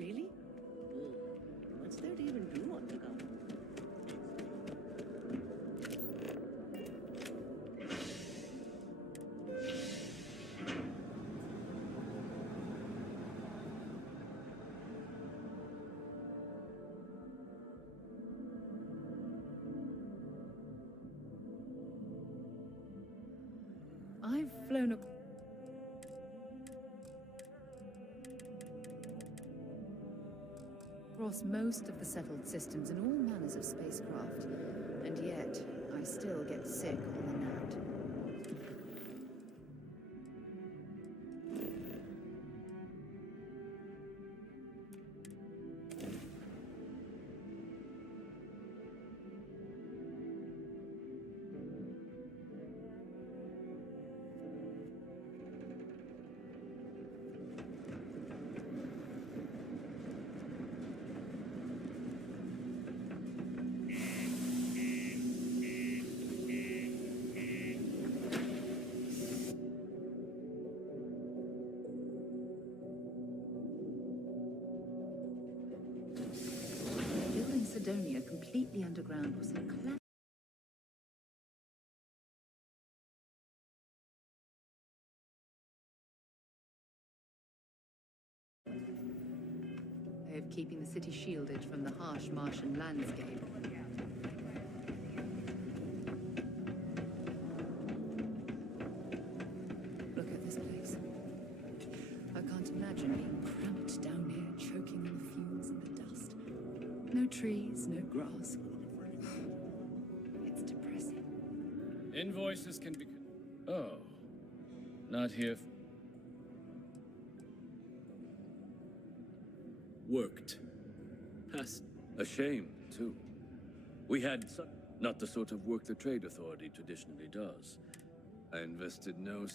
Really? What's there to even do on the ground? I've flown across most of the settled systems in all manners of spacecraft, and yet I still get sick on the gnat. Building Sidonia completely underground was a clever. Way of keeping the city shielded from the harsh Martian landscape. Look at this place. I can't imagine being cramped down here, choking on the fumes and the dust. No trees, no grass. It's depressing. Invoices can be... Oh. Not here. Worked. Past. A shame, too. We had not the sort of work the Trade Authority traditionally does. I invested no...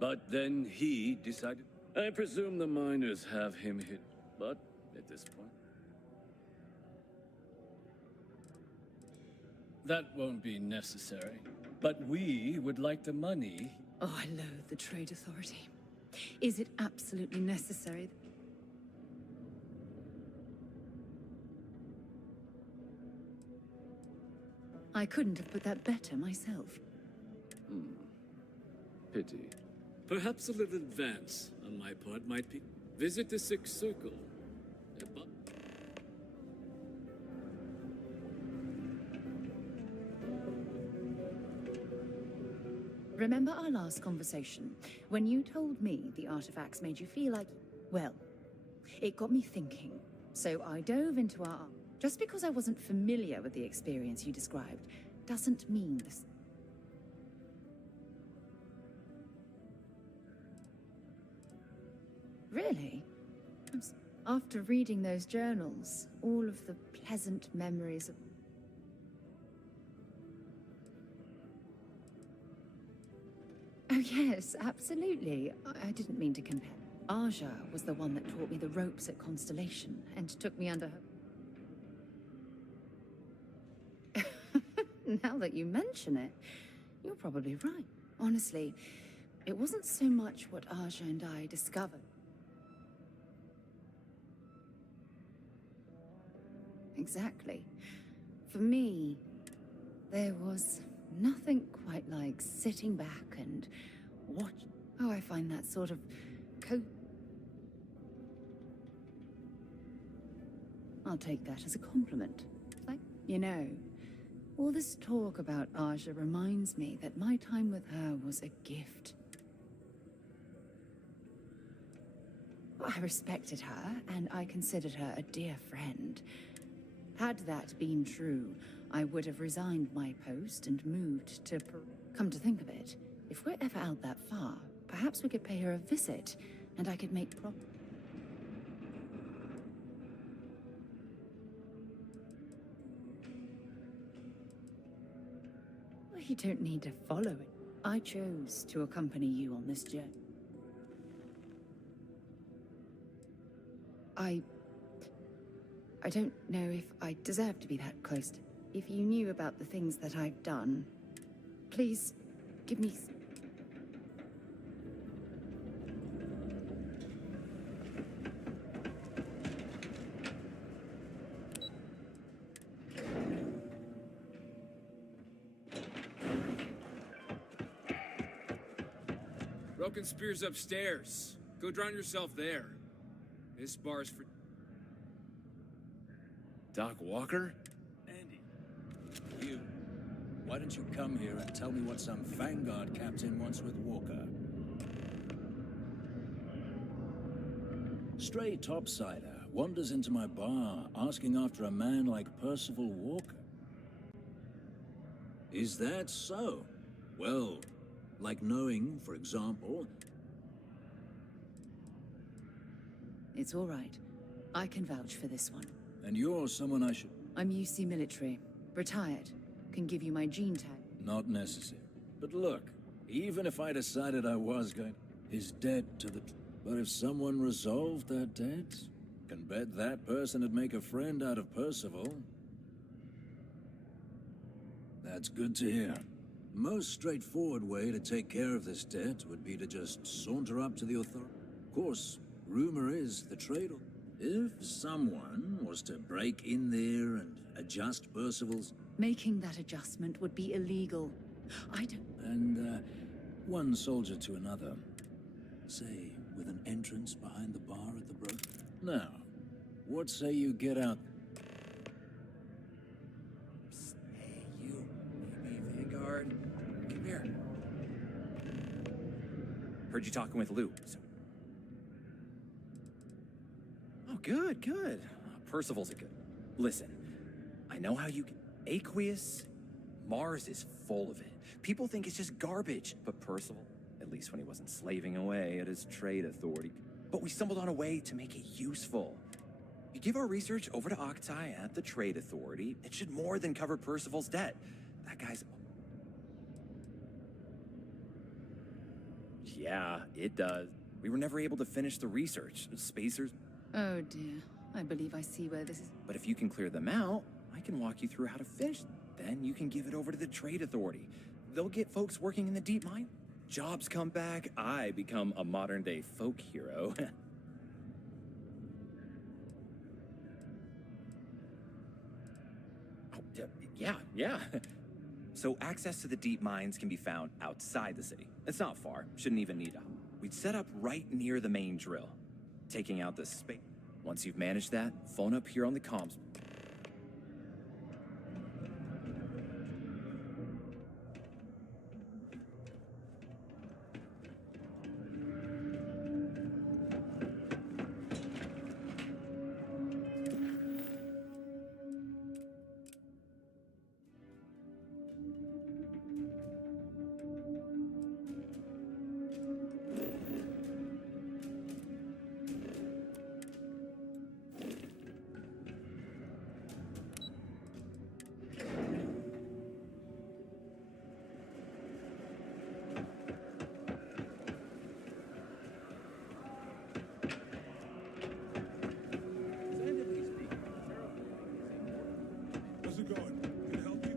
But then he decided... I presume the miners have him hit. But at this point... That won't be necessary. But we would like the money. Oh, I loathe the Trade Authority. Is it absolutely necessary? I couldn't have put that better myself. Pity. Perhaps a little advance on my part might be... Visit the Sixth Circle. Remember our last conversation, when you told me the artifacts made you feel like... Well, it got me thinking. So I dove into our... Just because I wasn't familiar with the experience you described, doesn't mean this... Really? After reading those journals, all of the pleasant memories of... Oh yes, absolutely. I didn't mean to compare. Aja was the one that taught me the ropes at Constellation and took me under her... Now that you mention it, you're probably right. Honestly, it wasn't so much what Aja and I discovered. Exactly. For me, there was nothing quite like sitting back and watch. Oh, I find that sort of I'll take that as a compliment. You know, all this talk about Aja reminds me that my time with her was a gift. I respected her, and I considered her a dear friend. Had that been true, I would have resigned my post and moved to Come to think of it, if we're ever out that far, perhaps we could pay her a visit, and I could make Well, you don't need to follow it. I chose to accompany you on this journey. I don't know if I deserve to be that close to... If you knew about the things that I've done, please give me... Broken Spear's upstairs. Go drown yourself there. This bar's for... Doc Walker? Andy, you. Why don't you come here and tell me what some Vanguard captain wants with Walker? Stray topsider wanders into my bar asking after a man like Percival Walker. Is that so? Well, like knowing, for example... It's all right. I can vouch for this one. And you're someone I should... I'm UC military. Retired. Can give you my gene tag. Not necessary. But look, even if I decided I was going... His debt to the... But if someone resolved that debt, can bet that person would make a friend out of Percival. That's good to hear. Most straightforward way to take care of this debt would be to just saunter up to the authority. Of course, rumor is the trade... If someone was to break in there and adjust Percival's... Making that adjustment would be illegal. I don't... And, one soldier to another. Say, with an entrance behind the bar at the brook. Now, what say you get out... Psst, hey, you. Maybe Vanguard. Come here. Heard you talking with Lou. So... Oh, good, good. Percival's a good... Listen, I know how you... Aqueous? Mars is full of it. People think it's just garbage. But Percival, at least when he wasn't slaving away at his trade authority. But we stumbled on a way to make it useful. You give our research over to Octai at the trade authority, it should more than cover Percival's debt. That guy's... Yeah, it does. We were never able to finish the research. Spacers... Oh dear. I believe I see where this is... But if you can clear them out, I can walk you through how to finish. Then you can give it over to the trade authority. They'll get folks working in the deep mine. Jobs come back. I become a modern-day folk hero. Oh, yeah. So access to the deep mines can be found outside the city. It's not far. Shouldn't even need a... We'd set up right near the main drill, taking out the space. Once you've managed that, phone up here on the comms. How's it going? Can I help you?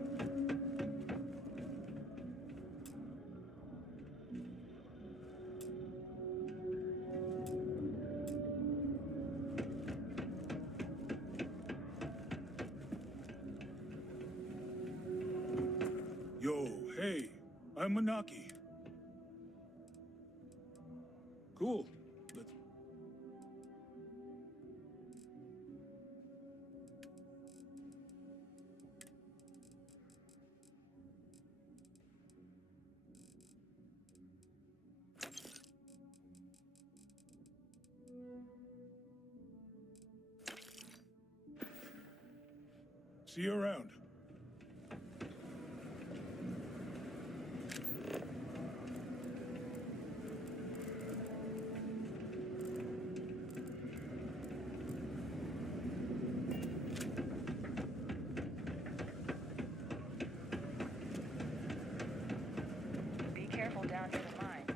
Yo, hey, I'm Manaki. Cool. Let's... See you around. Be careful down near the mine.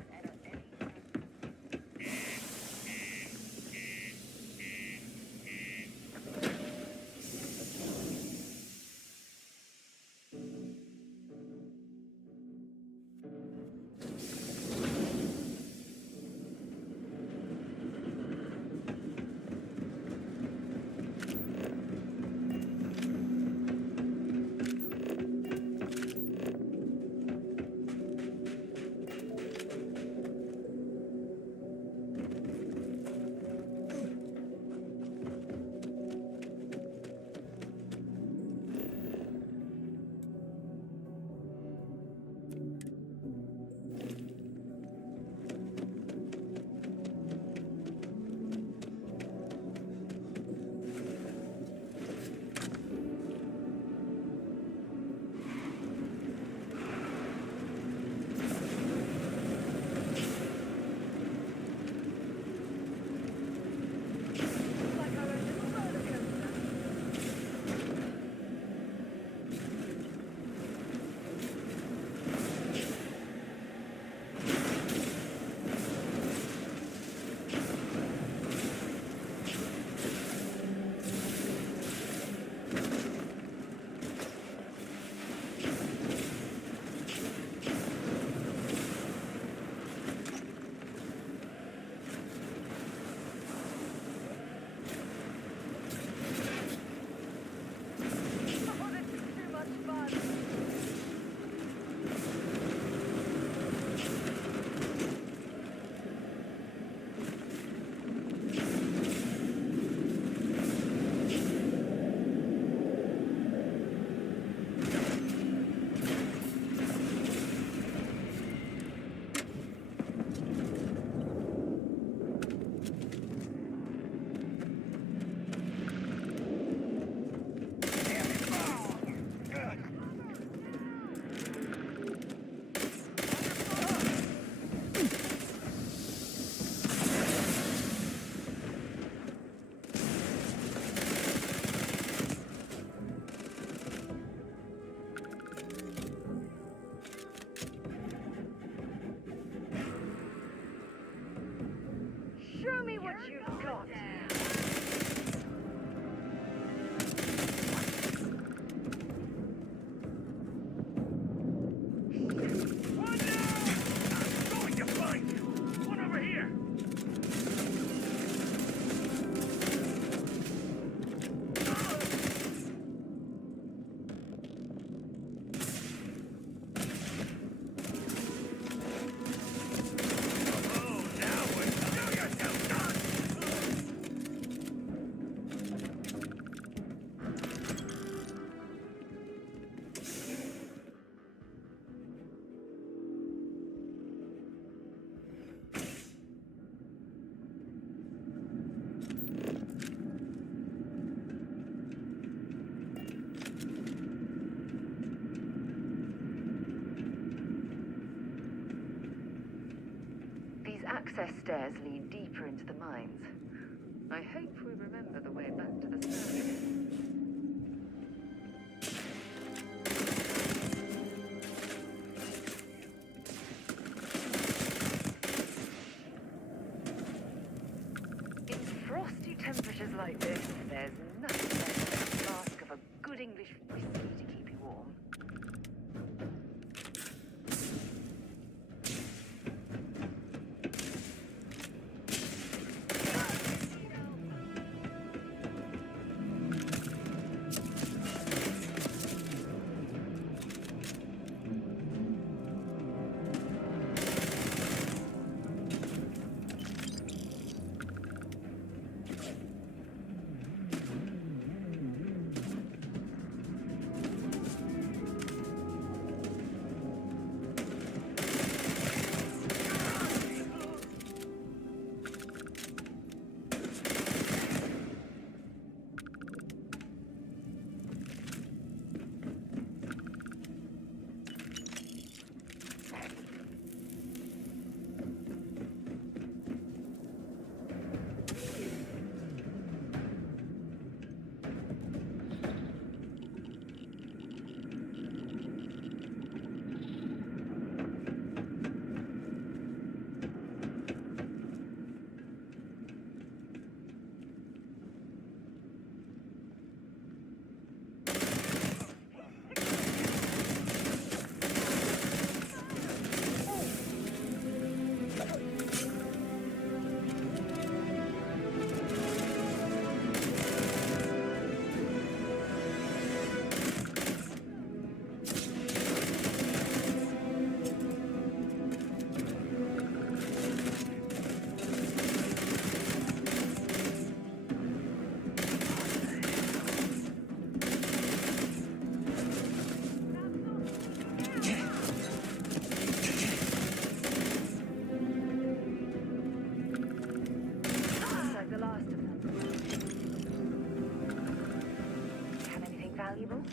access stairs lead deeper into the mines. I hope we remember the way back to the Starfield. In frosty temperatures like this, there's nothing better than a flask of a good English whiskey to keep you warm. Valuable?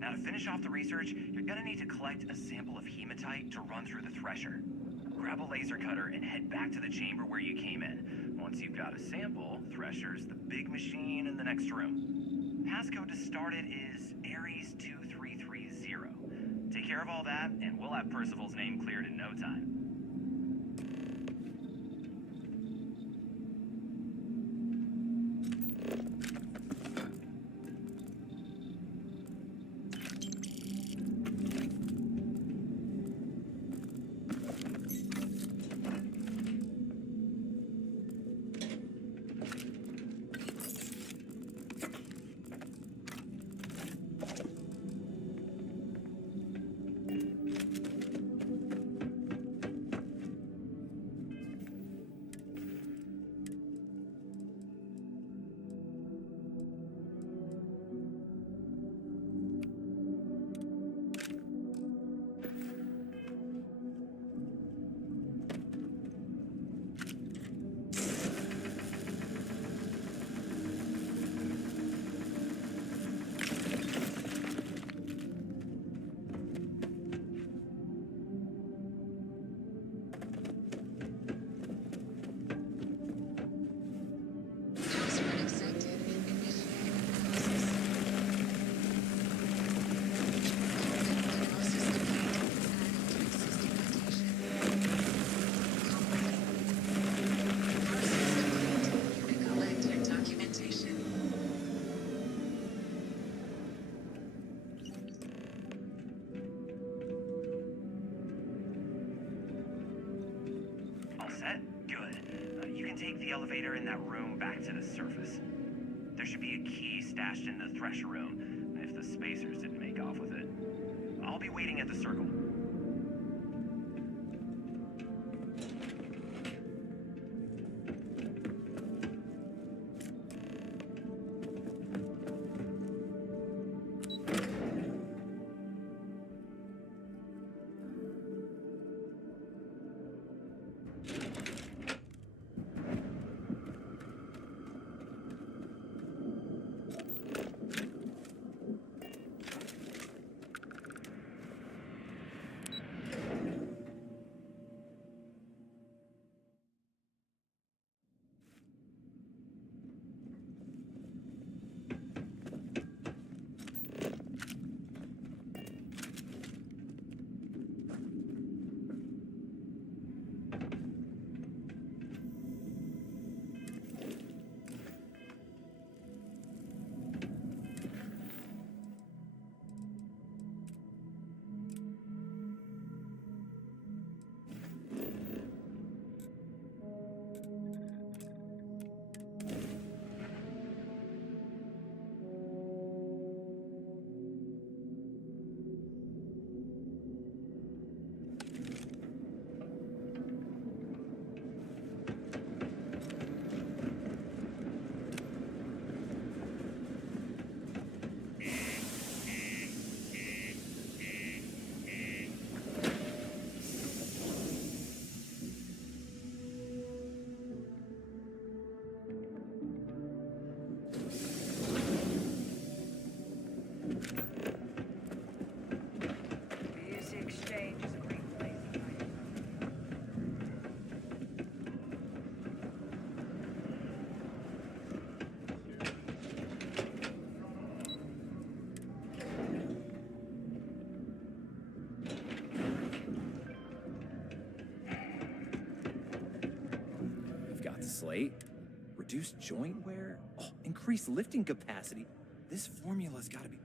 Now, to finish off the research, you're gonna need to collect a sample of hematite to run through the thresher. Grab a laser cutter and head back to the chamber where you came in. Once you've got a sample, Thresher's the big machine in the next room. Passcode to start it is Ares 2330. Take care of all that, and we'll have Percival's name cleared in no time. Take the elevator in that room back to the surface. There should be a key stashed in the Thresher room, if the spacers didn't make off with it. I'll be waiting at the circle. Slate? Reduced joint wear? Oh, increased lifting capacity? This formula's gotta be...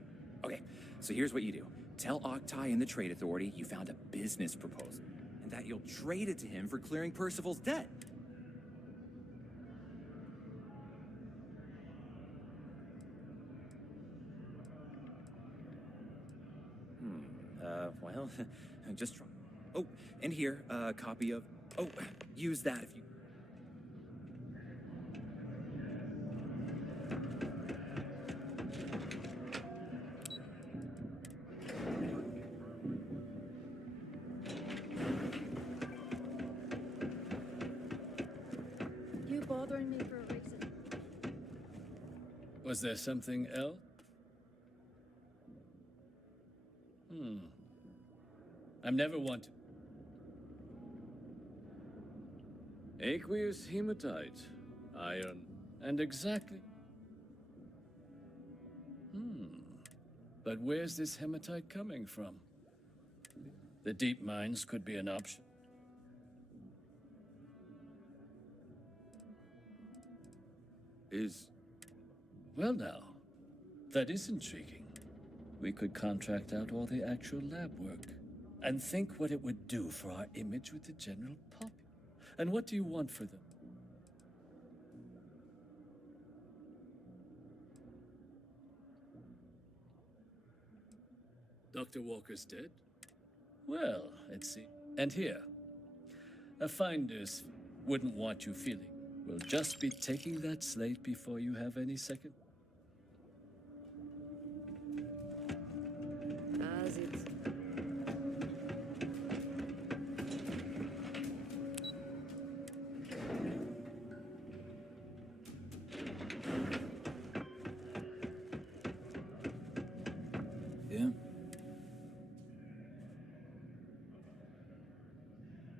Okay, so here's what you do. Tell Octai and the Trade Authority you found a business proposal, and that you'll trade it to him for clearing Percival's debt. Well, just try... Oh, and here, a copy of... Oh, use that if you... Bothering me for a reason. Was there something else? I'm never one to... Aqueous hematite. Iron. And exactly... But where's this hematite coming from? The deep mines could be an option. Is... Well now, that is intriguing. We could contract out all the actual lab work. And think what it would do for our image with the general public. And what do you want for them? Dr. Walker's dead? Well, let's see. And here, a finder's wouldn't want you feeling. We'll just be taking that slate before you have any second. As it. Yeah?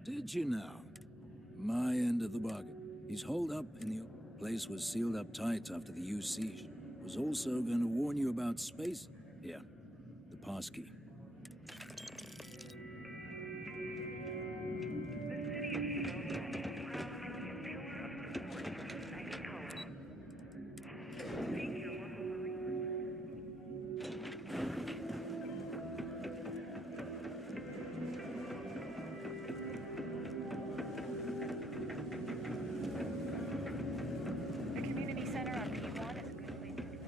Did you know? My end of the bargain. He's holed up in the place was sealed up tight after the U siege. Was also going to warn you about space. Yeah, the passkey. The community center on P1 is a good place to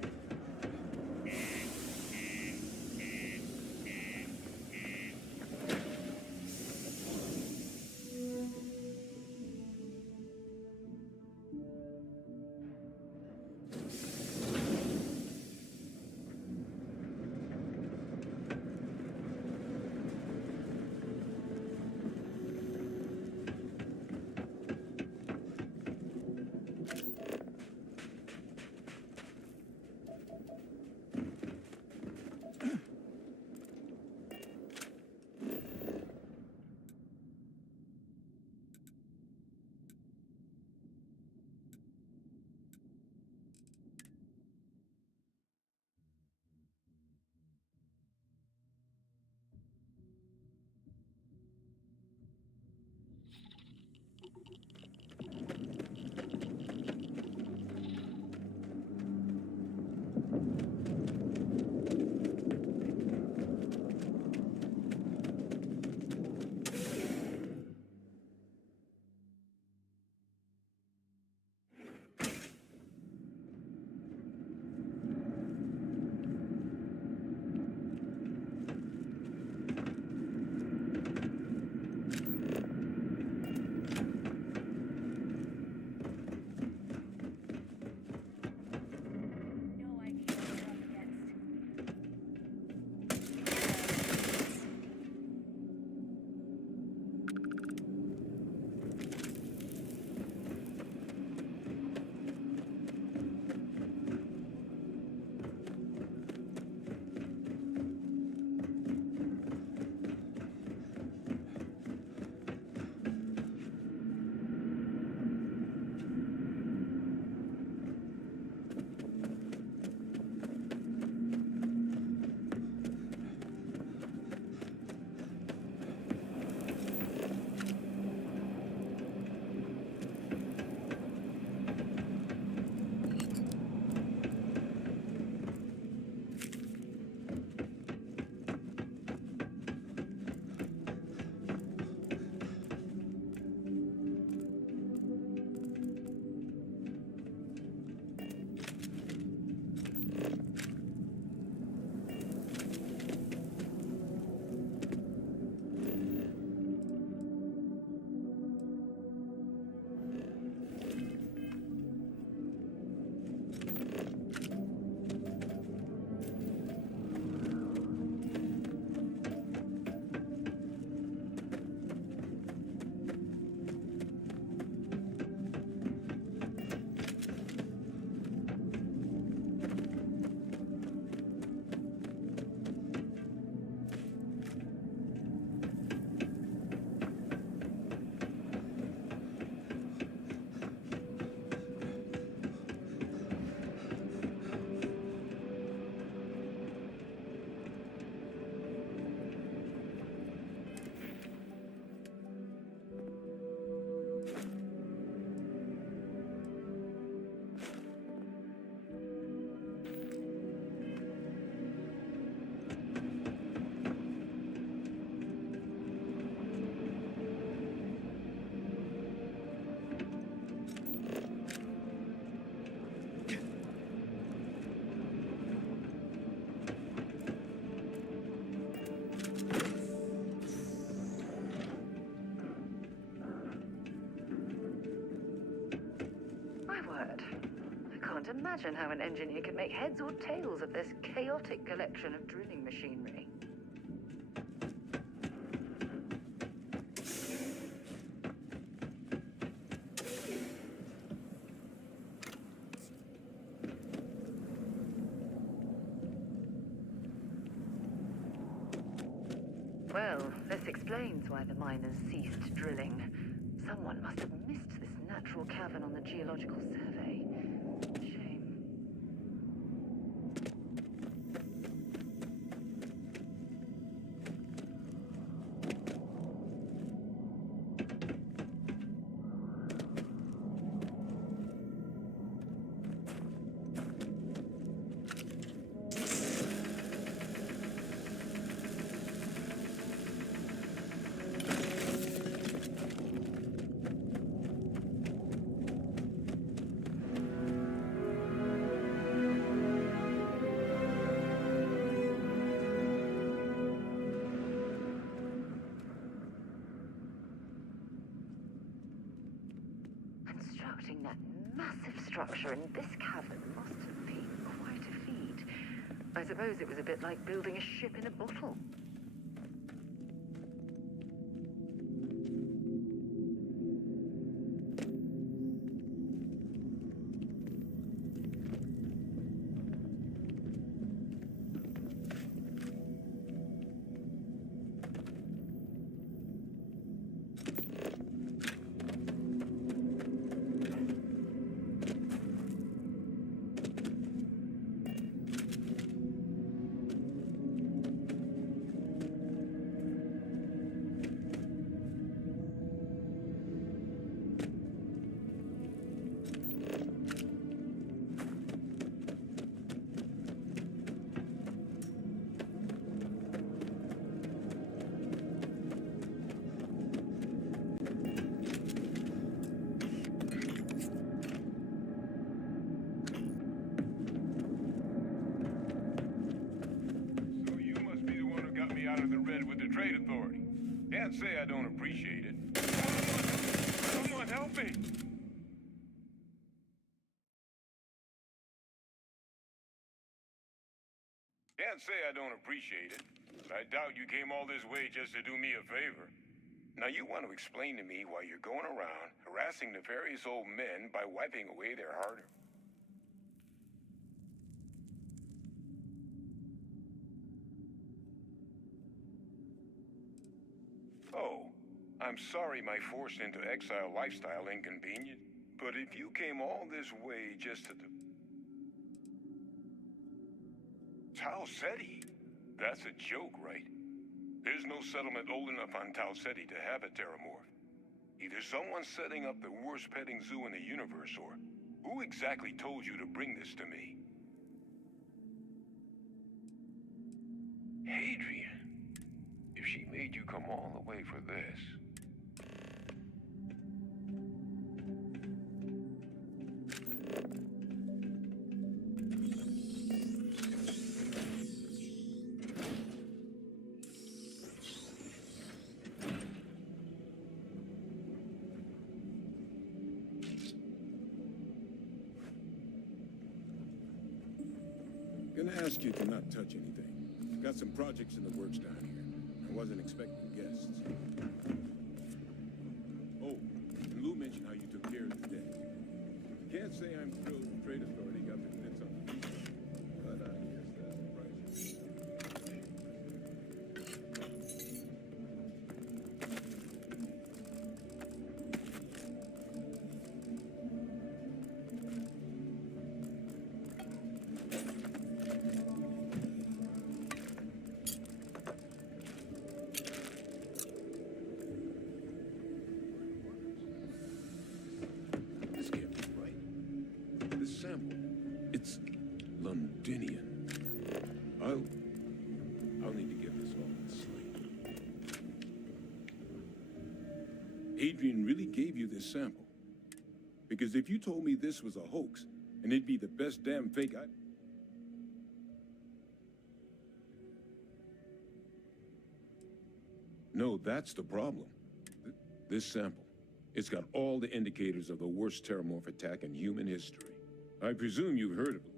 imagine how an engineer can make heads or tails of this chaotic collection of drilling machinery. Well, this explains why the miners ceased drilling. Someone must have missed this natural cavern on the geological survey. Shame. Constructing that massive structure in this cavern must have been quite a feat. I suppose it was a bit like building a ship in a bottle. Out of the red with the trade authority. Can't say I don't appreciate it. Someone help me! Can't say I don't appreciate it, but I doubt you came all this way just to do me a favor. Now you want to explain to me why you're going around harassing nefarious old men by wiping away their hard. Oh, I'm sorry my forced into exile lifestyle inconvenient, but if you came all this way just to Tau Ceti? That's a joke, right? There's no settlement old enough on Tau Ceti to have a terramorph. Either someone's setting up the worst petting zoo in the universe, or who exactly told you to bring this to me? Hadrian. If she made you come all the way for this. Gonna ask you to not touch anything. Got some projects in the works down here. I wasn't expecting guests. Oh, and Lou mentioned how you took care of the debt. Can't say I'm thrilled the trade authority got the bits on the beach, but I guess that's the price. It's Londinian. I'll need to get this all in slate. Hadrian really gave you this sample. Because if you told me this was a hoax, and it'd be the best damn fake I... No, that's the problem. This sample. It's got all the indicators of the worst terramorph attack in human history. I presume you've heard of them.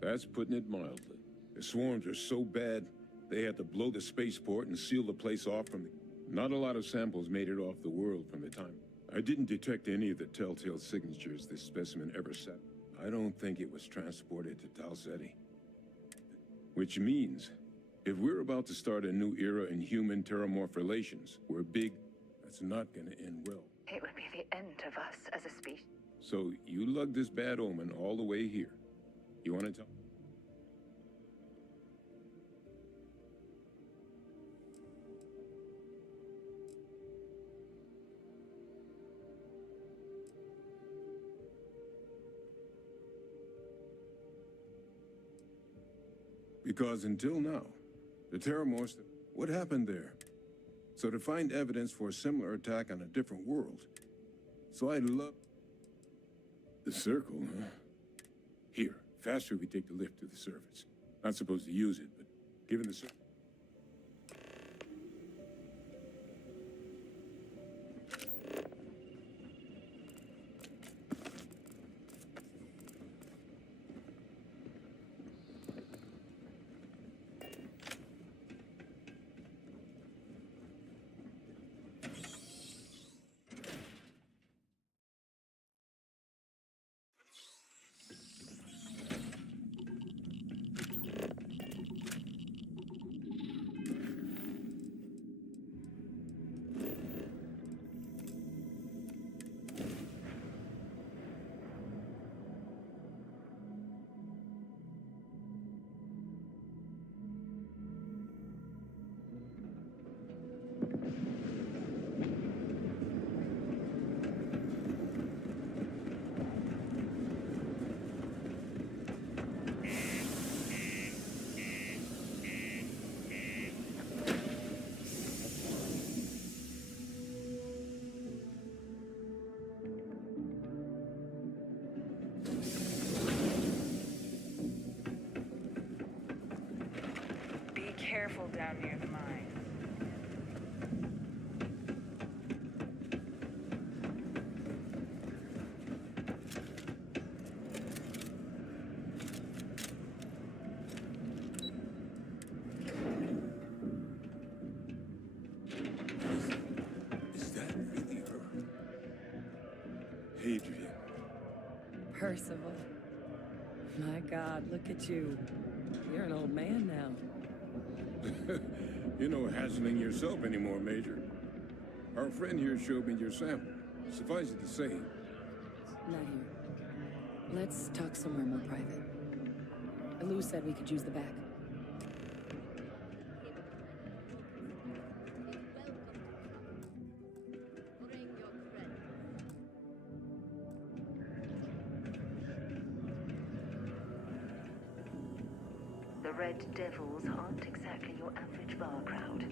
That's putting it mildly. The swarms are so bad, they had to blow the spaceport and seal the place off from the... Not a lot of samples made it off the world from the time. I didn't detect any of the telltale signatures this specimen ever set. I don't think it was transported to Tau Ceti. Which means, if we're about to start a new era in human-terramorph relations, we're big, that's not gonna end well. It would be the end of us as a species. So, you lugged this bad omen all the way here. You wanna tell? Because until now, the Terramorphs, what happened there? So to find evidence for a similar attack on a different world. So I'd love... The circle, huh? Here, faster we take the lift to the surface. Not supposed to use it, but given the circle... Careful down near the mine. Is that really her? Adrian. Percival. My God, look at you. You're an old man now. You're no hassling yourself anymore, Major. Our friend here showed me your sample. Suffice it to say... Not here. Let's talk somewhere more private. Lou said we could use the back. The Red Devils aren't exactly your average bar crowd.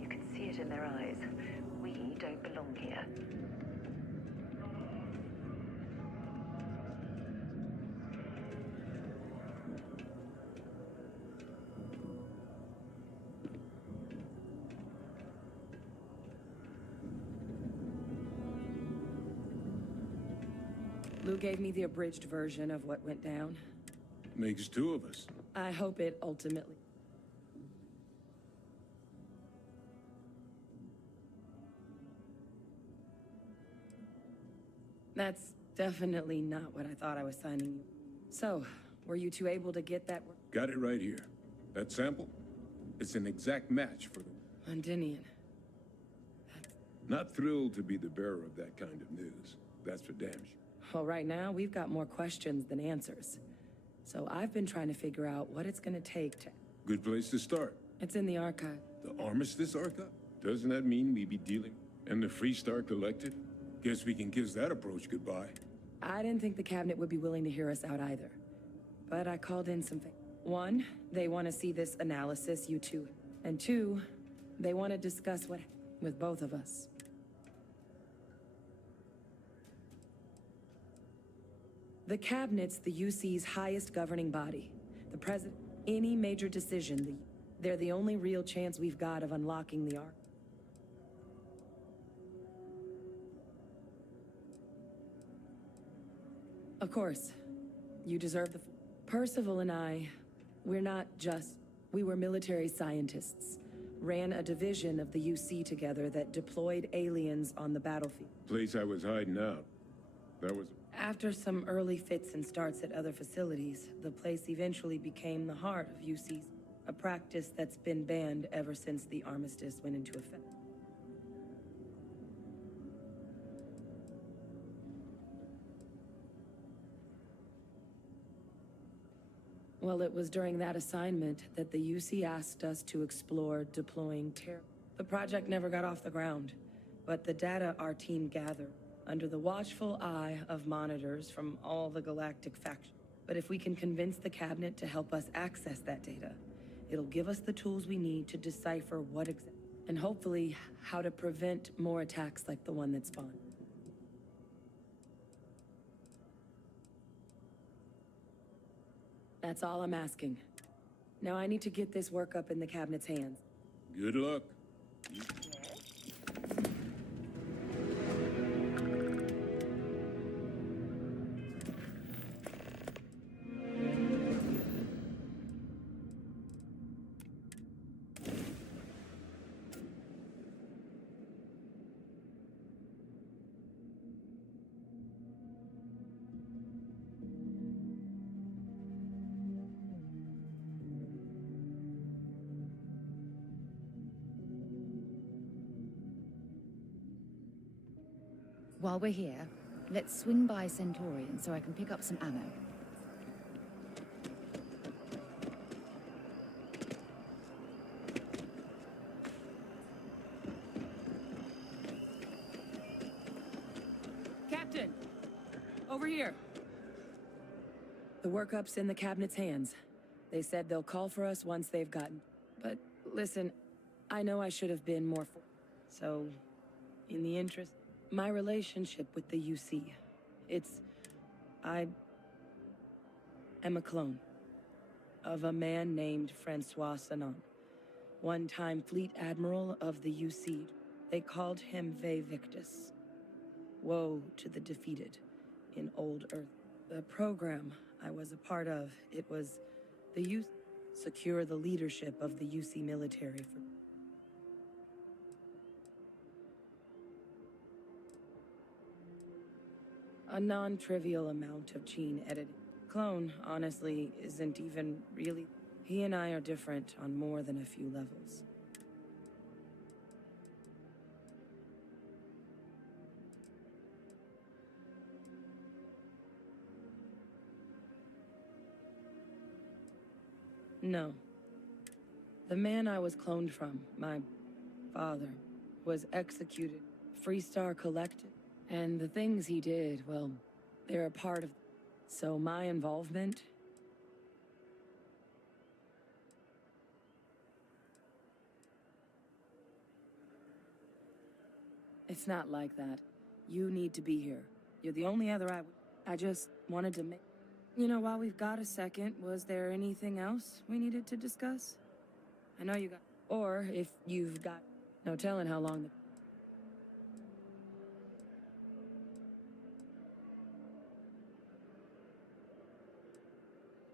You can see it in their eyes. We don't belong here. Lou gave me the abridged version of what went down. Makes two of us. I hope it ultimately... That's definitely not what I thought I was signing you. So, were you two able to get that... Got it right here. That sample? It's an exact match for the... Undinian. Not thrilled to be the bearer of that kind of news. That's for damn sure. Well, right now, we've got more questions than answers. So I've been trying to figure out what it's gonna take to... Good place to start. It's in the archive. The Armistice Archive? Doesn't that mean we be dealing? And the Freestar Collective? Guess we can kiss that approach goodbye. I didn't think the cabinet would be willing to hear us out either. But I called in some things. One, they want to see this analysis, you two. And two, they want to discuss what with both of us. The cabinet's the UC's highest governing body. The president, any major decision, they're the only real chance we've got of unlocking the arc. Of course. You deserve the... Percival and I, we're not just... We were military scientists. Ran a division of the UC together that deployed aliens on the battlefield. Place I was hiding out. That was... After some early fits and starts at other facilities, the place eventually became the heart of UC's, a practice that's been banned ever since the armistice went into effect. Well, it was during that assignment that the UC asked us to explore deploying terror. The project never got off the ground, but the data our team gathered under the watchful eye of monitors from all the galactic factions. But if we can convince the cabinet to help us access that data, it'll give us the tools we need to decipher what exactly, and hopefully how to prevent more attacks like the one that spawned. That's all I'm asking. Now I need to get this work up in the cabinet's hands. Good luck. While we're here, let's swing by Centaurian so I can pick up some ammo. Captain! Over here! The workup's in the cabinet's hands. They said they'll call for us once they've gotten... But listen, I know I should have been more so, in the interest... My relationship with the UC, I am a clone of a man named Francois Sanon, one-time fleet admiral of the UC. They called him Ve Victus. Woe to the defeated in old Earth. The program I was a part of, it was the UC secure the leadership of the UC military for... A non-trivial amount of gene editing. Clone, honestly, isn't even really... He and I are different on more than a few levels. No. The man I was cloned from, my father, was executed. Freestar collected. And the things he did, well, they're a part of... So my involvement... It's not like that. You need to be here. You're the only other I just wanted to make... You know, while we've got a second, was there anything else we needed to discuss? I know you got... Or if you've got... No telling how long the...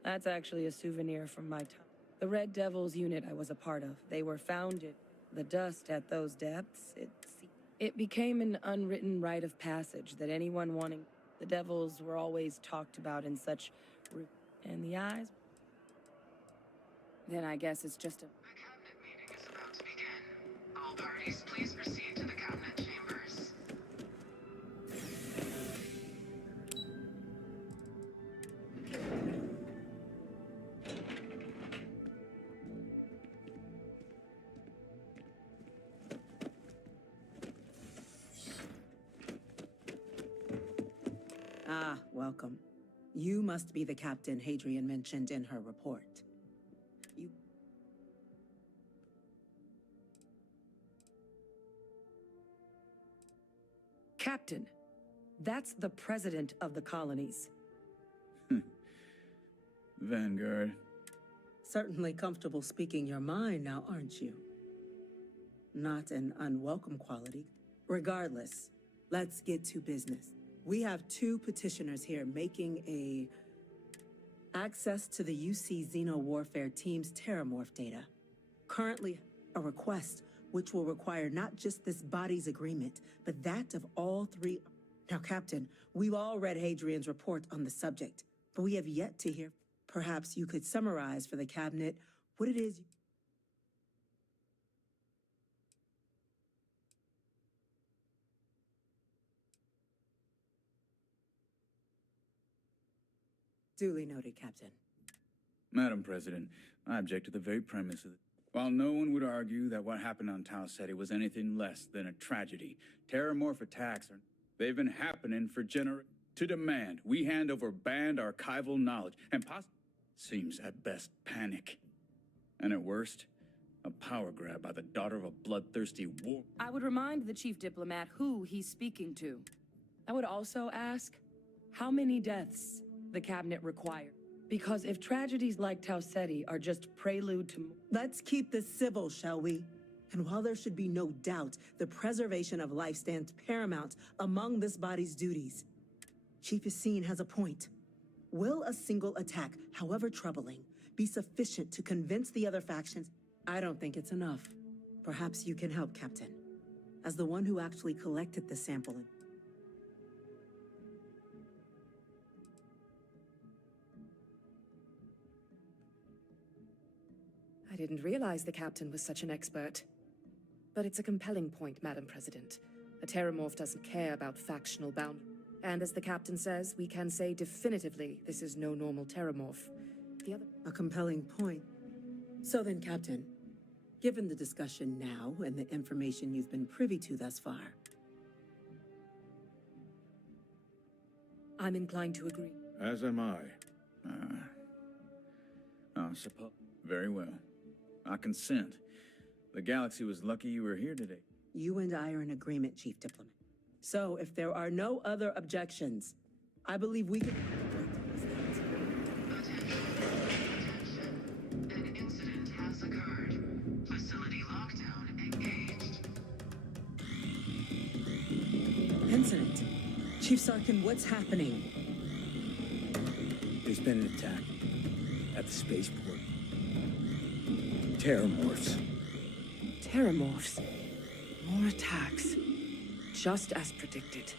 That's actually a souvenir from my time. The Red Devils unit I was a part of. They were founded. The dust at those depths, it became an unwritten rite of passage that anyone wanting... The Devils were always talked about in such... And the eyes... Then I guess it's just a... The cabinet meeting is about to begin. All parties, please proceed to the cabinet chambers. Ah, welcome. You must be the captain Hadrian mentioned in her report. Captain, that's the president of the colonies. Vanguard. Certainly comfortable speaking your mind now, aren't you? Not an unwelcome quality. Regardless, let's get to business. We have two petitioners here making access to the UC Xeno Warfare Team's Terramorph data. Currently, a request which will require not just this body's agreement, but that of all three. Now, Captain, we've all read Hadrian's report on the subject, but we have yet to hear. Perhaps you could summarize for the cabinet what it is. Duly noted, Captain. Madam President, I object to the very premise of it. While no one would argue that what happened on Tau Ceti was anything less than a tragedy, terramorph attacks they've been happening for generations. To demand we hand over banned archival knowledge and seems at best panic. And at worst, a power grab by the daughter of a bloodthirsty war. I would remind the chief diplomat who he's speaking to. I would also ask how many deaths the cabinet required. Because if tragedies like Tau Ceti are just prelude to... Let's keep this civil, shall we? And while there should be no doubt, the preservation of life stands paramount among this body's duties. Chief Yassine has a point. Will a single attack, however troubling, be sufficient to convince the other factions? I don't think it's enough. Perhaps you can help, Captain. As the one who actually collected the sample. I didn't realize the Captain was such an expert. But it's a compelling point, Madam President. A Terramorph doesn't care about factional boundaries. And as the Captain says, we can say definitively this is no normal Terramorph. The other... A compelling point. So then, Captain, given the discussion now and the information you've been privy to thus far, I'm inclined to agree. As am I. Suppose. Very well. I consent. The galaxy was lucky you were here today. you and I are in agreement, Chief Diplomat. So, if there are no other objections, I believe we can... An incident has occurred. Facility lockdown engaged. Incident? Chief Sarkin, what's happening? There's been an attack at the spaceport. Terramorphs. Terramorphs. More attacks. Just as predicted.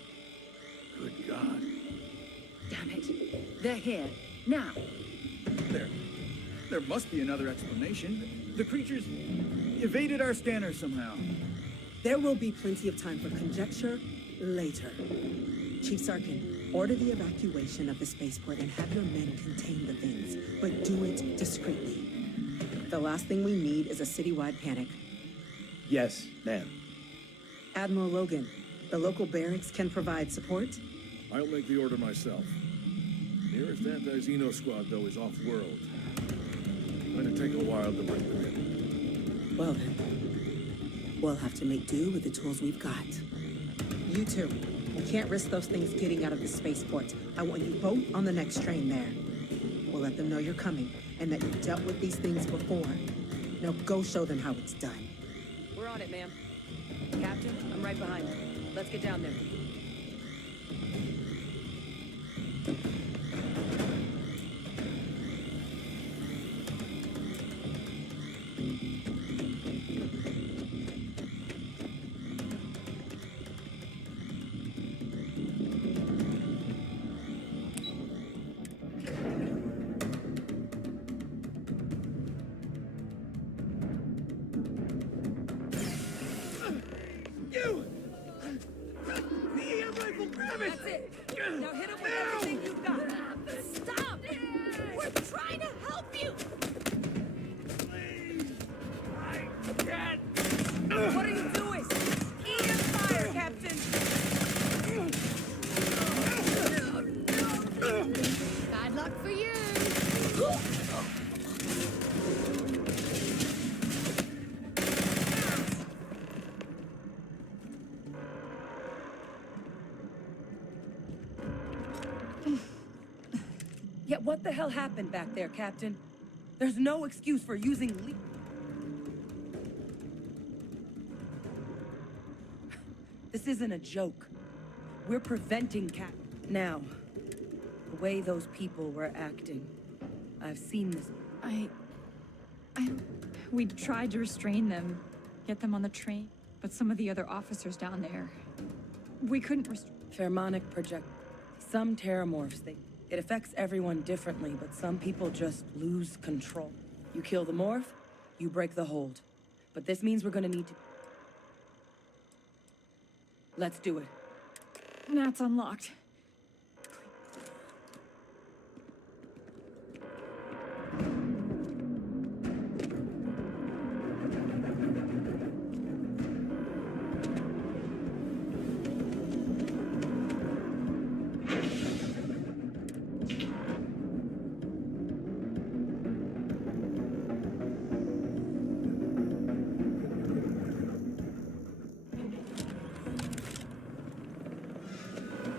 Good God. Damn it. They're here. Now. There must be another explanation. The creatures evaded our scanner somehow. There will be plenty of time for conjecture later. Chief Sarkin, order the evacuation of the spaceport and have your men contain the things, but do it discreetly. The last thing we need is a citywide panic. Yes, ma'am. Admiral Logan, the local barracks can provide support? I'll make the order myself. Nearest anti-Xeno squad, though, is off-world. Going to take a while to bring them in. Well then, we'll have to make do with the tools we've got. You two, you can't risk those things getting out of the spaceport. I want you both on the next train there. We'll let them know you're coming, and that you've dealt with these things before. Now go show them how it's done. We're on it, ma'am. Captain, I'm right behind you. Let's get down there. That's it. Now hit him with everything you've got. Stop! We're trying to help you! Please! I can't! What are you doing? Eat your fire, Captain! Bad luck for you! Yet what the hell happened back there, Captain? There's no excuse for using This isn't a joke. We're preventing Cat. Now, the way those people were acting, I've seen this. We tried to restrain them, get them on the train, but some of the other officers down there, we couldn't Pheromonic project. Some terramorphs, it affects everyone differently, but some people just lose control. You kill the morph, you break the hold. But this means we're gonna need to... Let's do it. That's unlocked.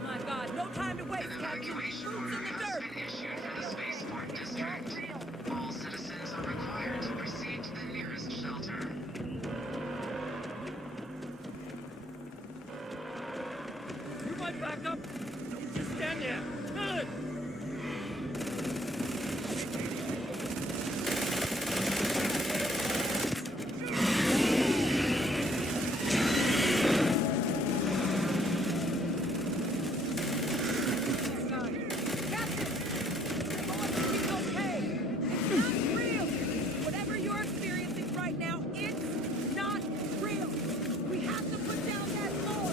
My God, no time to waste, Captain. Boots in the dirt. Issued for the spaceport district. All citizens are required to proceed to the nearest shelter. You might back up. Don't just stand there. Good. Whatever you're experiencing right now, it's not real. We have to put down that floor.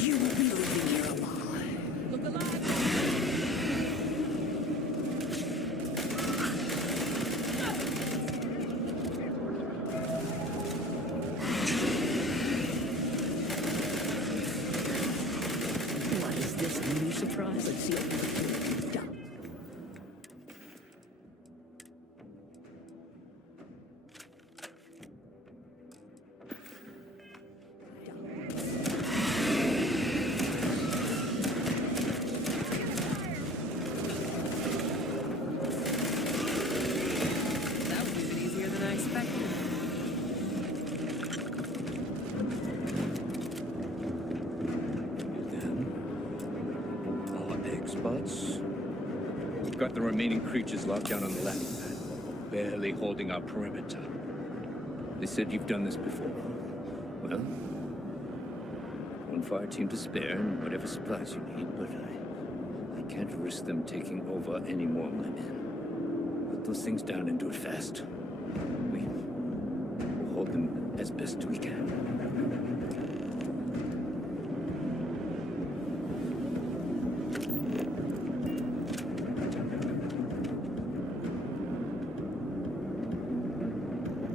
You will be living here alive. Look alive. What is this, a new surprise? Let's see if we can done. That was even easier than I expected. Our experts? We've got the remaining creatures locked down on the landing pad, barely holding our perimeter. They said you've done this before. Well, one fire team to spare and whatever supplies you need, but I can't risk them taking over any more of my men. Put those things down and do it fast. We'll hold them as best we can.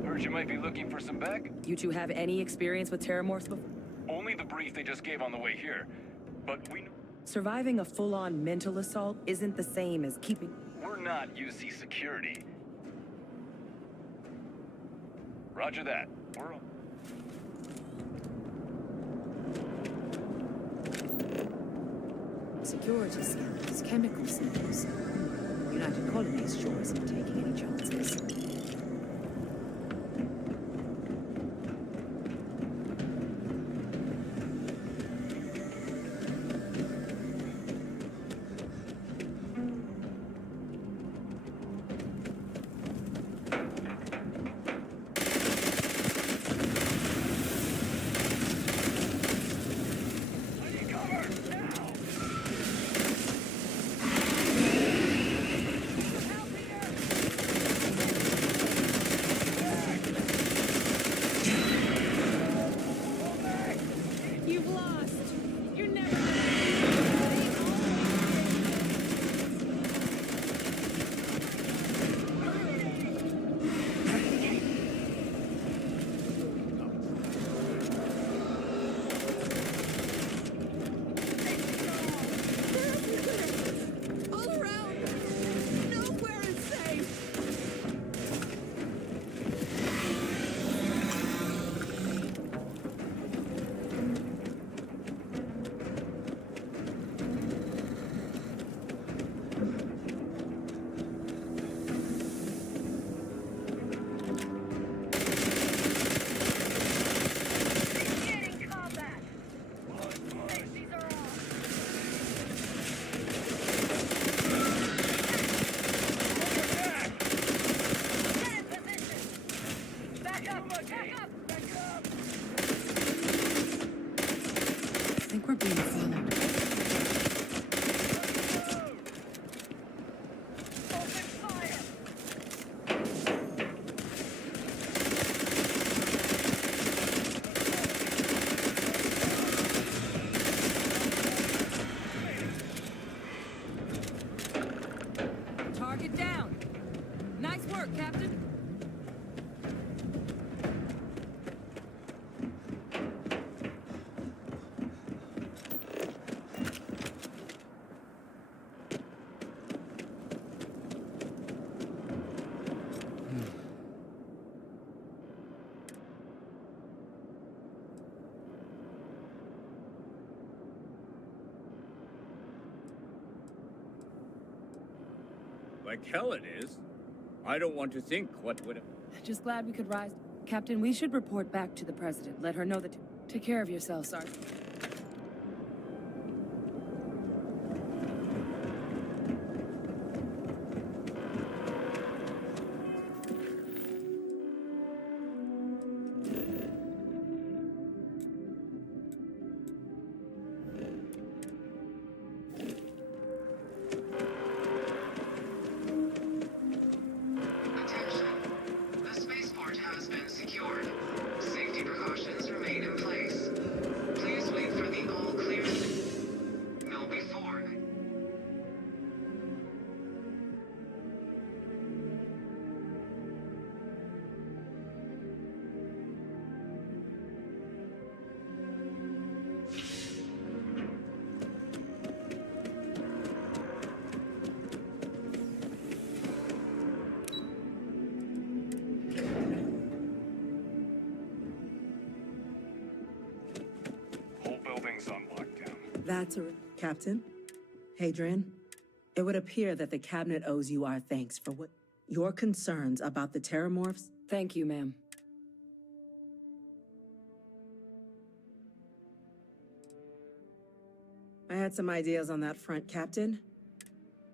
Heard you might be looking for some back? You two have any experience with terramorphs before? Only the brief they just gave on the way here. But Surviving a full-on mental assault isn't the same as keeping... we're not UC security. Roger that. We're on. Security scanners, chemical sniffers. United Colonies sure isn't taking any chances. work, Captain. Like hell it is. I don't want to think what would have... Just glad we could rise. Captain, we should report back to the President. Let her know that... Take care of yourself, Sergeant. Attention. The spaceport has been secured. Safety precautions remain in place. Please wait for the all clear signal before. Whole building's on lockdown. That's a... Captain? Hadrian? It would appear that the Cabinet owes you our thanks for what... Your concerns about the Terramorphs? Thank you, ma'am. I had some ideas on that front, Captain.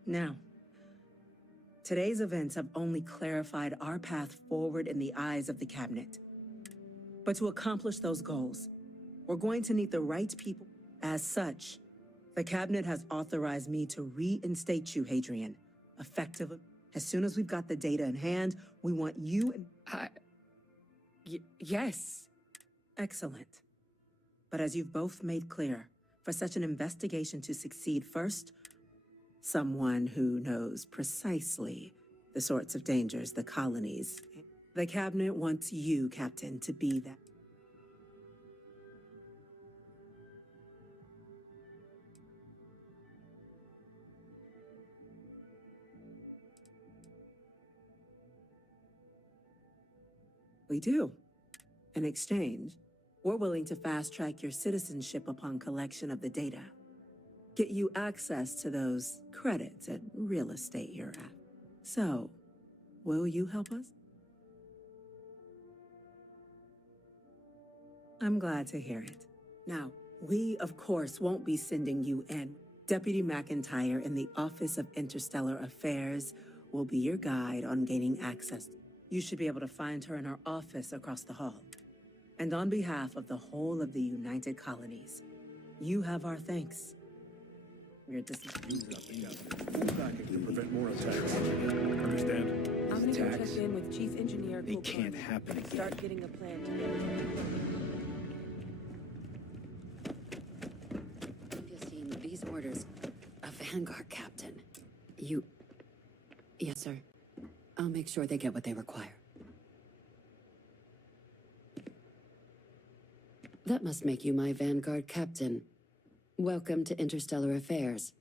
Now, today's events have only clarified our path forward in the eyes of the Cabinet. But to accomplish those goals, we're going to need the right people. As such, the Cabinet has authorized me to reinstate you, Hadrian, effectively. As soon as we've got the data in hand, we want you and... Yes. Excellent. But as you've both made clear, for such an investigation to succeed first, someone who knows precisely the sorts of dangers the colonies... The Cabinet wants you, Captain, to be that. We do. In exchange, we're willing to fast-track your citizenship upon collection of the data. Get you access to those credits at real estate you're at. So, will you help us? I'm glad to hear it. Now, we, of course, won't be sending you in. Deputy McIntyre in the Office of Interstellar Affairs will be your guide on gaining access. You should be able to find her in her office across the hall. And on behalf of the whole of the United Colonies, you have our thanks. We're Use up the government. Backing to prevent more attacks. Understand? I'm gonna go check Attacks. in with Chief Engineer. They Kulkarni. can't happen again. Start getting a plan together. Have you seen these orders? A Vanguard captain. You... Yes, sir. I'll make sure they get what they require. That must make you my Vanguard captain. Welcome to Interstellar Affairs.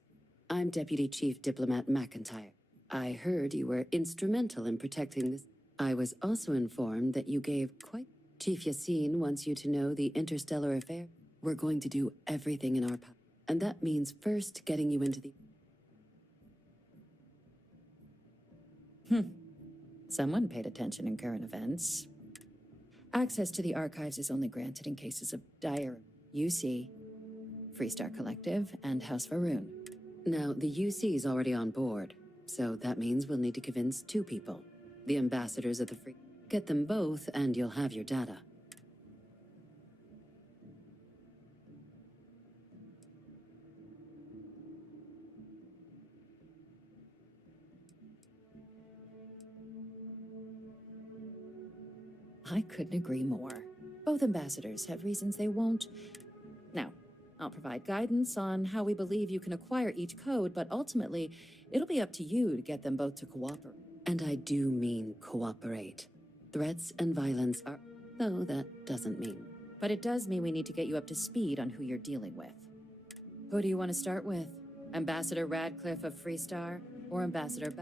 I'm Deputy Chief Diplomat McIntyre. I heard you were instrumental in protecting this. I was also informed that you gave quite... Chief Yassine wants you to know the Interstellar Affair. We're going to do everything in our power. And that means first getting you into the... Someone paid attention in current events. Access to the archives is only granted in cases of dire... UC, Freestar Collective, and House Varoon. Now, the UC is already on board, so that means we'll need to convince two people. The ambassadors of the Free... Get them both, and you'll have your data. I couldn't agree more. Both ambassadors have reasons they won't. Now, I'll provide guidance on how we believe you can acquire each code, but ultimately, it'll be up to you to get them both to cooperate. And I do mean cooperate. Threats and violence are... though that doesn't mean. But it does mean we need to get you up to speed on who you're dealing with. Who do you want to start with? Ambassador Radcliffe of Freestar or Ambassador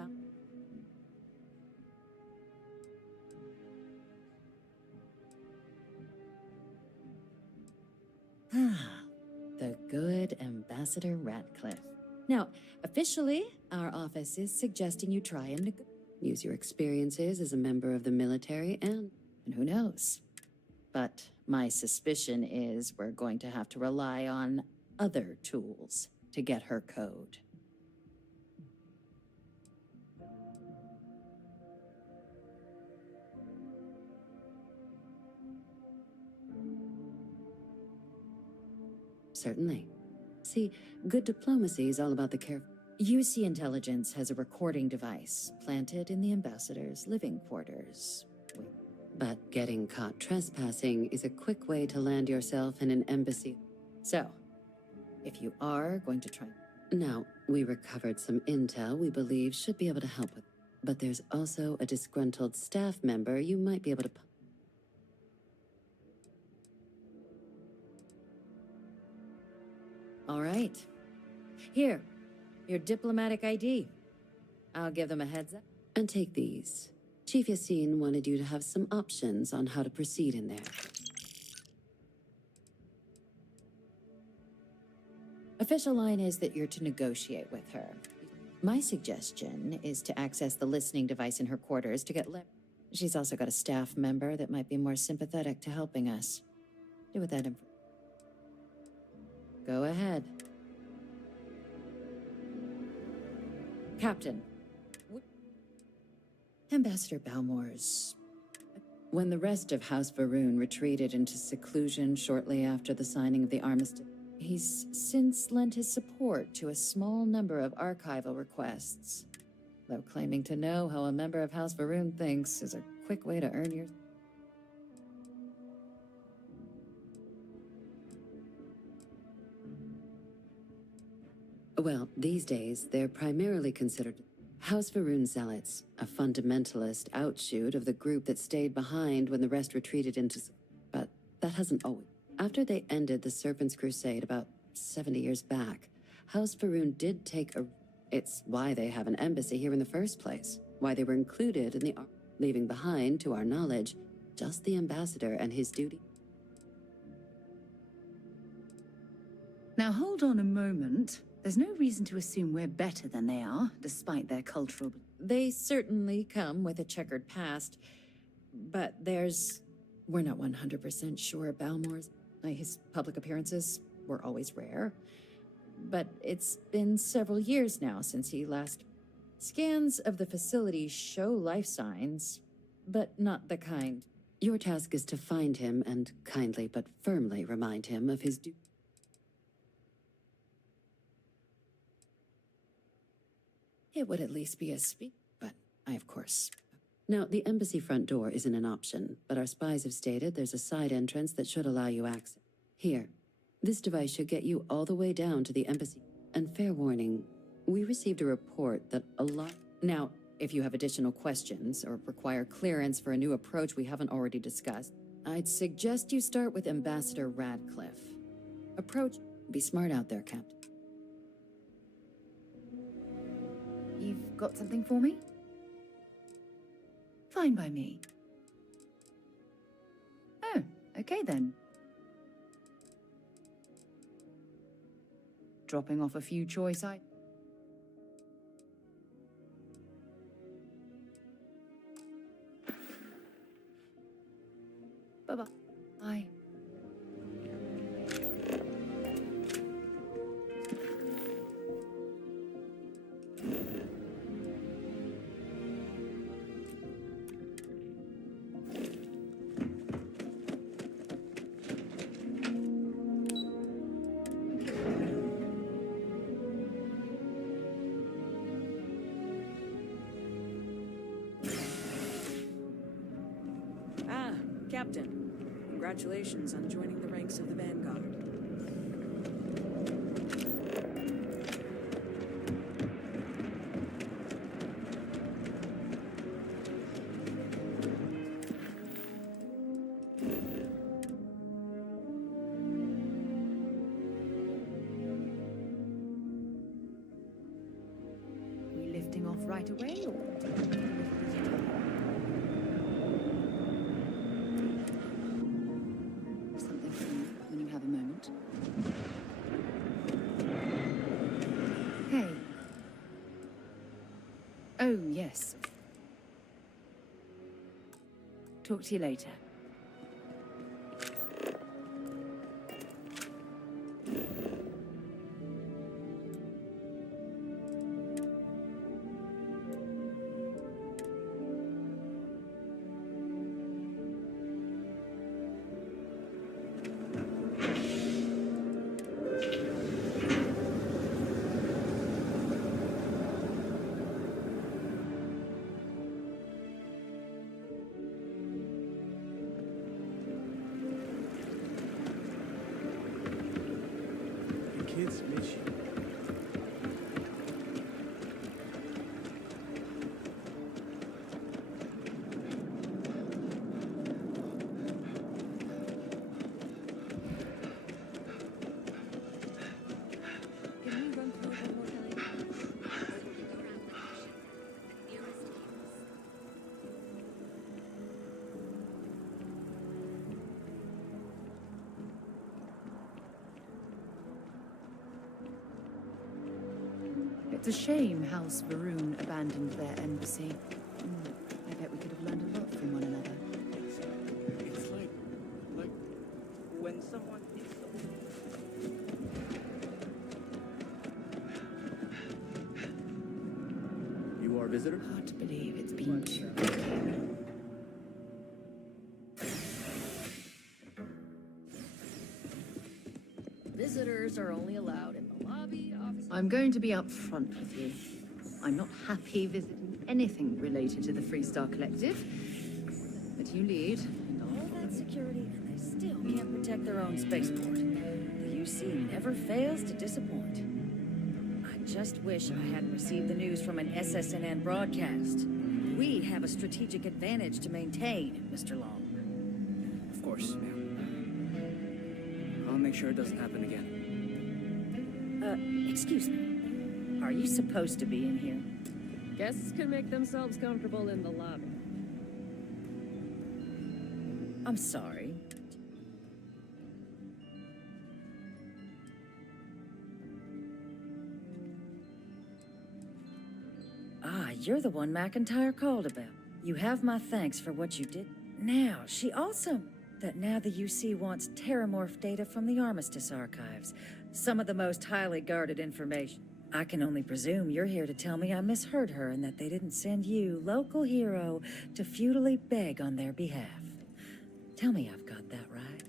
The good Ambassador Radcliffe. Now, officially, our office is suggesting you try and use your experiences as a member of the military and who knows? But my suspicion is we're going to have to rely on other tools to get her code. Certainly. See, good diplomacy is all about the care. UC Intelligence has a recording device planted in the ambassador's living quarters. But getting caught trespassing is a quick way to land yourself in an embassy. So, if you are going to try... Now, we recovered some intel we believe should be able to help with. But there's also a disgruntled staff member you might be able to... All right. Here, your diplomatic ID. I'll give them a heads up. And take these. Chief Yassine wanted you to have some options on how to proceed in there. Official line is that you're to negotiate with her. My suggestion is to access the listening device in her quarters to get She's also got a staff member that might be more sympathetic to helping us. Do with that info. Go ahead. Captain. Ambassador Balmore's... When the rest of House Varun retreated into seclusion shortly after the signing of the armistice, he's since lent his support to a small number of archival requests, though claiming to know how a member of House Varun thinks is a quick way to earn your... Well, these days, they're primarily considered House Varun zealots, a fundamentalist outshoot of the group that stayed behind when the rest retreated into... But that hasn't always... After they ended the Serpent's Crusade about 70 years back, House Varun did take a... It's why they have an embassy here in the first place, why they were included in the... leaving behind, to our knowledge, just the ambassador and his duty. Now hold on a moment. There's no reason to assume we're better than they are, despite their cultural... They certainly come with a checkered past, but we're not 100% sure Balmore's... His public appearances were always rare, but it's been several years now since he last... Scans of the facility show life signs, but not the kind. Your task is to find him and kindly but firmly remind him of his duty. It would at least be a speak, but I, of course... Now, the embassy front door isn't an option, but our spies have stated there's a side entrance that should allow you access. Here, this device should get you all the way down to the embassy. And fair warning, we received a report that a lot... Now, if you have additional questions or require clearance for a new approach we haven't already discussed, I'd suggest you start with Ambassador Radcliffe. Be smart out there, Captain. You've got something for me? Fine by me. Oh, okay then. Dropping off a few choice items. Bye-bye. Bye. Captain, congratulations on joining the ranks of the Vanguard. off right away, or... Something for you when you have a moment. Hey. Oh, yes. Talk to you later. Kids miss you. It's a shame House Varun abandoned their embassy. I bet we could have learned a lot from one another. It's like when someone needs something. You are a visitor? Hard to believe it's been true. Visitors are only allowed in the lobby, office. I'm going to be upfront with you. I'm not happy visiting anything related to the Freestar Collective. But you lead, and All that security, and they still can't protect their own spaceport. The UC never fails to disappoint. I just wish I hadn't received the news from an SSNN broadcast. We have a strategic advantage to maintain, Mr. Long. Of course, ma'am. I'll make sure it doesn't happen again. Excuse me. Are you supposed to be in here? Guests can make themselves comfortable in the lobby. I'm sorry. Ah, you're the one McIntyre called about. You have my thanks for what you did. Now, she also... that now the UC wants terramorph data from the Armistice archives. Some of the most highly guarded information. I can only presume you're here to tell me I misheard her and that they didn't send you, local hero, to futilely beg on their behalf. Tell me I've got that right.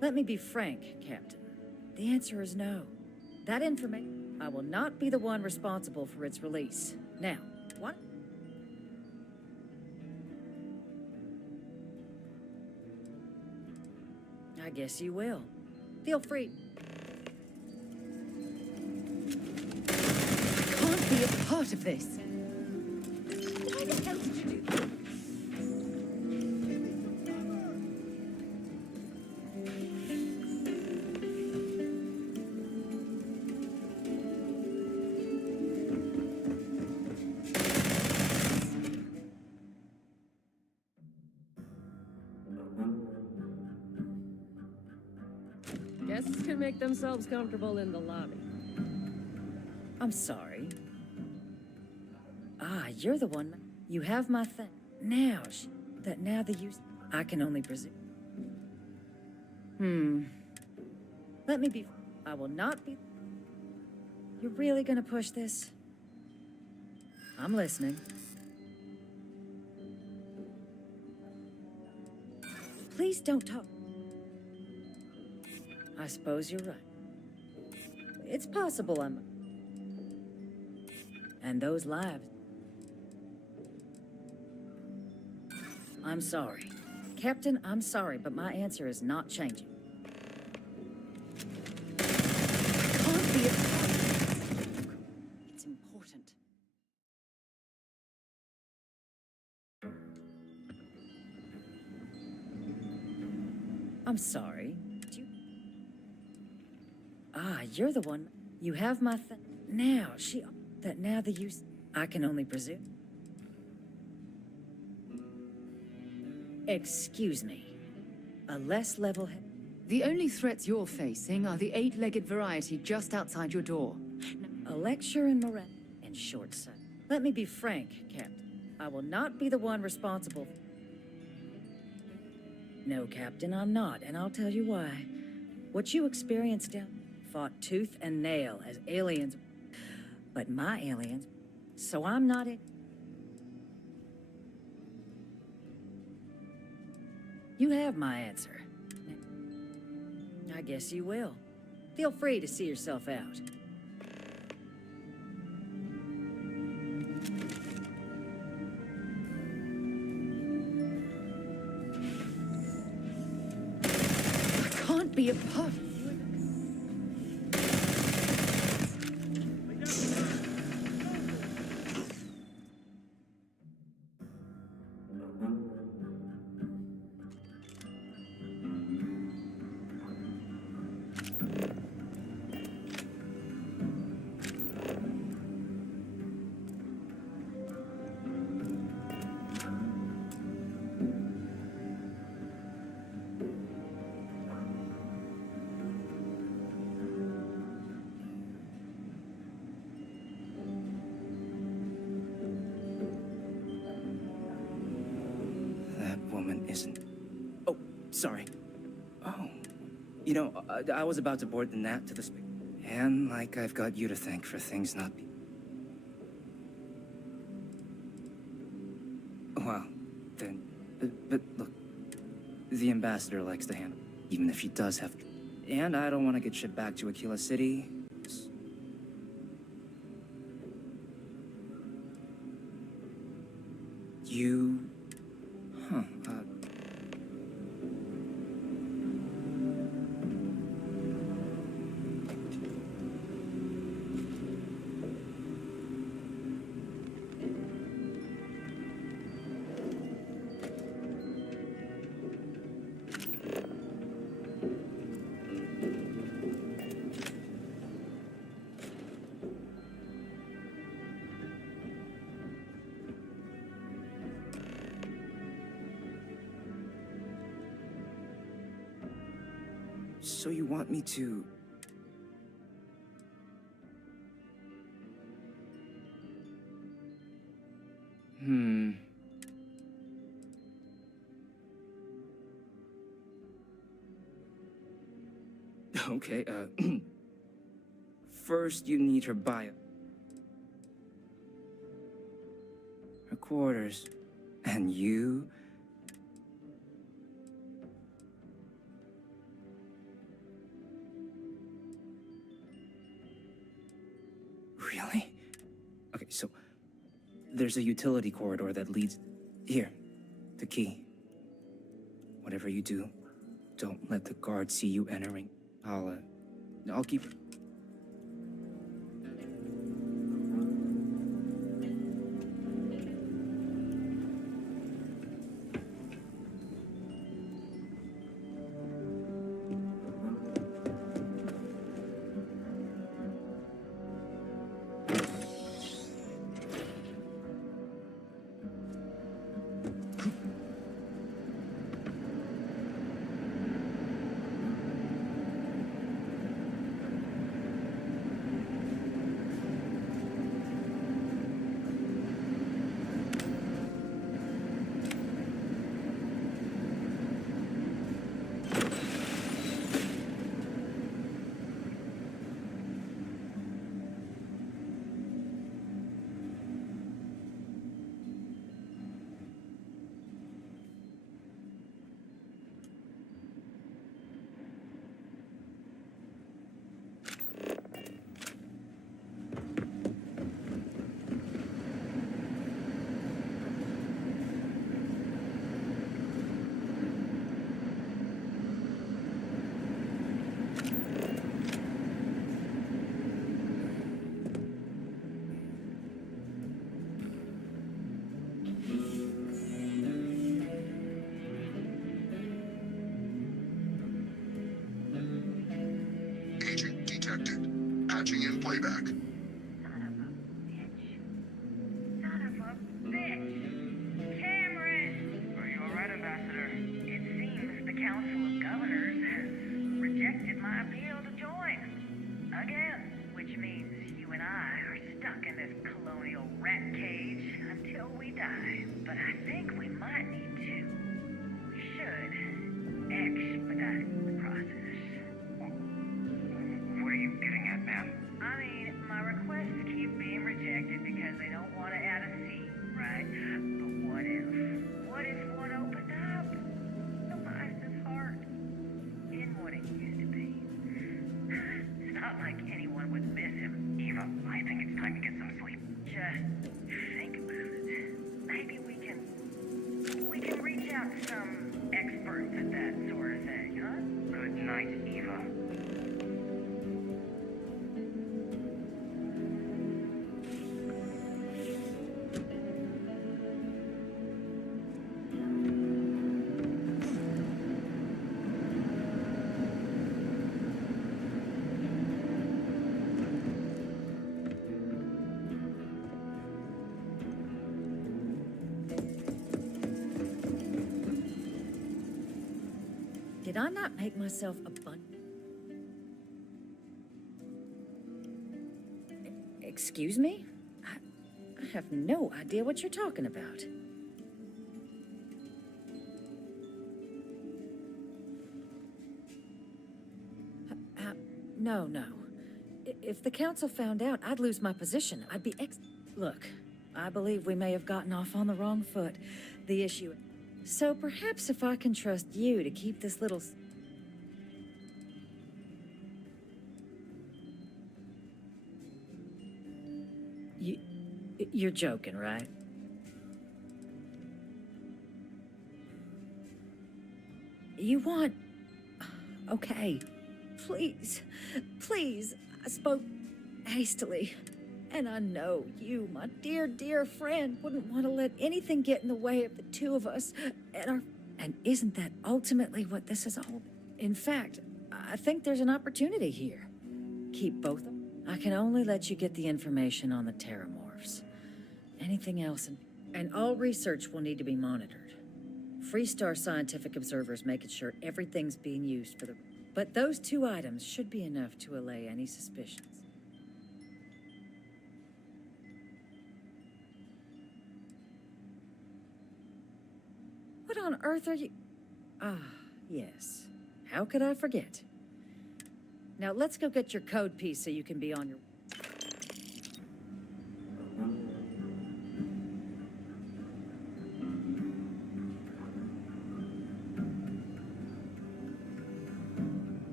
Let me be frank, Captain. The answer is no. That information... I will not be the one responsible for its release. Now, what? I guess you will. Feel free. can't be a part of this. Why the hell did you do that? Guests can make themselves comfortable in the lobby. I'm sorry. Ah, you're the one. You have my thing. Now, now the use... I can only presume. Let me be... I will not be... You're really gonna push this? I'm listening. Please don't talk. I suppose you're right. It's possible I'm... And those lives... I'm sorry. Captain, I'm sorry, but my answer is not changing. Can't be a... It's important. I'm sorry. You're the one. You have my now, now the use... I can only presume. Excuse me. A less level-headed... The only threats you're facing are the 8-legged variety just outside your door. A lecture in morale and short sight. Let me be frank, Captain. I will not be the one responsible. No, Captain, I'm not, and I'll tell you why. What you experienced down fought tooth and nail as aliens. But my aliens, so I'm not it. You have my answer. I guess you will. Feel free to see yourself out. Can't be a puff. Isn't. Oh, sorry. Oh. You know, I was about to board the gnat to the space. And like I've got you to thank for things not be. Well, then. But look. The ambassador likes to handle. Even if he does have. And I don't want to get shipped back to Aquila City. You. Huh. So you want me to... Okay, first you need her bio. Her quarters. And you... Really? Okay, so there's a utility corridor that leads... Here, the key. Whatever you do, don't let the guards see you entering. I'll keep... back. Cameron! Are you alright, Ambassador? It seems the Council of Governors has rejected my appeal to join. Again, which means you and I are stuck in this colonial rat cage until we die. But I think we might need to. We should expedite the process. What are you getting at, ma'am? I mean, my requests keep being rejected because they don't want to add a seat, right? But what if? What if one opened up? Eliza's heart in what it used to be. It's not like anyone would miss him. Eva, I think it's time to get some sleep. Just think about it. Maybe we can reach out to some experts at that sort of thing, huh? Good night, Eva. Did I not make myself abundant? Excuse me? I have no idea what you're talking about. No. If the council found out, I'd lose my position. I'd be Look, I believe we may have gotten off on the wrong foot. The issue... So perhaps if I can trust you to keep this little... You're joking, right? You want... Okay. Please. I spoke hastily. And I know you, my dear, dear friend, wouldn't want to let anything get in the way of the two of us And isn't that ultimately what this is all? In fact, I think there's an opportunity here. Keep both of them. I can only let you get the information on the Terramorphs. Anything else, and all research will need to be monitored. Freestar scientific observers making sure everything's being used for the... But those two items should be enough to allay any suspicions. What on earth are you... Ah, yes. How could I forget? Now let's go get your code piece so you can be on your...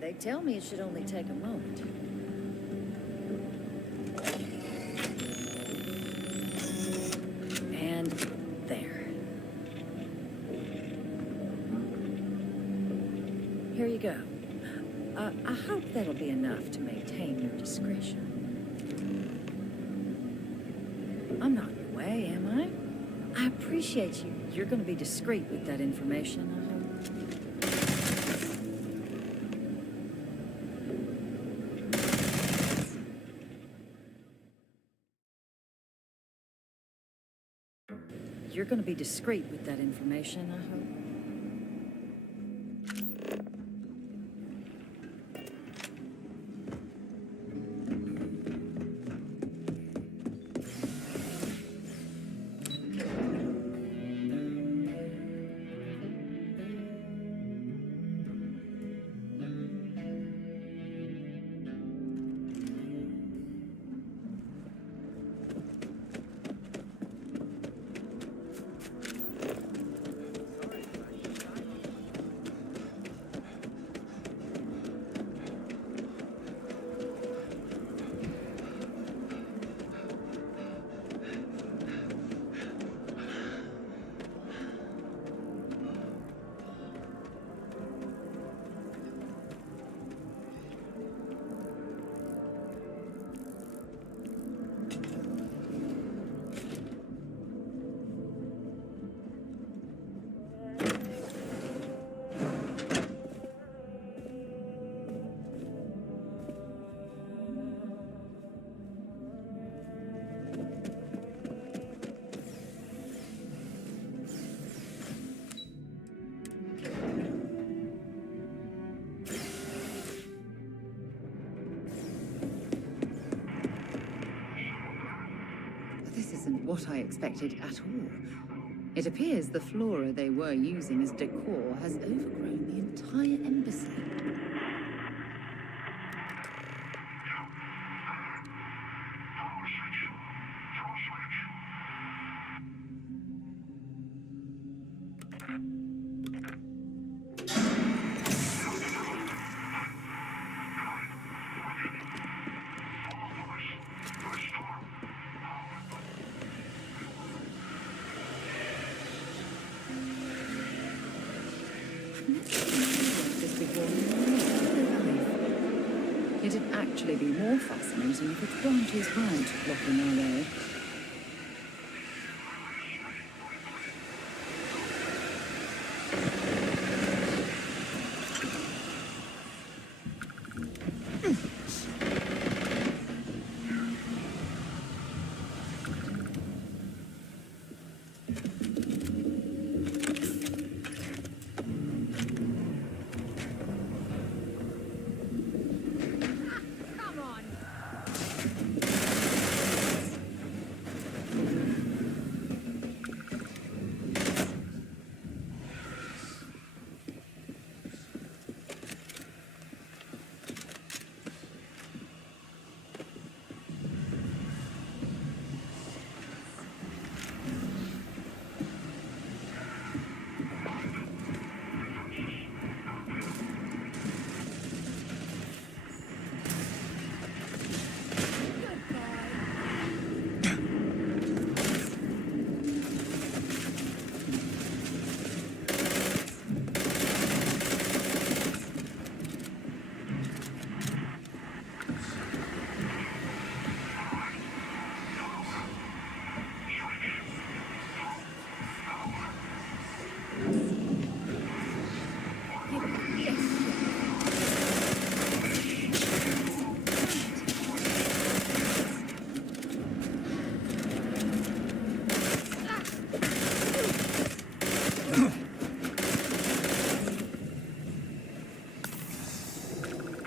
They tell me it should only take a moment. And there. Here you go. I hope that'll be enough to maintain your discretion. I'm not in your way, am I? I appreciate you. You're going to be discreet with that information, I hope. You're going to be discreet with that information, I hope. what I expected at all. It appears the flora they were using as decor has overgrown the entire embassy. It'd actually be more fascinating if its branches weren't blocking our way.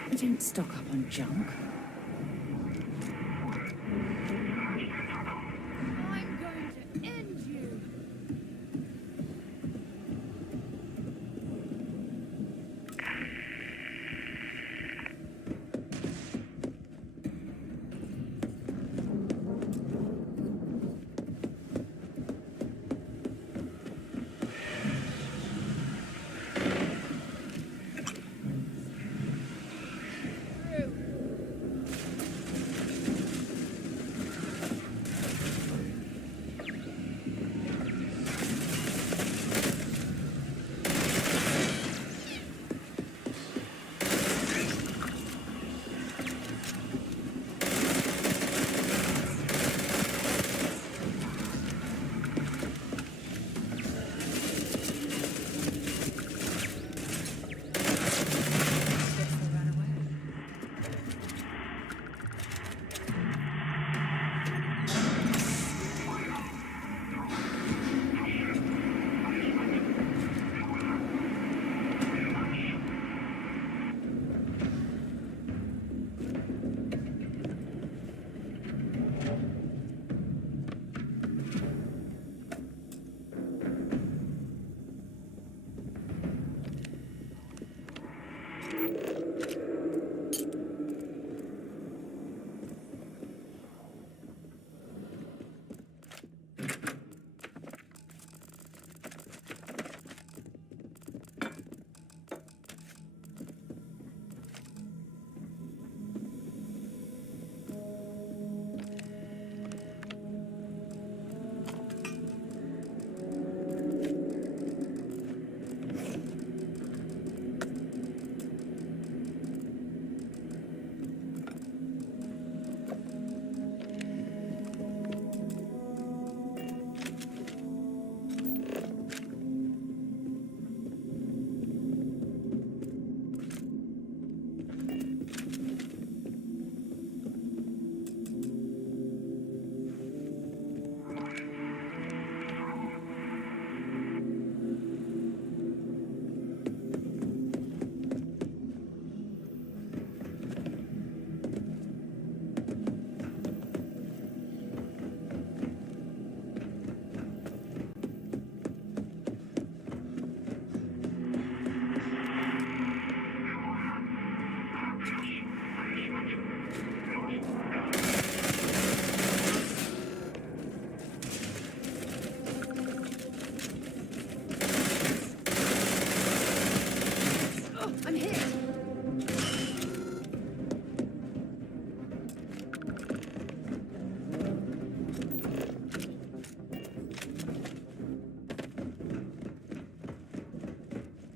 I don't stock up on junk. I'm going to end you.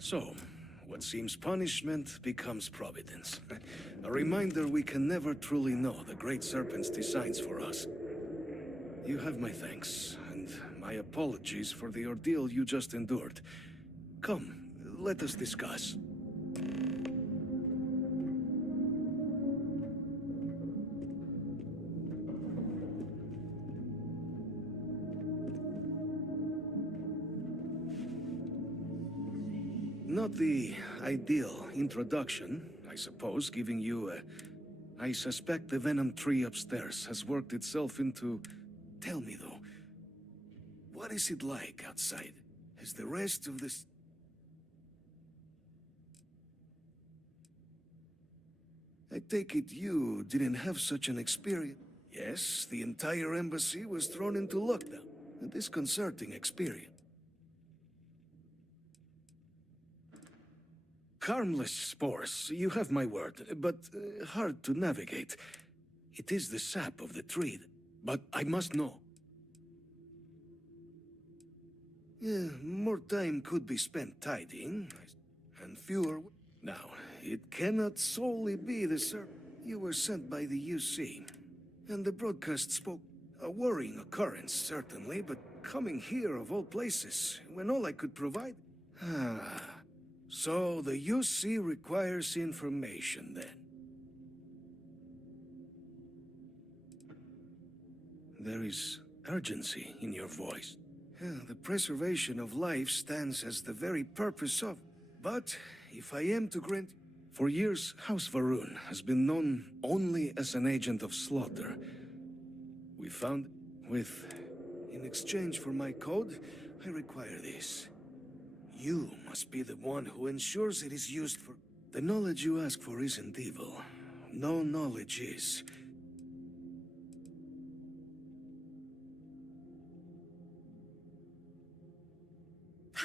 So, what seems punishment becomes providence. A reminder we can never truly know the Great Serpent's designs for us. You have my thanks, and my apologies for the ordeal you just endured. Come, let us discuss. Not the ideal introduction, I suppose, giving you a... I suspect the Venom tree upstairs has worked itself into... Tell me, though, what is it like outside? Is the rest of this... I take it you didn't have such an experience. Yes, the entire embassy was thrown into lockdown. A disconcerting experience. Harmless spores, you have my word, but hard to navigate. It is the sap of the tree, but I must know. Yeah, more time could be spent tidying, and fewer... Now, it cannot solely be the serpent. You were sent by the UC, and the broadcast spoke. A worrying occurrence, certainly, but coming here of all places, when all I could provide... Ah... So the UC requires information, then. There is urgency in your voice. Yeah, the preservation of life stands as the very purpose of... But, if I am to grant... For years, House Varun has been known only as an agent of slaughter. We found... In exchange for my code, I require this. You must be the one who ensures it is used for... The knowledge you ask for isn't evil. No knowledge is.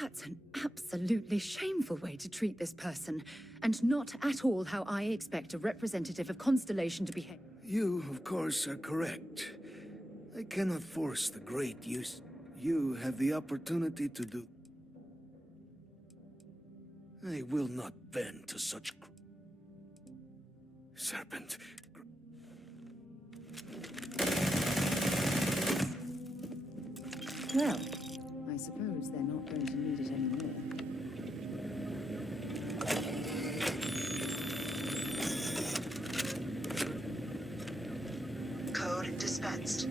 That's an absolutely shameful way to treat this person, and not at all how I expect a representative of Constellation to behave. You, of course, are correct. I cannot force the great use. You have the opportunity to do... I will not bend to such... Serpent. Well, I suppose they're not going to need it anymore. Code dispensed.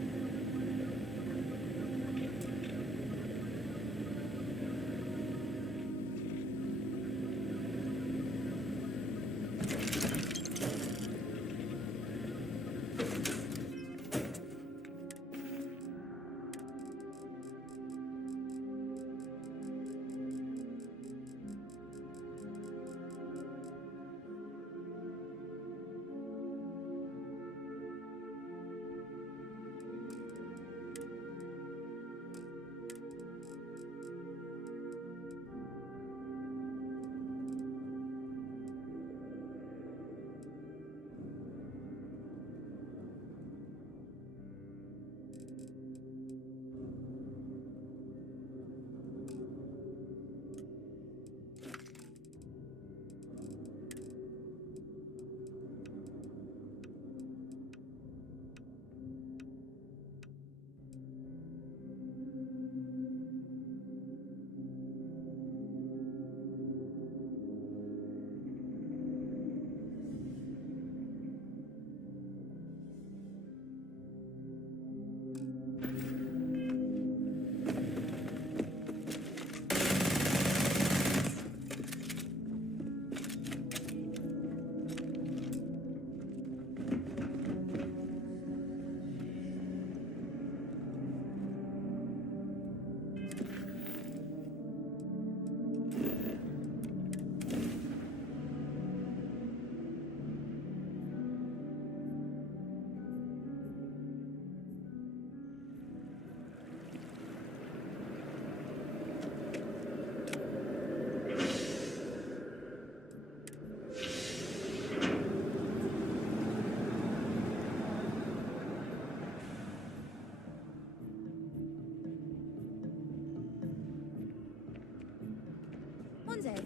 One day,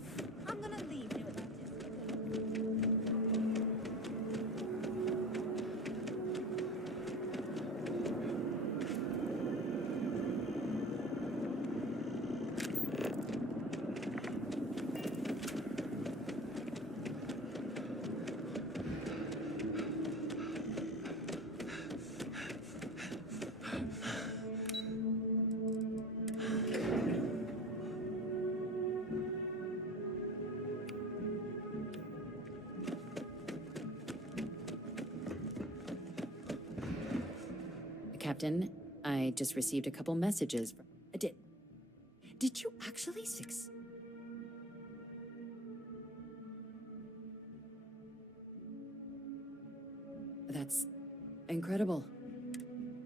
I'm gonna leave New Atlantis. Captain, I just received a couple messages. Did you actually succeed? That's incredible.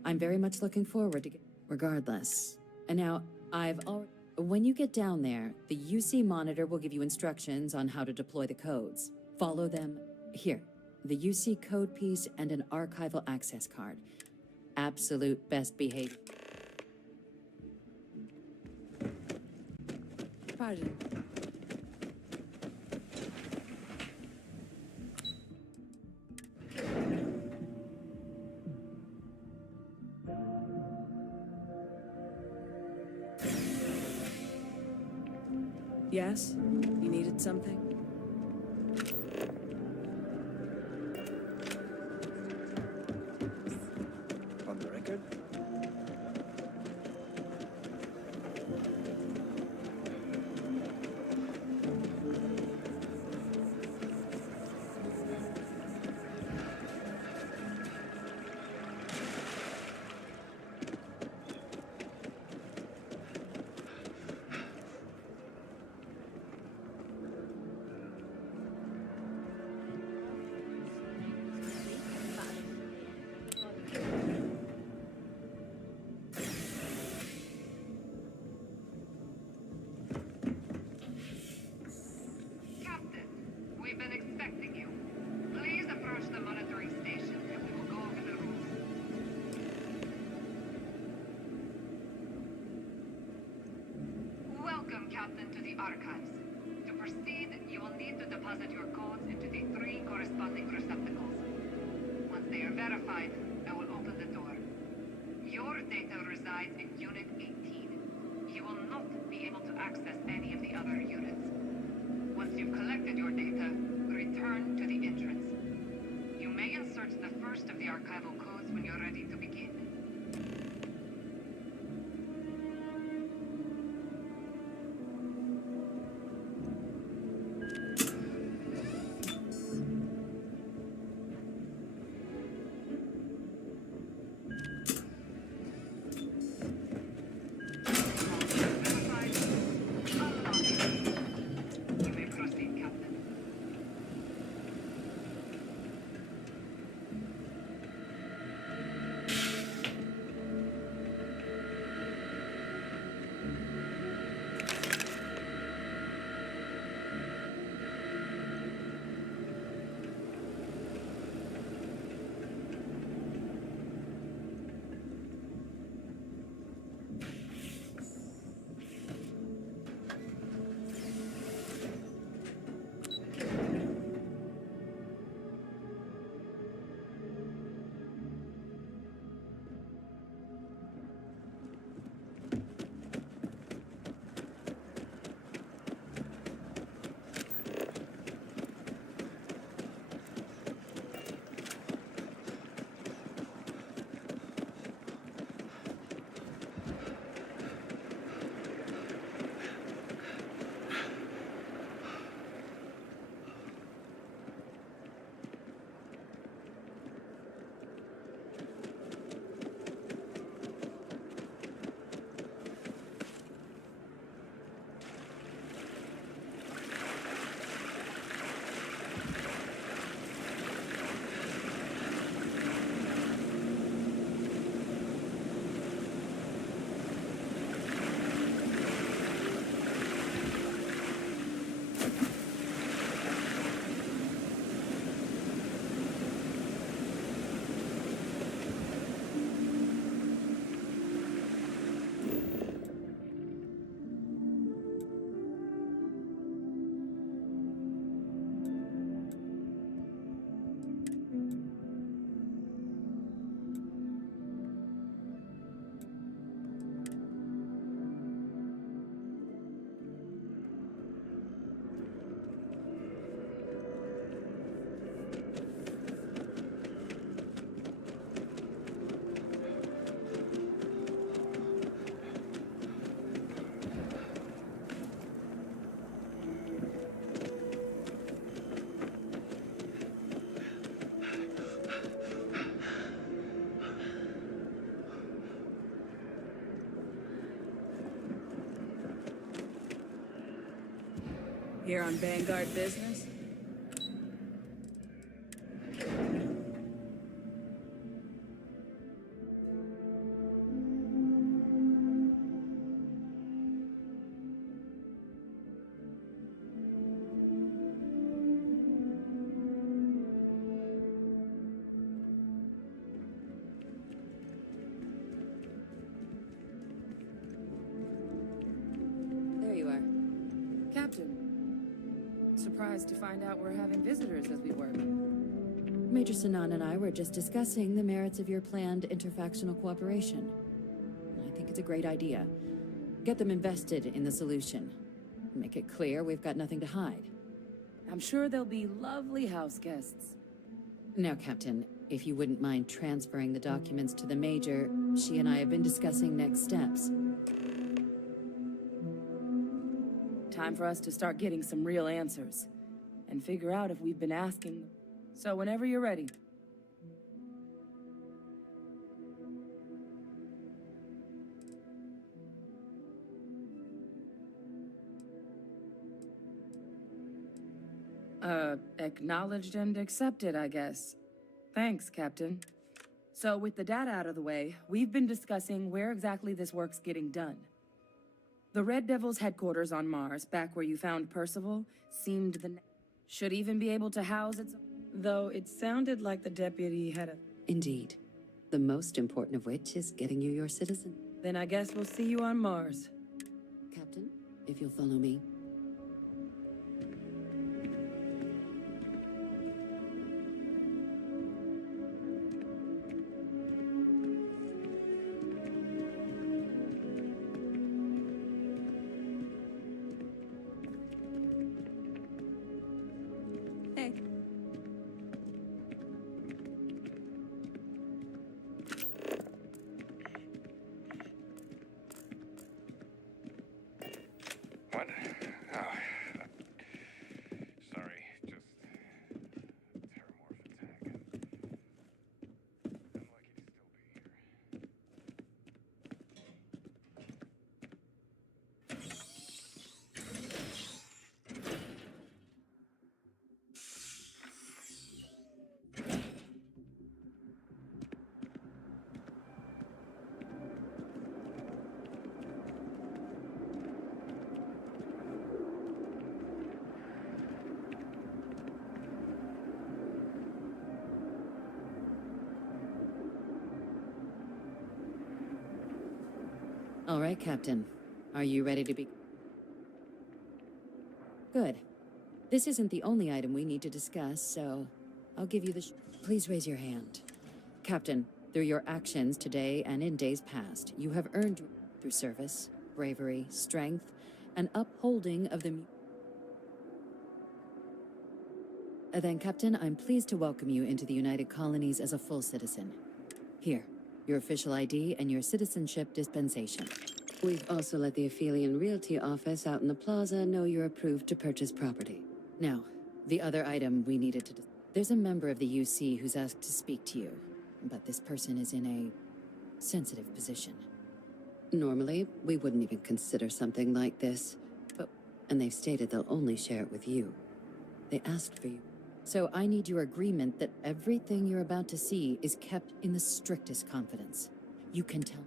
I'm very much looking forward to regardless. And now, when you get down there, the UC monitor will give you instructions on how to deploy the codes. Follow them. Here, the UC code piece and an archival access card. Absolute best behavior. Pardon. Yes? You needed something? On the record? Captain, we've been expecting you. Please approach the monitoring station and we will go over the rules. Welcome, Captain, to the Archives. To proceed, you will need to deposit your codes into the 3 corresponding receptacles. Once they are verified, I will open the door. Your data resides in Unit 18. You will not be able to access any of the other units. Once you've collected your data, return to the entrance. You may insert the first of the archival codes when you're ready to begin. You may proceed, Captain. Here on Vanguard business? There you are. Captain. Surprised to find out we're having visitors as we work. Major Sinan and I were just discussing the merits of your planned interfactional cooperation. I think it's a great idea. Get them invested in the solution. Make it clear we've got nothing to hide. I'm sure they'll be lovely house guests. Now, Captain, if you wouldn't mind transferring the documents to the Major, she and I have been discussing next steps. Time for us to start getting some real answers. And figure out if we've been asking them. So whenever you're ready. Acknowledged and accepted, I guess. Thanks, Captain. So with the data out of the way, we've been discussing where exactly this work's getting done. The Red Devil's headquarters on Mars, back where you found Percival, seemed should even be able to house its... Though it sounded like the deputy had a... Indeed. The most important of which is getting you your citizen. Then I guess we'll see you on Mars. Captain, if you'll follow me. What? Oh. Sorry, just Terramorph attack. I'm lucky to still be here. All right, Captain. Are you ready to be... Good. This isn't the only item we need to discuss, so I'll give you the... Please raise your hand. Captain, through your actions today and in days past, you have earned through service, bravery, strength, and upholding of the... Then, Captain, I'm pleased to welcome you into the United Colonies as a full citizen. Here, your official ID and your citizenship dispensation. We've also let the Aphelion Realty office out in the plaza know you're approved to purchase property. Now, the other item we needed to... There's a member of the UC who's asked to speak to you, but this person is in a sensitive position. Normally, we wouldn't even consider something like this, but... And they've stated they'll only share it with you. They asked for you. So I need your agreement that everything you're about to see is kept in the strictest confidence. You can tell.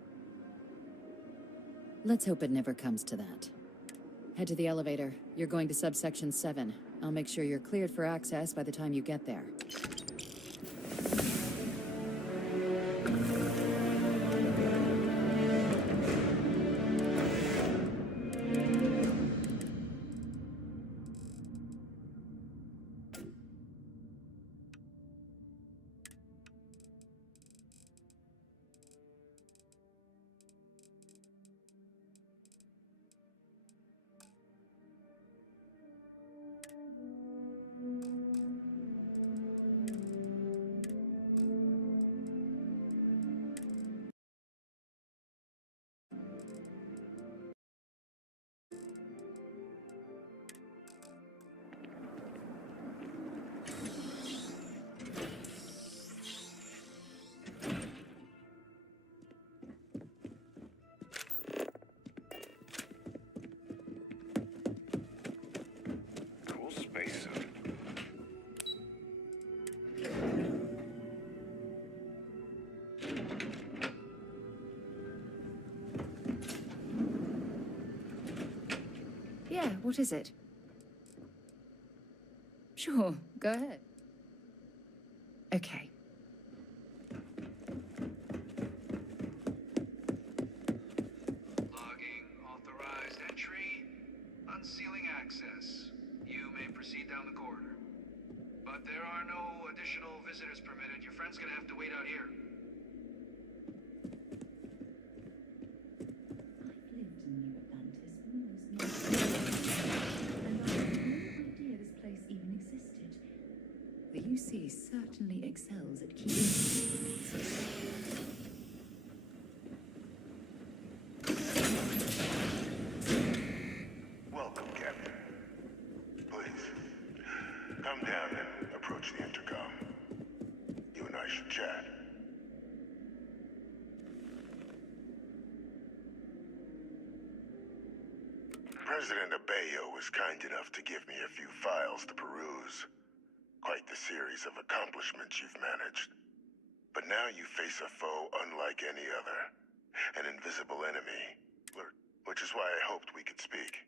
Let's hope it never comes to that. Head to the elevator. You're going to subsection 7. I'll make sure you're cleared for access by the time you get there. Yeah, what is it? Sure, go ahead. Okay. Logging authorized entry. Unsealing access. You may proceed down the corridor. But there are no additional visitors permitted. Your friend's gonna have to wait out here. The UC certainly excels at keeping. Welcome, Captain. Please, come down and approach the intercom. You and I should chat. President Abeyo was kind enough to give me a few files to peruse. Quite the series of accomplishments you've managed. But now you face a foe unlike any other. An invisible enemy. Which is why I hoped we could speak.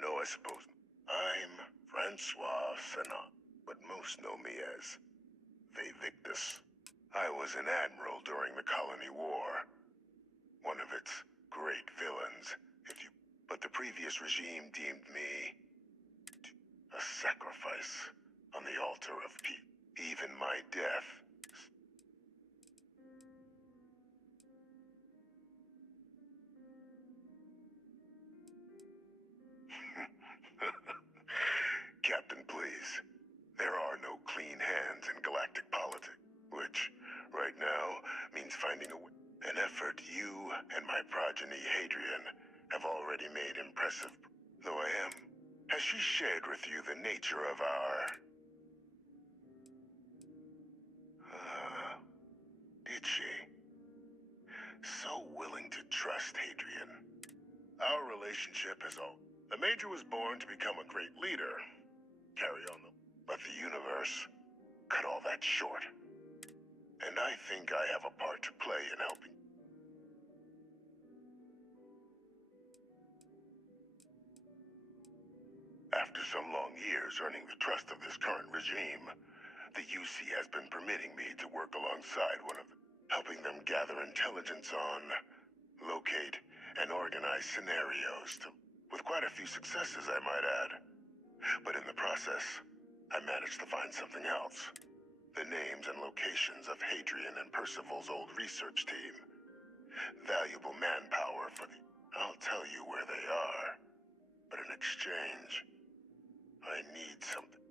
No, I suppose. I'm Francois Senat, but most know me as Victus. I was an admiral during the Colony War. One of its great villains, But the previous regime deemed me a sacrifice on the altar of peace. Even my death. Captain, please. There are no clean hands in galactic politics, which, right now, means finding an effort you and my progeny, Hadrian, have already made impressive, though I am. Has she shared with you the nature of our... did she? So willing to trust Hadrian. Our relationship is all... The Major was born to become a great leader. Carry on the... But the universe cut all that short. And I think I have a part to play in helping. After some long years earning the trust of this current regime, the UC has been permitting me to work alongside one of them, helping them gather intelligence on, locate, and organize scenarios with quite a few successes, I might add. But in the process, I managed to find something else. The names and locations of Hadrian and Percival's old research team. Valuable manpower for the... I'll tell you where they are. But in exchange, I need something.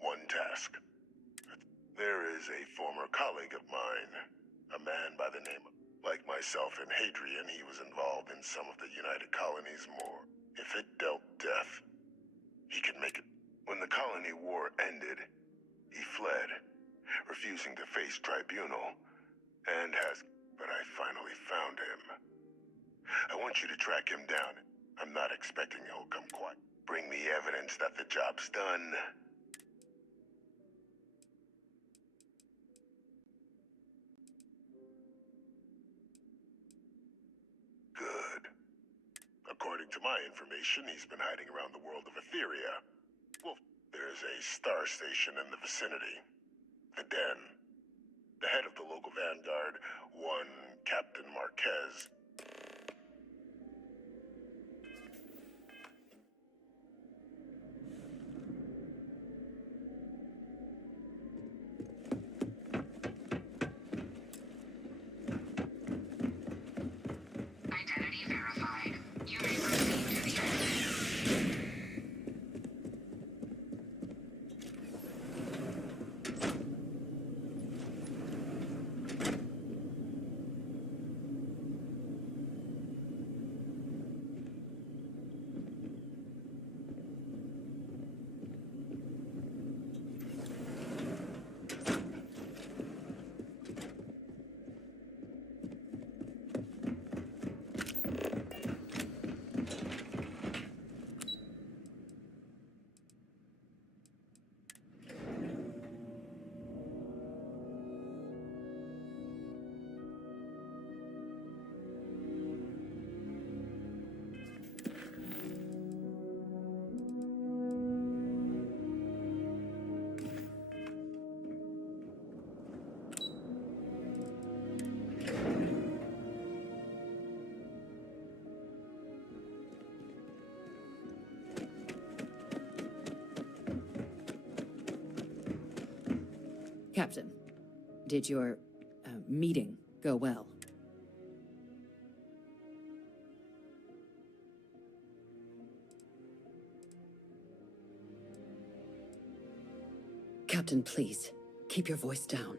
One task. There is a former colleague of mine, a man by the name of... Like myself and Hadrian, he was involved in some of the United Colonies' more. If it dealt death, he could make it. When the Colony War ended, he fled, refusing to face tribunal, and has... But I finally found him. I want you to track him down. I'm not expecting he'll come quiet. Bring me evidence that the job's done. Good. According to my information, he's been hiding around the world of Etheria. Well, there's a star station in the vicinity. The Den. The head of the local vanguard, one Captain Marquez. Identity verified. You may proceed to the end. Captain, did your meeting go well? Captain, please, keep your voice down.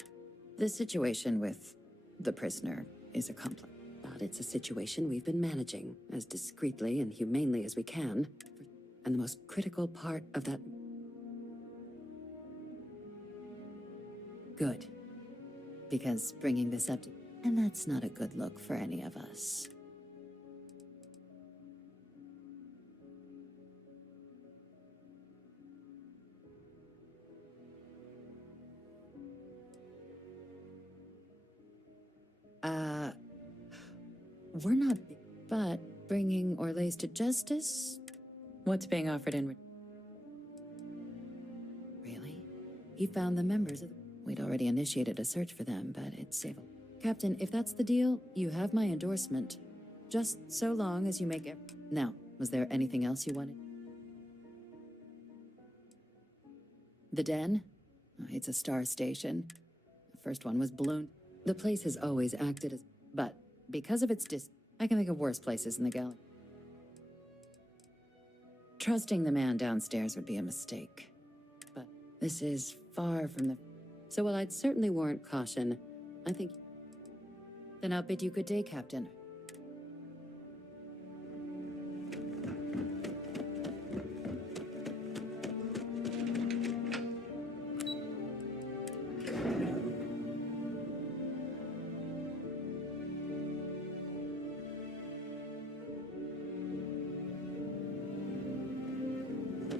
The situation with the prisoner is a complex, but it's a situation we've been managing as discreetly and humanely as we can. And the most critical part of that... Good. Because bringing this up to... And that's not a good look for any of us. We're not... But bringing Orlays to justice? What's being offered in... Really? He found the members of... We'd already initiated a search for them, but it's safe. Captain, if that's the deal, you have my endorsement. Just so long as you make it... Now, was there anything else you wanted? The Den? It's a star station. The first one was blown. The place has always acted as... But because of its I can think of worse places in the galaxy. Trusting the man downstairs would be a mistake. But this is far from the... So while I'd certainly warrant caution, I think... Then I'll bid you good day, Captain.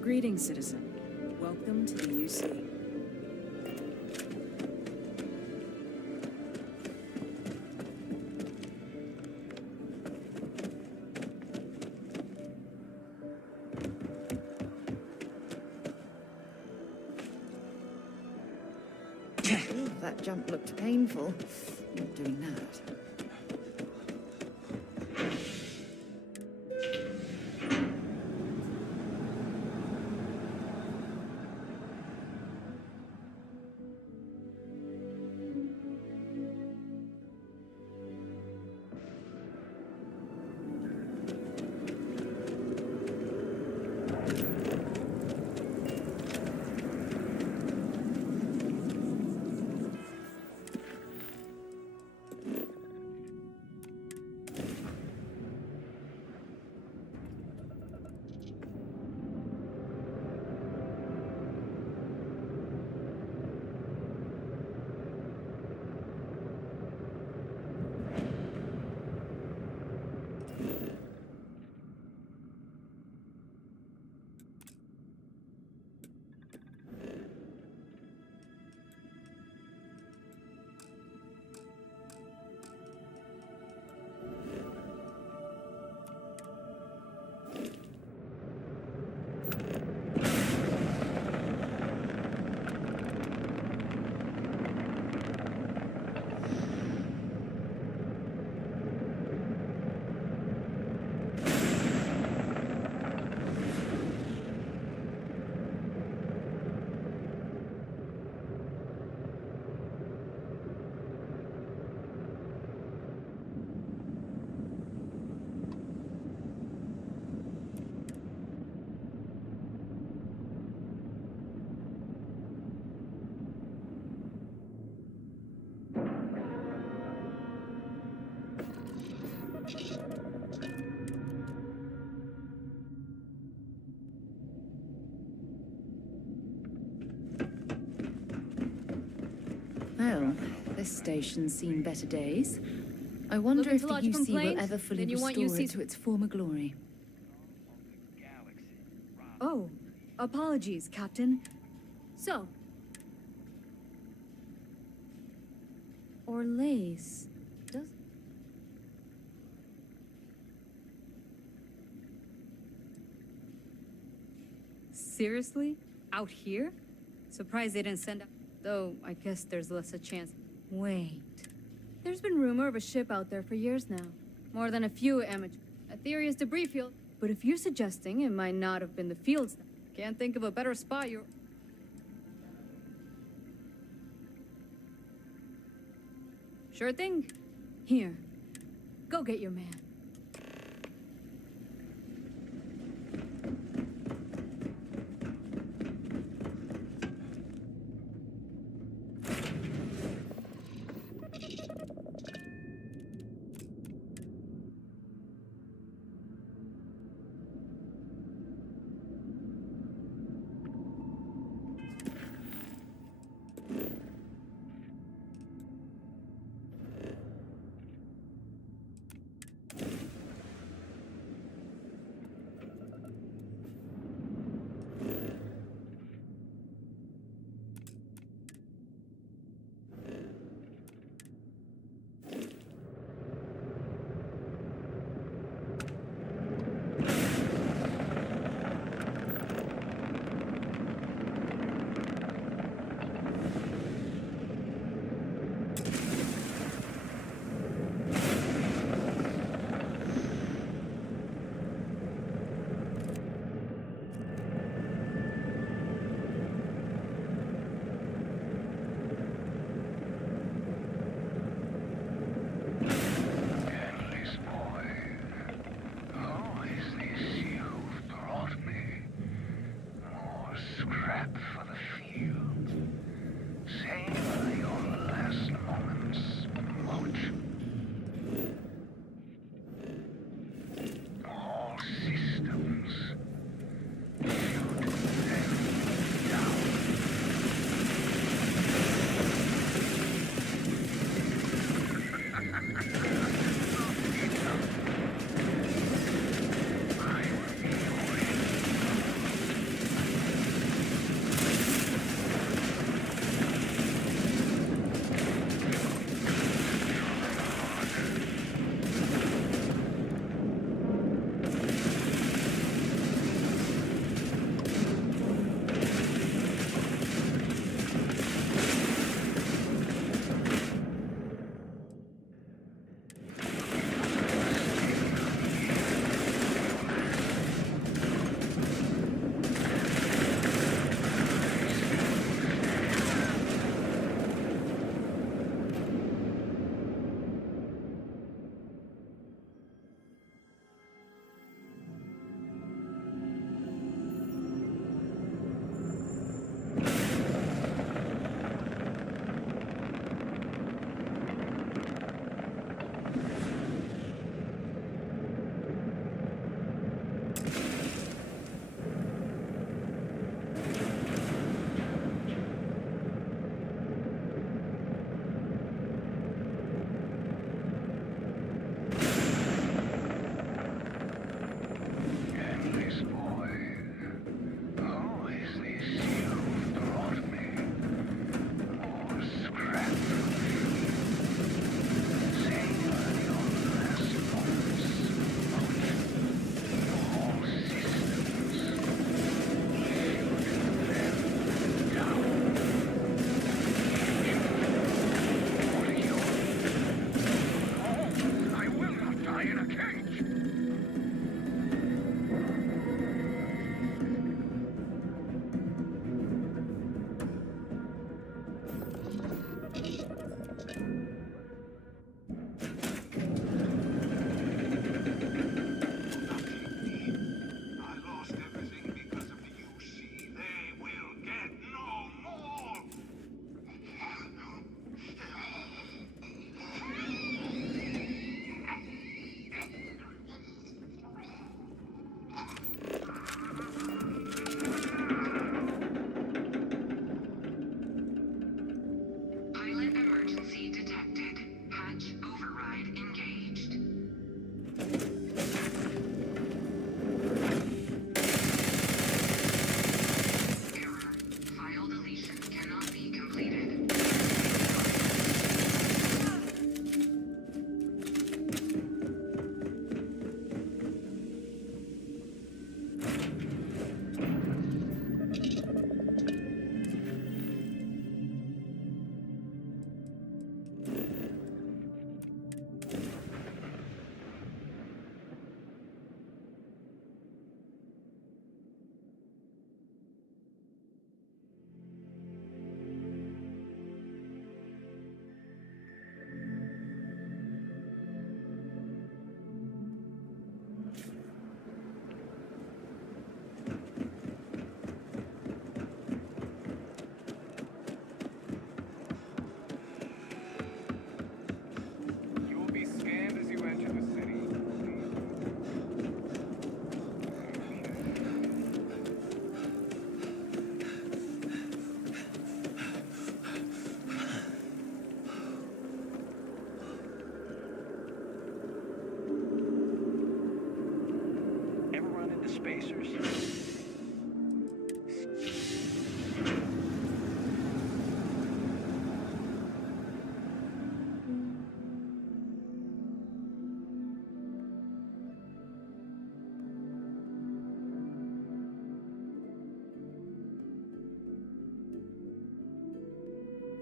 Greetings, citizen. Welcome to the UC. Ooh, that jump looked painful. Not doing that. Well, this station's seen better days. I wonder if the UC will ever fully restore it to its former glory. Oh, apologies, Captain. So, Orlays does... Seriously? Out here? Surprised they didn't send out... Though, I guess there's less a chance. Wait. There's been rumor of a ship out there for years now. More than a few amateur. A theory is debris field. But if you're suggesting it might not have been the fields, can't think of a better spot you're... Sure thing. Here, go get your man.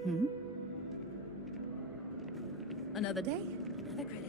Hmm? Another day, another credit.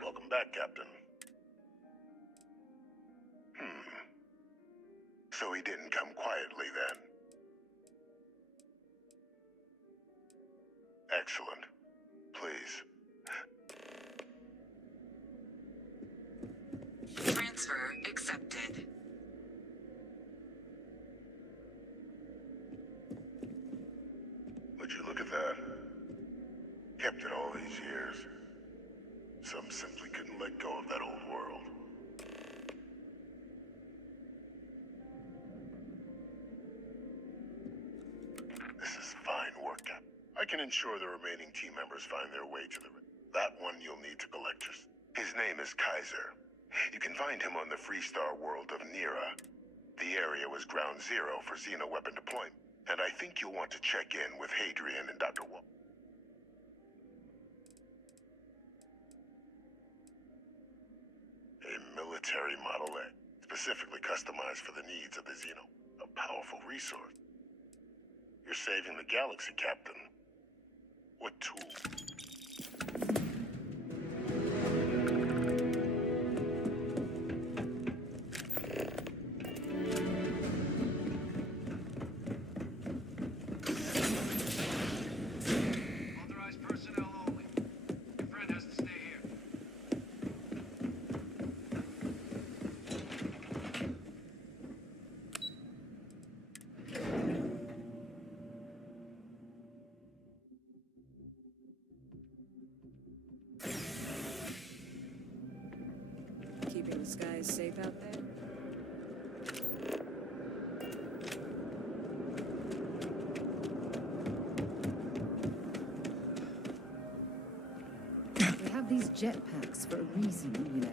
Welcome back, Captain. So he didn't come quietly then. Excellent. Please. Transfer accepted. Would you look at that? Kept it all these years. Some simply couldn't let go of that old world. This is fine work, Cap. I can ensure the remaining team members find their way to the... That one you'll need to collect. His name is Kaiser. You can find him on the Freestar world of Nira. The area was ground zero for Xeno weapon deployment, and I think you'll want to check in with Hadrian and Dr. Wall. A military Model A, specifically customized for the needs of the Xeno. A powerful resource. You're saving the galaxy, Captain. What tool? Authorized personnel only. Your friend has to stay here. Keeping the skies safe out there? They have these jetpacks for a reason, you know.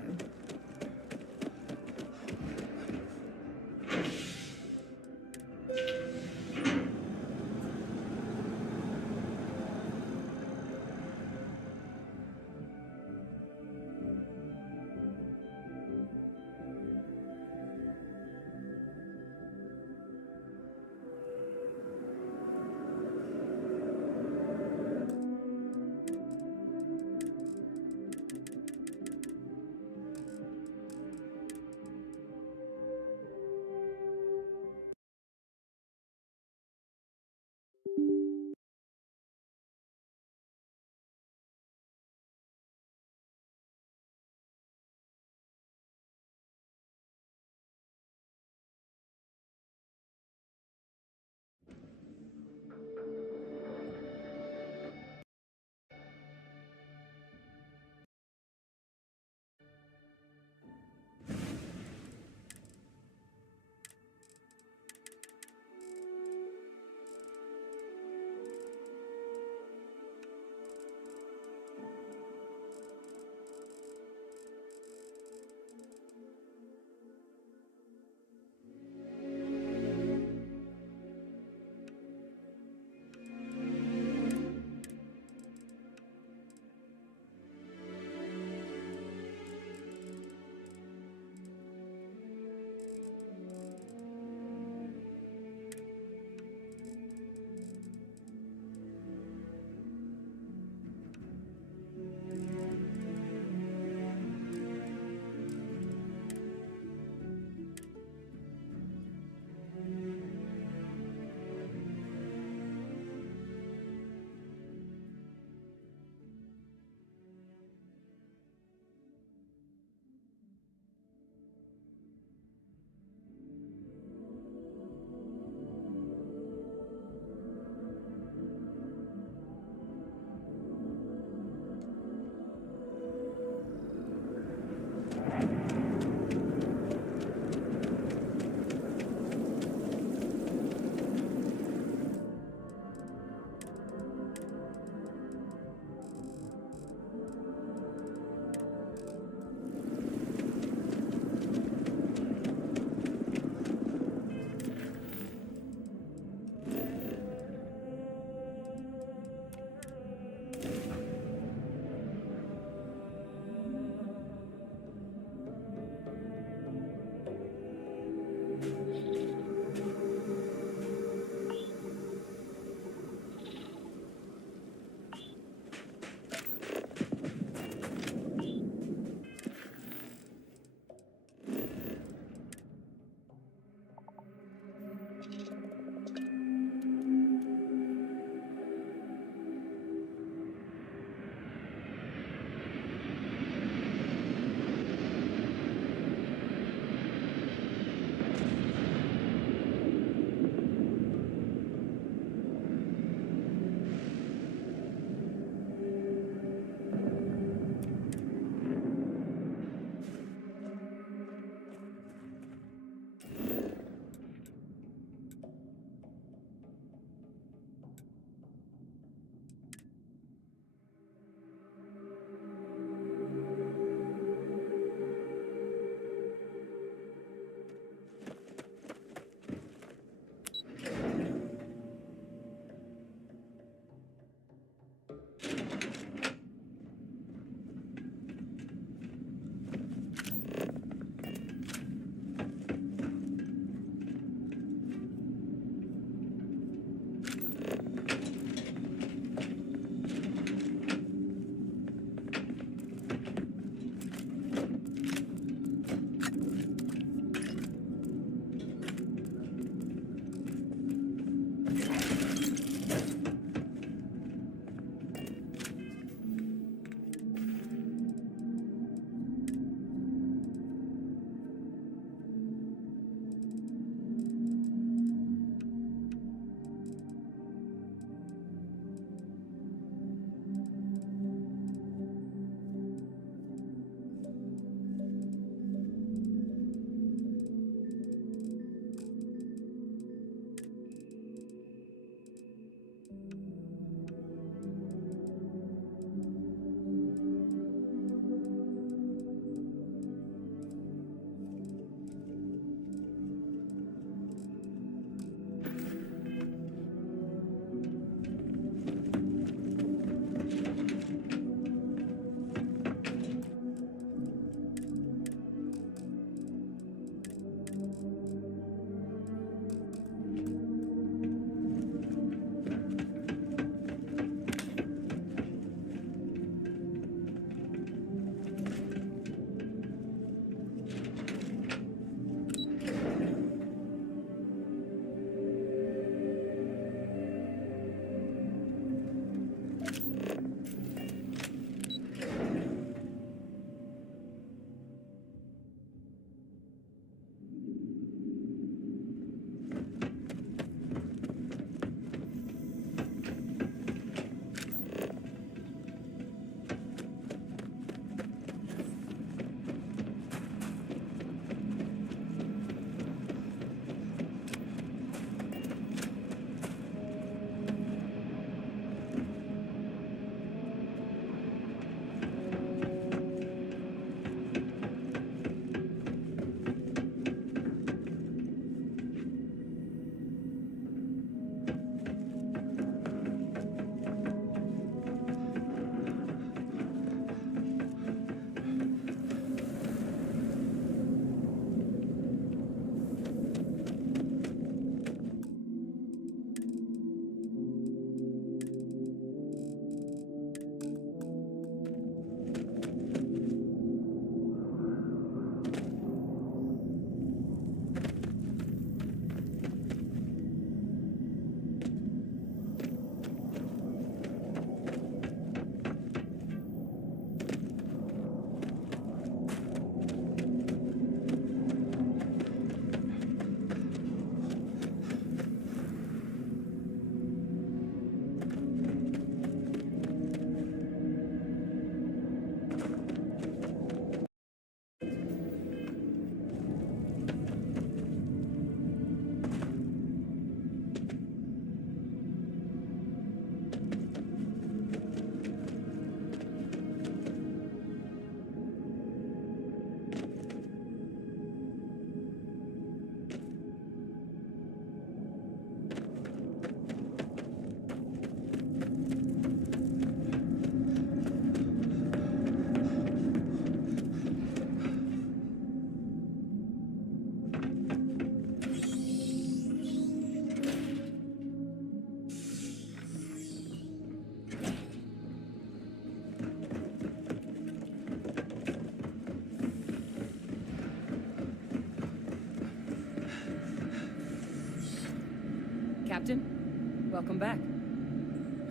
Captain, welcome back.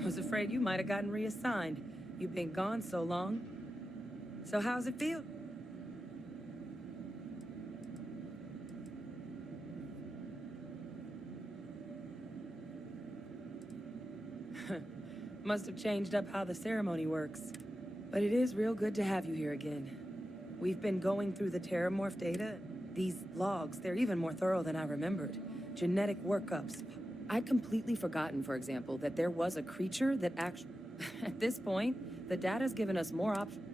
I was afraid you might have gotten reassigned. You've been gone so long. So how's it feel? Must have changed up how the ceremony works. But it is real good to have you here again. We've been going through the Terramorph data. These logs, they're even more thorough than I remembered. Genetic workups. I'd completely forgotten, for example, that there was a creature that actually... At this point, the data's given us more options.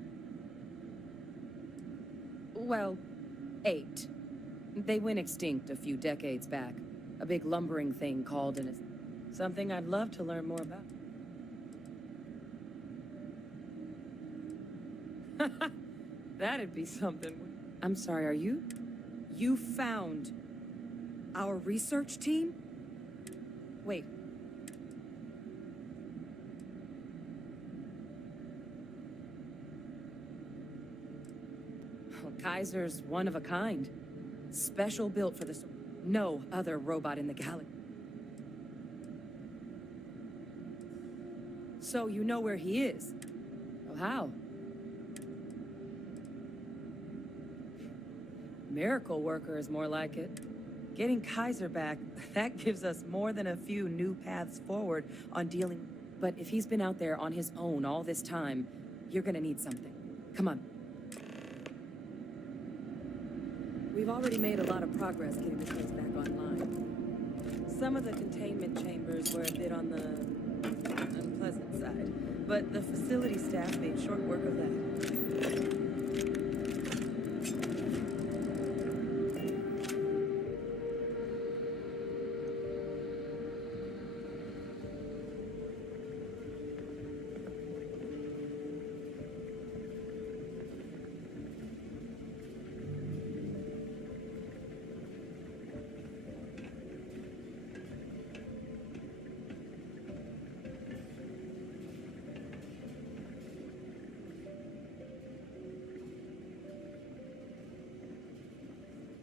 Well, 8. They went extinct a few decades back. A big lumbering thing called an... Something I'd love to learn more about. That'd be something. I'm sorry, are you? You found our research team? Wait. Well, Kaiser's one of a kind. Special built for this. No other robot in the galaxy. So you know where he is? Well, how? Miracle worker is more like it. Getting Kaiser back, that gives us more than a few new paths forward on dealing. But if he's been out there on his own all this time, you're gonna need something. Come on. We've already made a lot of progress getting the place back online. Some of the containment chambers were a bit on the unpleasant side, but the facility staff made short work of that.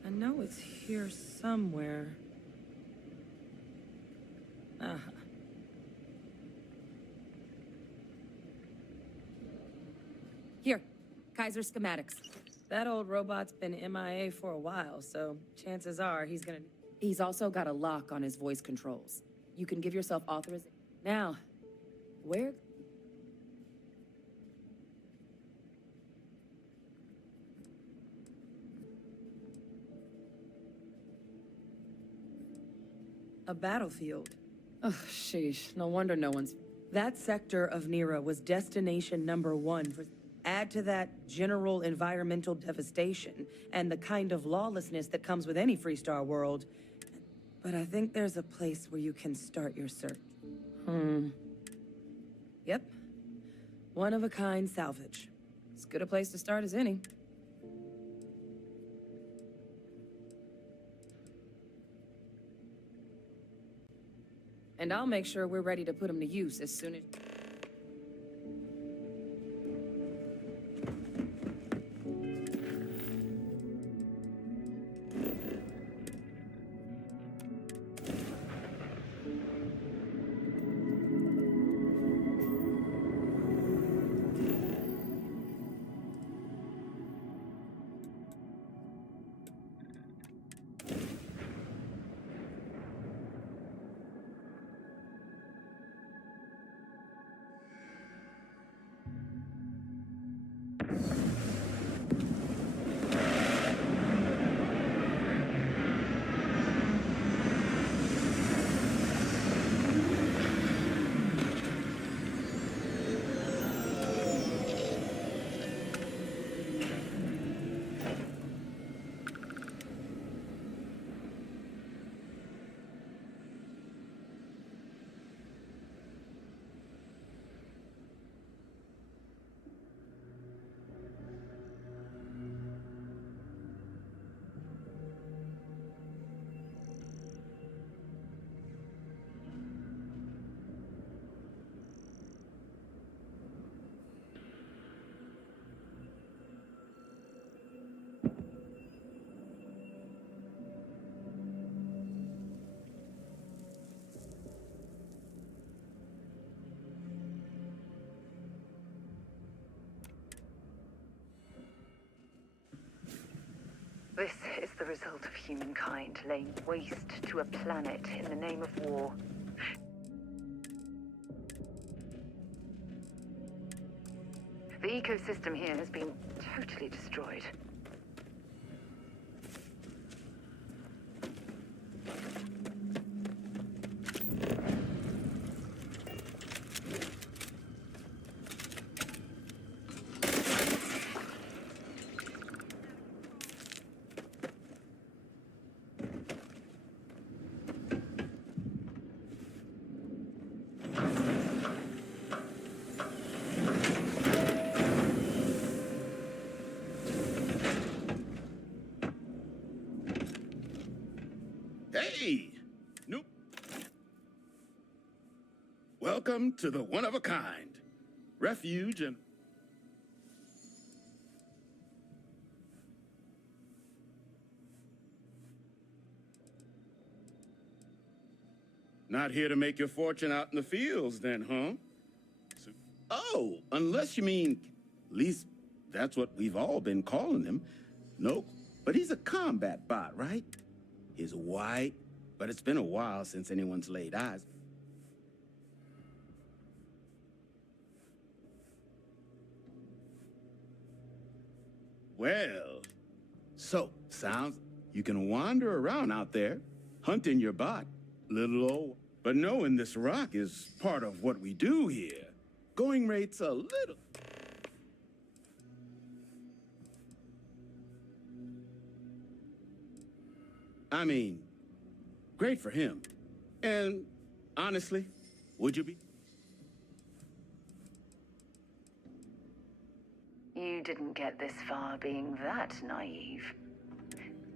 I know it's here somewhere. Here, Kaiser schematics. That old robot's been MIA for a while, so chances are he's gonna... He's also got a lock on his voice controls. You can give yourself authorization. Now, where... A battlefield. Oh, sheesh. No wonder no one's... That sector of Nera was destination #1 for... Add to that general environmental devastation and the kind of lawlessness that comes with any Freestar world. But I think there's a place where you can start your search. Yep. One-of-a-kind salvage. As good a place to start as any. And I'll make sure we're ready to put them to use as soon as... This is the result of humankind laying waste to a planet in the name of war. The ecosystem here has been totally destroyed. Hey! Nope. Welcome to the one-of-a-kind. Refuge and... Not here to make your fortune out in the fields, then, huh? Oh, unless you mean... At least that's what we've all been calling him. No, but he's a combat bot, right? He's white, but it's been a while since anyone's laid eyes. Well, so, sounds you can wander around out there, hunting your bot, little old. But knowing this rock is part of what we do here, going rate's a little... I mean, great for him. And honestly, would you be? You didn't get this far being that naive.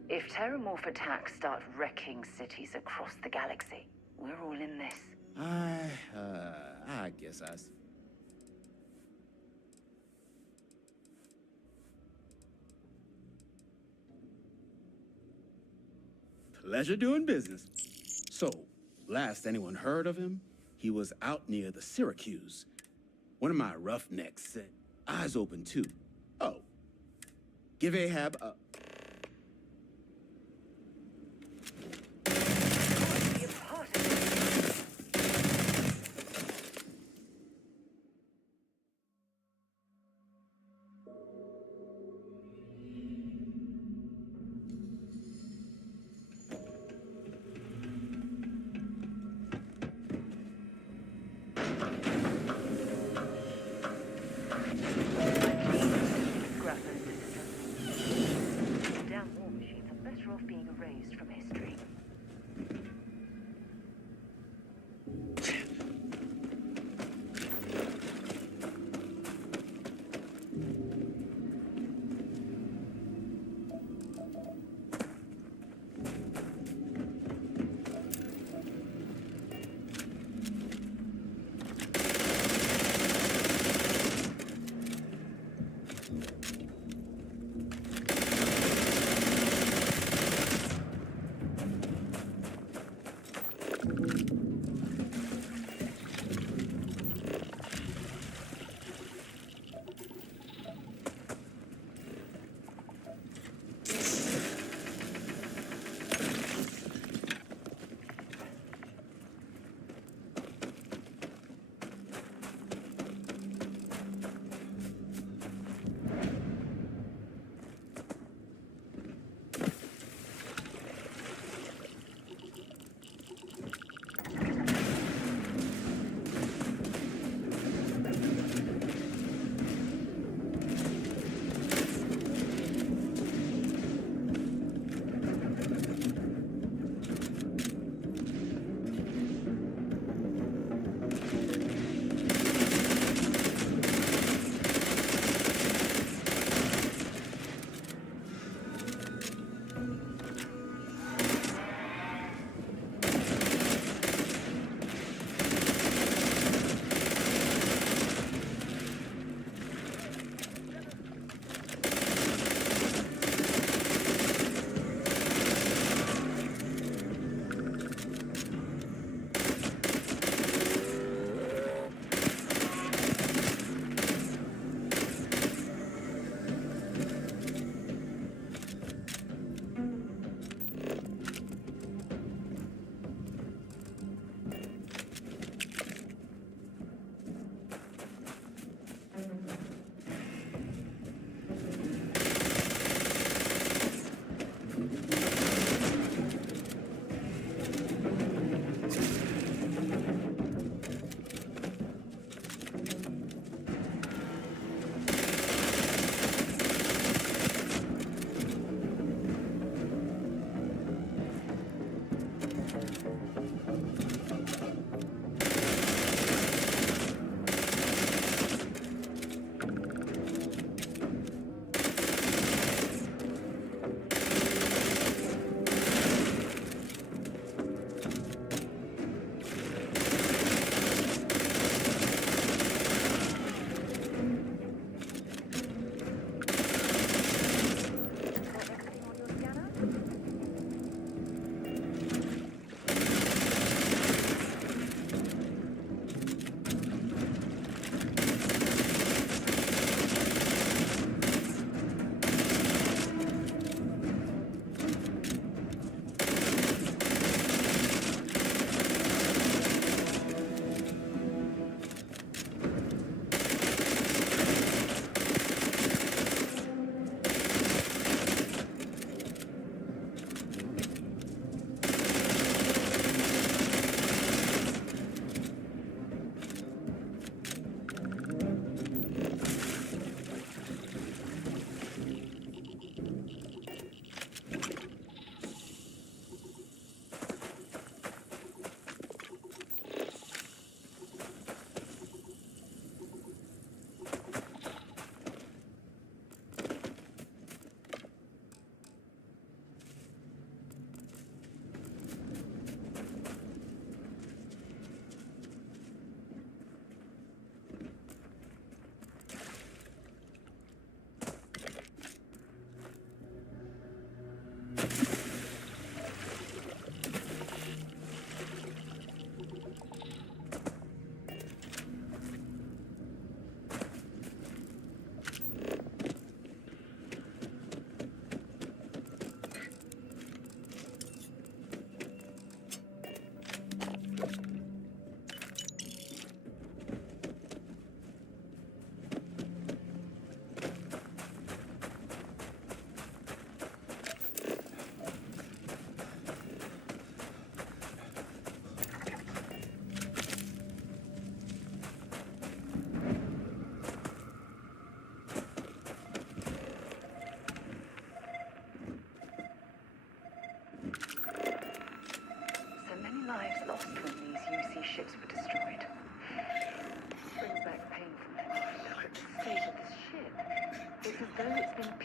If Terramorph attacks start wrecking cities across the galaxy, we're all in this. I guess I... Pleasure doing business. So, last anyone heard of him, he was out near the Syracuse. One of my roughnecks said, eyes open too. Oh, give Ahab a...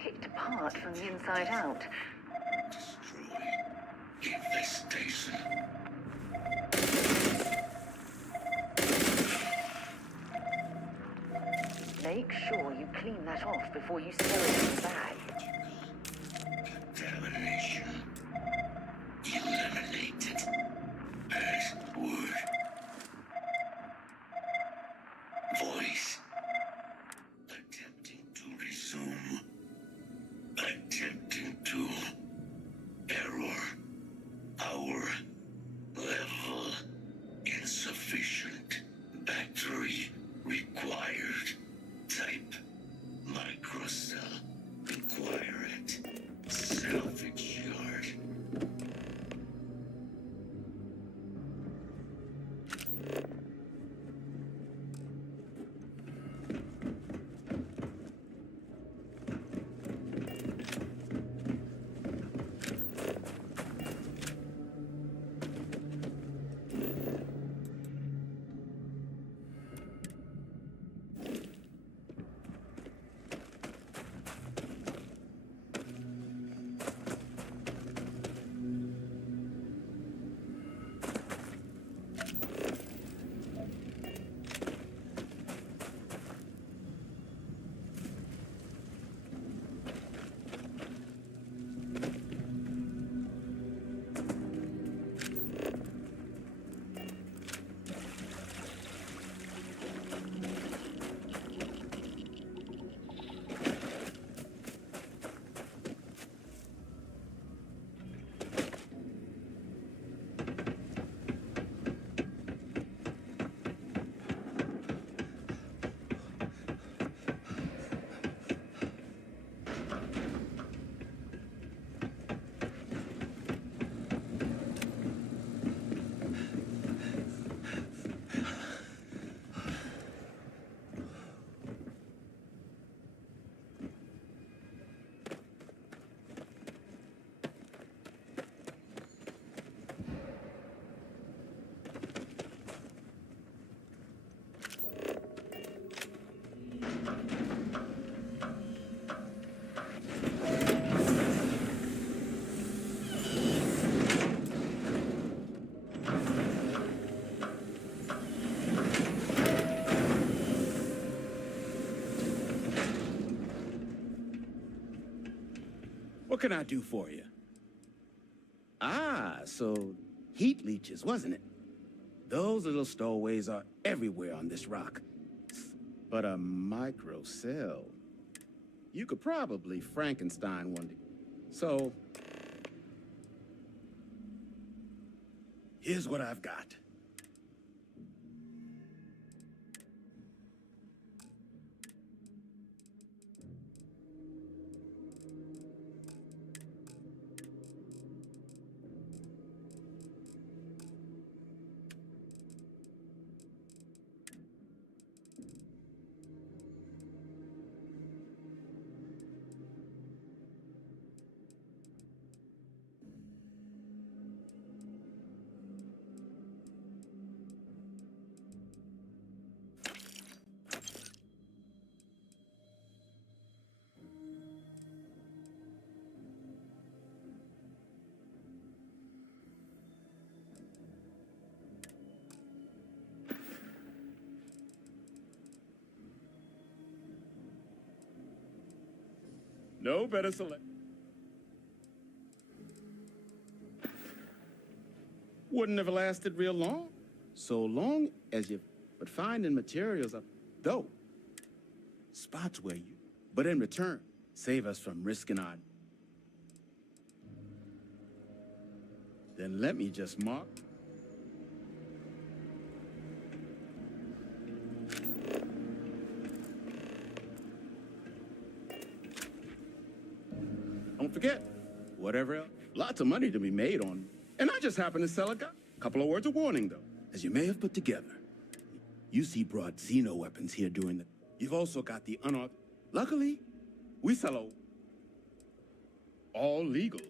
kicked apart from the inside out. Infestation. Make sure you clean that off before you stow it in the bag. Contamination. Eliminated. Password. Voice. Attempting to resume. Attempting to. Error. Power. Level. Insufficient. Battery required. Type. Microcell. Require it. Salvage yard. What can I do for you? Ah, so heat leeches, wasn't it? Those little stowaways are everywhere on this rock. But a microcell, you could probably Frankenstein one. So, here's what I've got. No better select. Wouldn't have lasted real long. So long as you... But finding materials up... Though. Spots where you... But in return, save us from risking our... Then let me just mark... Don't forget, whatever else, lots of money to be made on. And I just happen to sell a gun. Couple of words of warning, though. As you may have put together, UC brought Xeno weapons here during the... You've also got the unauthorized... Luckily, we sell all legal.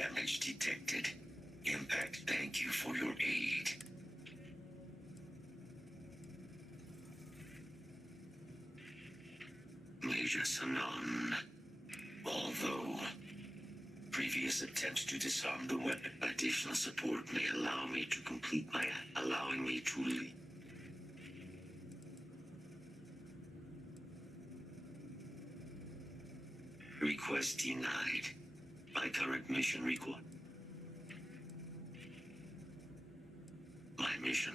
Damage detected. Impact, thank you for your aid. Major Sanan. Although previous attempts to disarm the weapon, additional support may allow me to complete my allowing me to leave. Request denied. My current mission required. My mission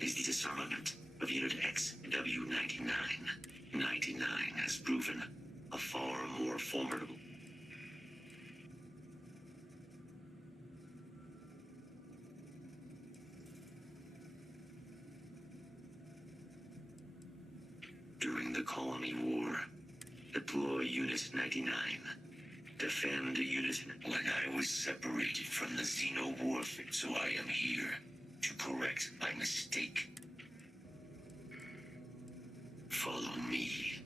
is the disarmament of Unit XW-99. 99 has proven a far more formidable. During the Colony War, deploy Unit 99. Defend Unit... When I was separated from the Xeno warfare, so I am here to correct my mistake. Follow me.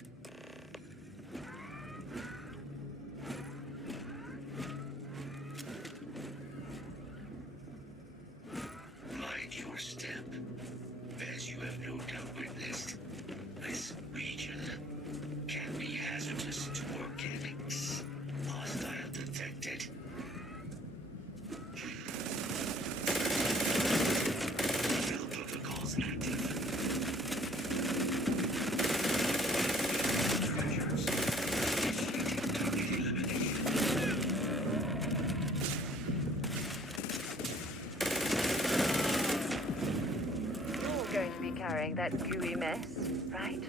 Mind your step. As you have no doubt witnessed, this region can be hazardous to organics. Hostile detected. Kill protocols active. Treasures. Initiating target elimination. You're going to be carrying that gooey mess, right?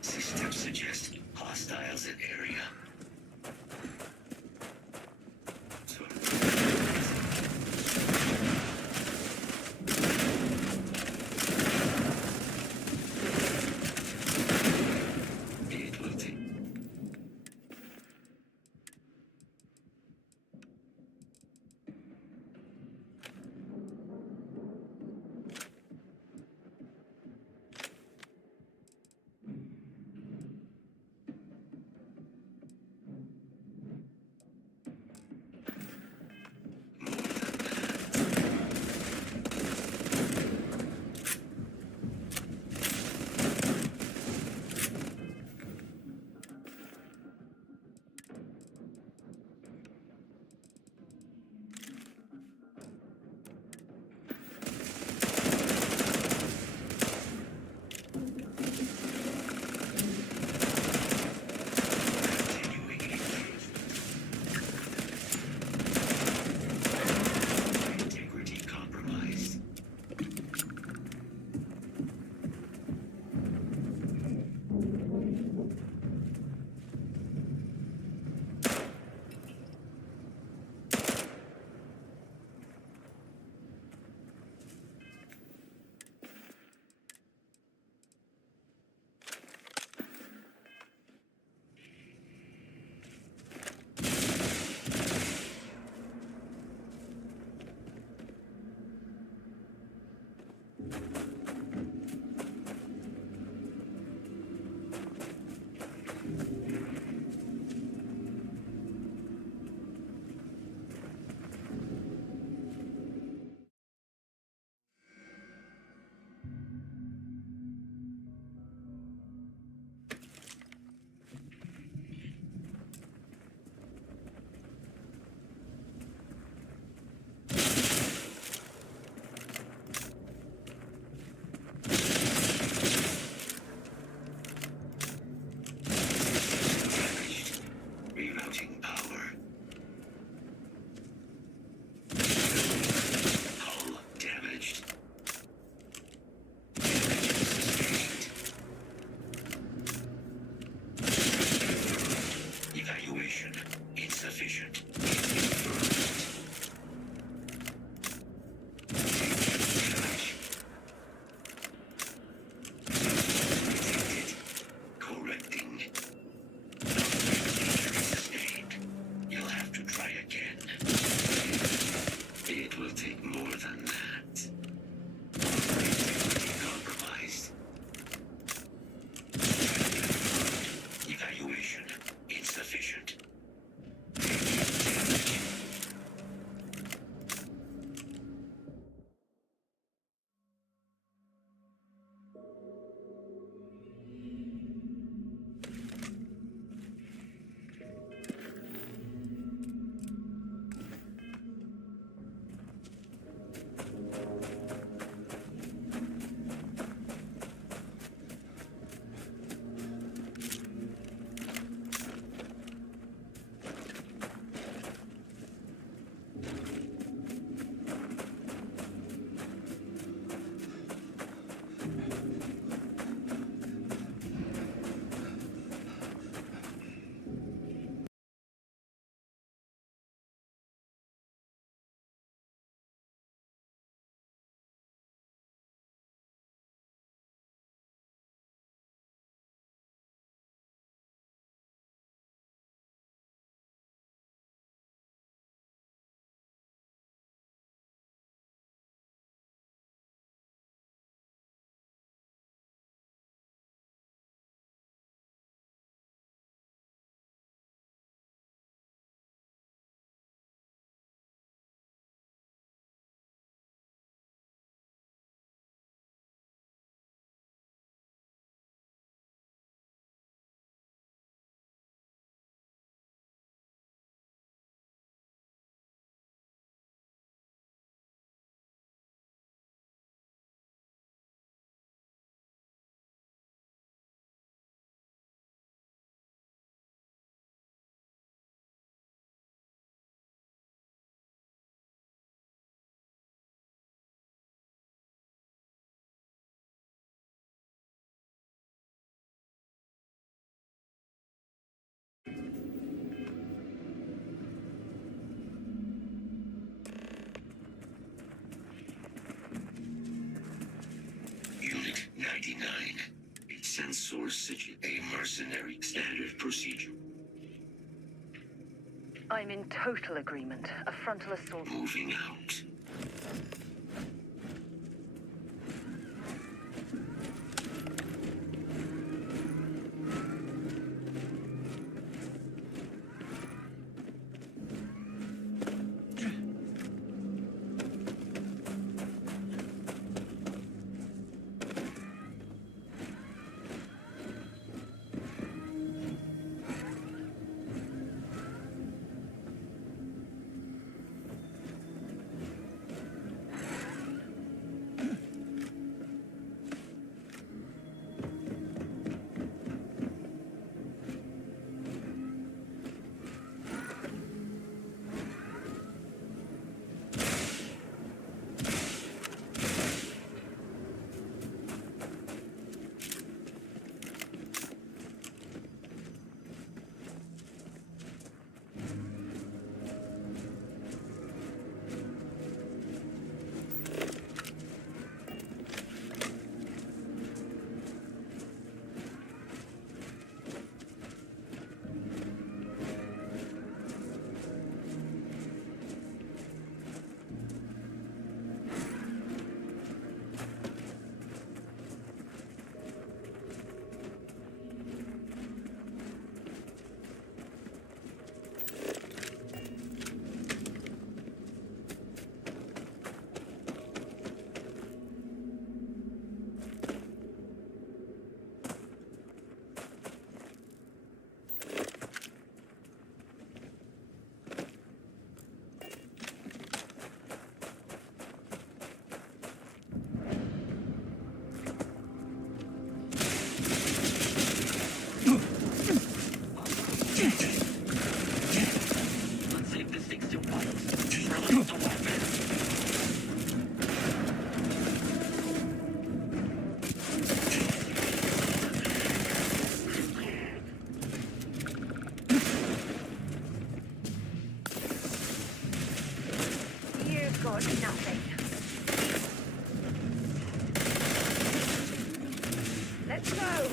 Systems suggest hostiles in area. It will take... Integrity compromised. 99. It sends source a mercenary standard procedure. I'm in total agreement. A frontal assault. Moving out. You've got nothing. Let's go.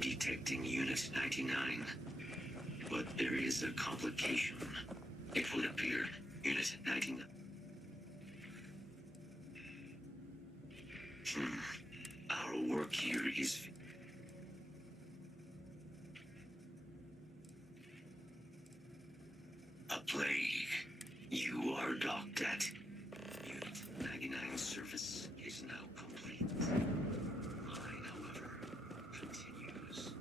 Detecting Unit 99. But there is a complication. It would appear Unit 99. work here is... a plague. You are docked at... Unit 99 service is now complete. Mine, however, continues.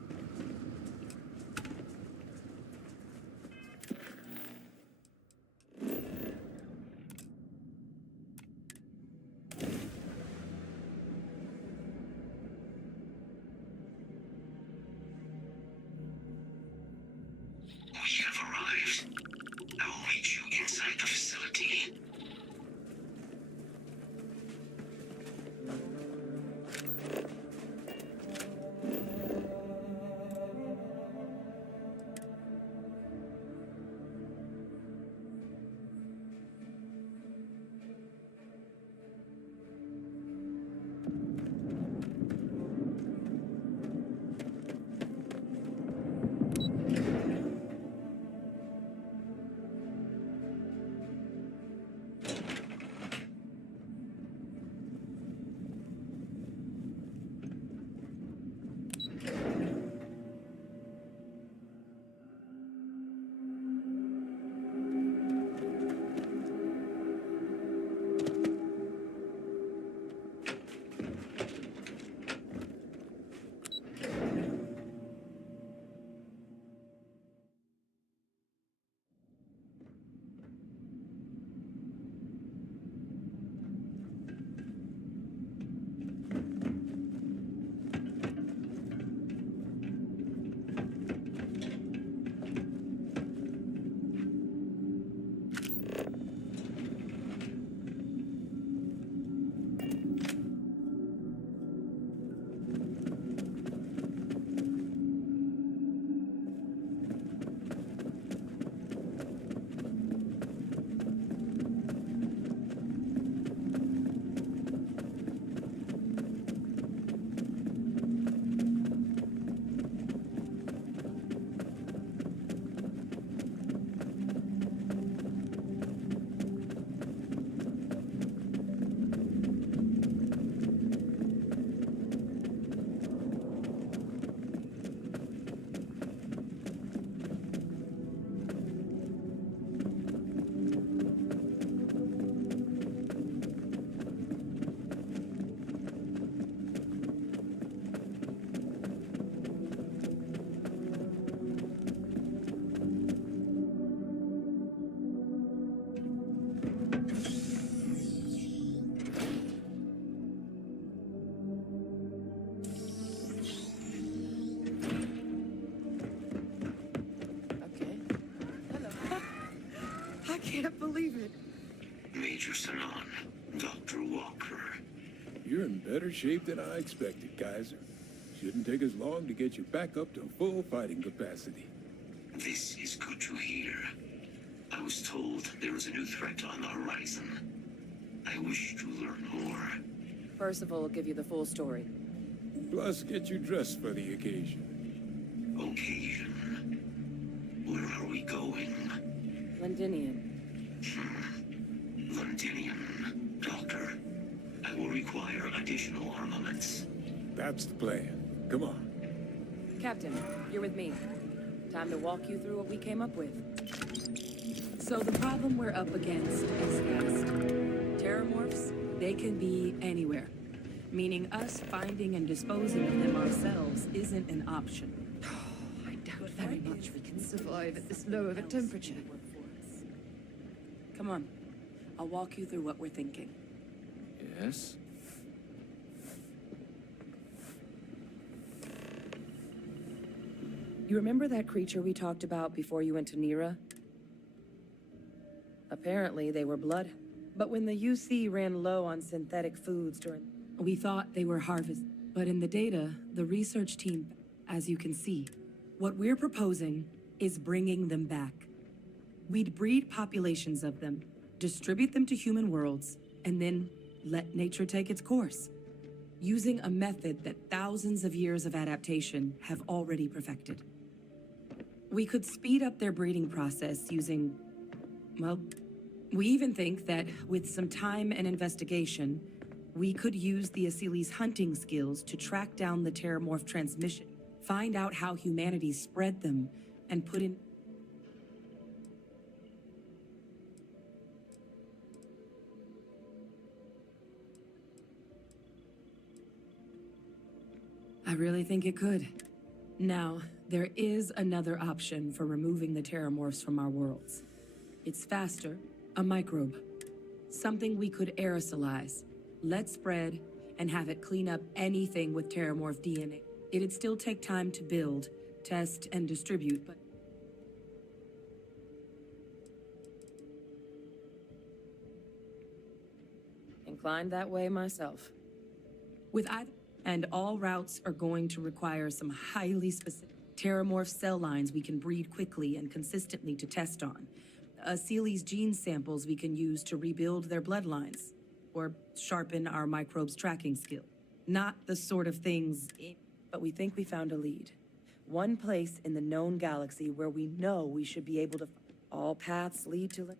We have arrived. I will meet you inside the facility. I can't believe it. Major Sanan, Dr. Walker. You're in better shape than I expected, Kaiser. Shouldn't take us long to get you back up to full fighting capacity. This is good to hear. I was told there was a new threat on the horizon. I wish to learn more. Percival will give you the full story. Plus, get you dressed for the occasion. Occasion? Where are we going? Londinian. Londinian. Doctor, I will require additional armaments. That's the plan. Come on. Captain, you're with me. Time to walk you through what we came up with. So the problem we're up against is this. Terramorphs, they can be anywhere. Meaning us finding and disposing of them ourselves isn't an option. I doubt very much we can survive at this low of a temperature. Come on. I'll walk you through what we're thinking. Yes? You remember that creature we talked about before you went to Nira? Apparently, they were blood. But when the UC ran low on synthetic foods during... We thought they were harvest, but in the data, the research team, as you can see, what we're proposing is bringing them back. We'd breed populations of them, distribute them to human worlds, and then let nature take its course, using a method that thousands of years of adaptation have already perfected. We could speed up their breeding process using, well, we even think that with some time and investigation, We could use the Asili's hunting skills to track down the Terramorph transmission, find out how humanity spread them, and put in... I really think it could. Now, there is another option for removing the Terramorphs from our worlds. It's faster, a microbe. Something we could aerosolize, let spread, and have it clean up anything with Terramorph DNA. It'd still take time to build, test, and distribute, but... Inclined that way myself. With either... And all routes are going to require some highly specific Terramorph cell lines we can breed quickly and consistently to test on. Asili's gene samples we can use to rebuild their bloodlines, or sharpen our microbes' tracking skill. Not the sort of things, but we think we found a lead. One place in the known galaxy where we know we should be able to... All paths lead to...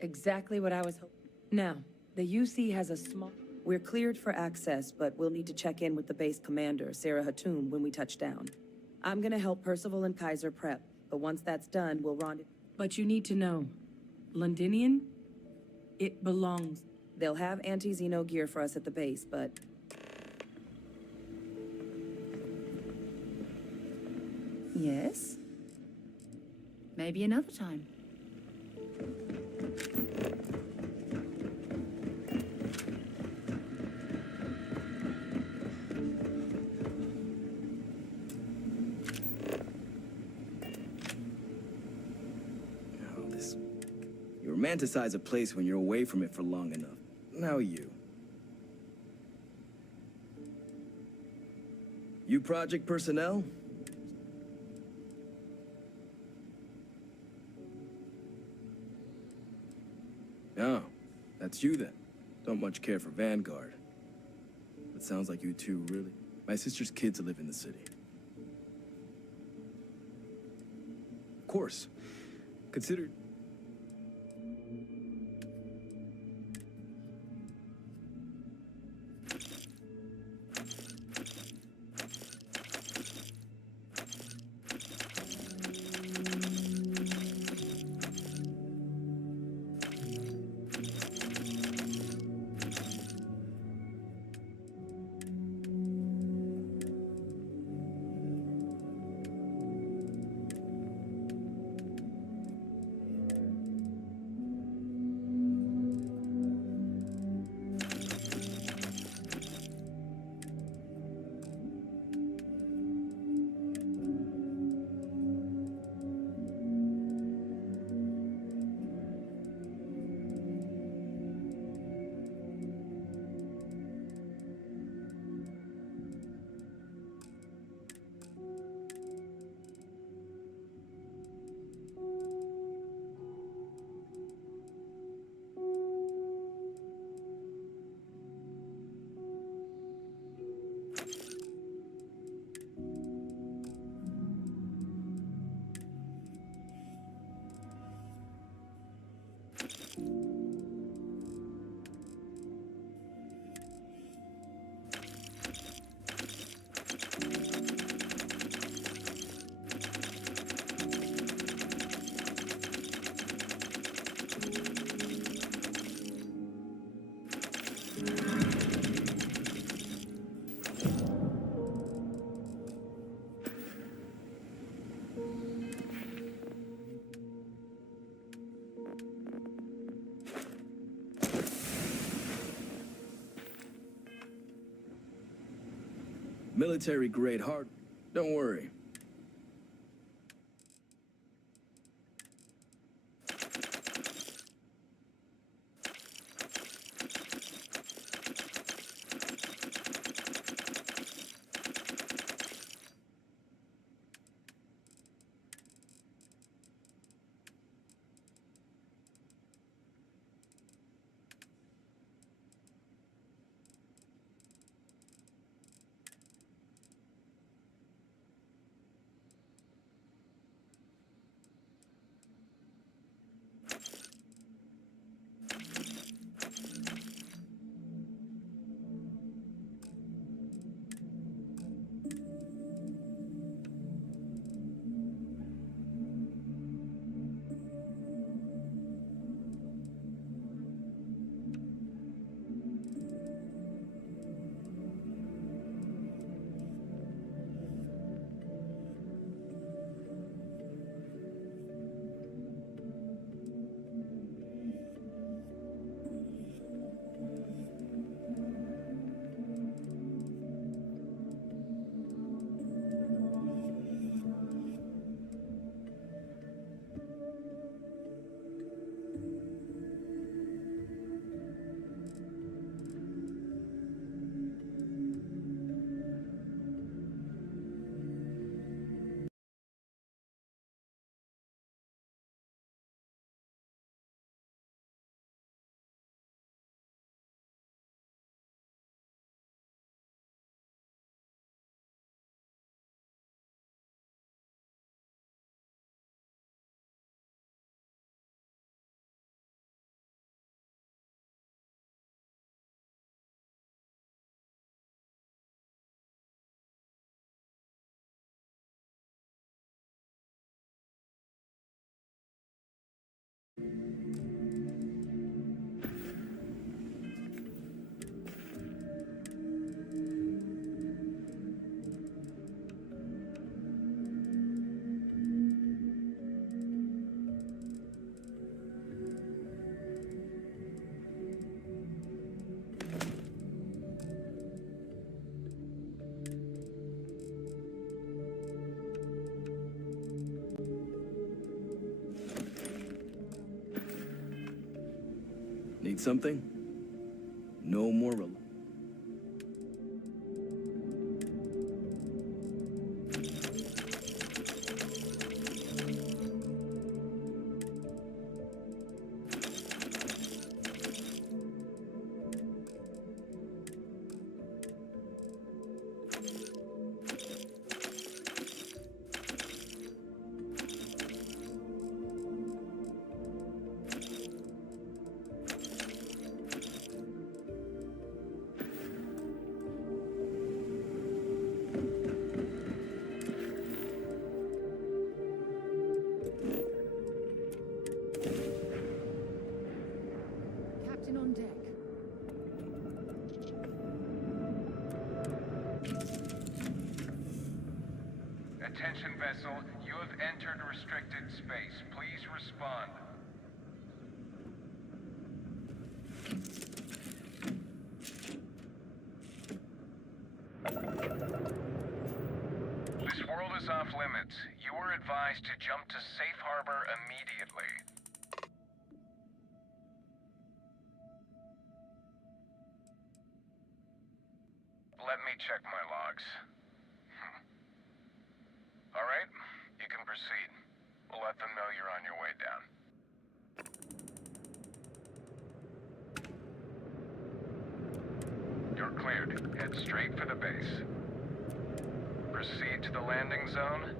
Exactly what I was hoping. Now, the UC has a small... We're cleared for access, but we'll need to check in with the base commander, Sarah Hatum, when we touch down. I'm gonna help Percival and Kaiser prep, but once that's done, we'll rendezvous. But you need to know, Londinian? It belongs. They'll have anti-Xeno gear for us at the base, but... Yes? Maybe another time. You romanticize a place when you're away from it for long enough. Now you. You project personnel? Oh, that's you then. Don't much care for Vanguard. It sounds like you two really... My sister's kids live in the city. Of course. Consider... Military-grade hard... Don't worry. Need something? No more Captain on deck. Attention vessel, you have entered restricted space. Please respond. This world is off limits. You are advised to jump to safe harbor immediately. Let me check my logs. All right, you can proceed. We'll let them know you're on your way down. You're cleared. Head straight for the base. Proceed to the landing zone.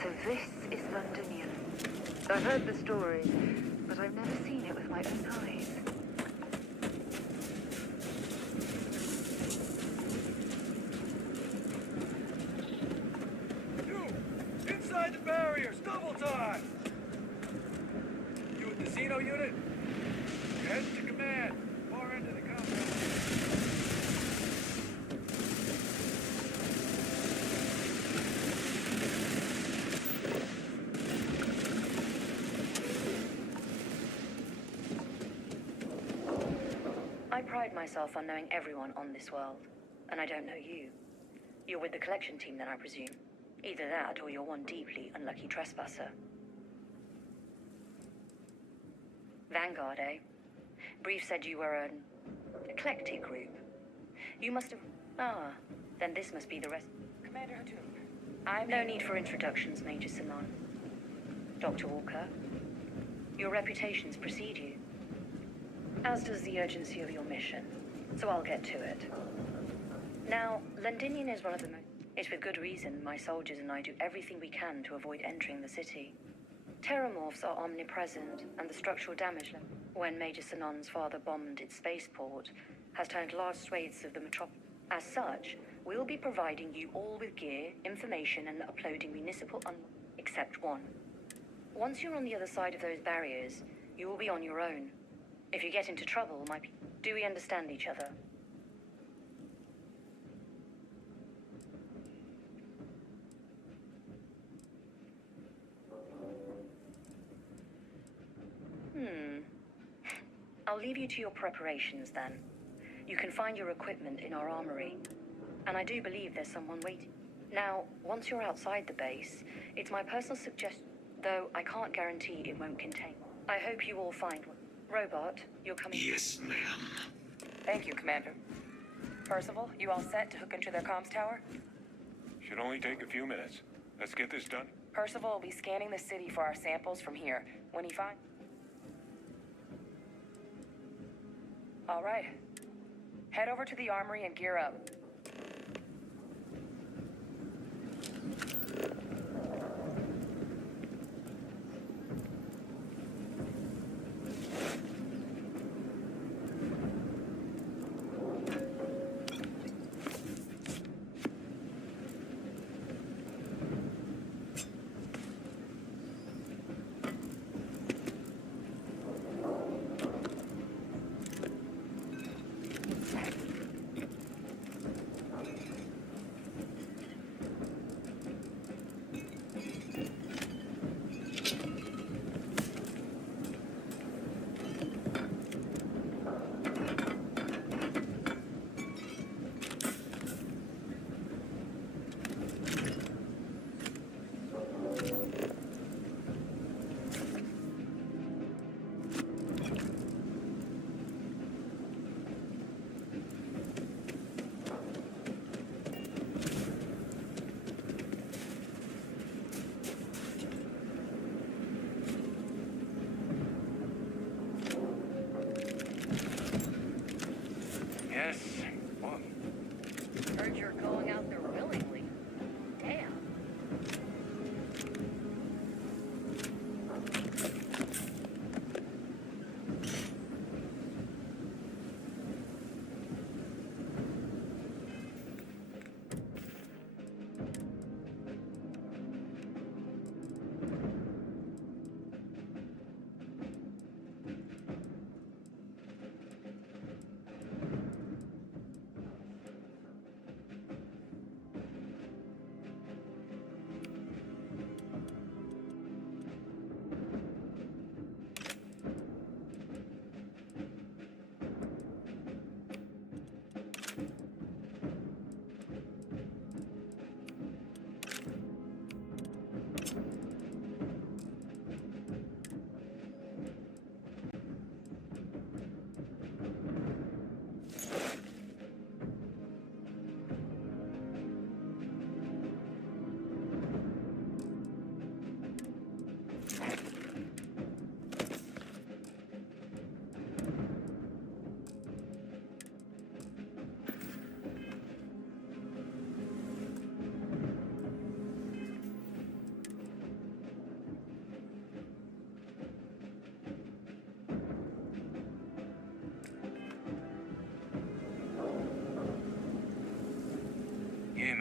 So this is Londonian. I've heard the story, but I've never seen it with my own eyes. You! Inside the barriers! Double time! You with the Xeno unit? Head to command. Far end of the compound. I pride myself on knowing everyone on this world, and I don't know you. You're with the collection team then, I presume. Either that, or you're one deeply unlucky trespasser. Vanguard, eh? Brief said you were an eclectic group. You must have... Ah, then this must be the rest... Commander Hatum, No need for introductions, Major Simon. Dr. Walker, your reputations precede you. As does the urgency of your mission, so I'll get to it. Now, Londinian is one of the most... It's with good reason my soldiers and I do everything we can to avoid entering the city. Terramorphs are omnipresent, and the structural damage when Major Sinon's father bombed its spaceport has turned large swathes of the metropolis. As such, we'll be providing you all with gear, information, and uploading municipal except one. Once you're on the other side of those barriers, you will be on your own. If you get into trouble, do we understand each other? I'll leave you to your preparations then. You can find your equipment in our armory. And I do believe there's someone waiting. Now, once you're outside the base, it's my personal suggestion, though I can't guarantee it won't contain. I hope you all find one. Robot, you're coming. Yes, ma'am. Thank you, Commander. Percival, you all set to hook into their comms tower? Should only take a few minutes. Let's get this done. Percival will be scanning the city for our samples from here. When he finds... All right. Head over to the armory and gear up.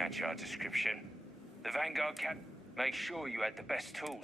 match our description. The Vanguard Cap... Make sure you had the best tools.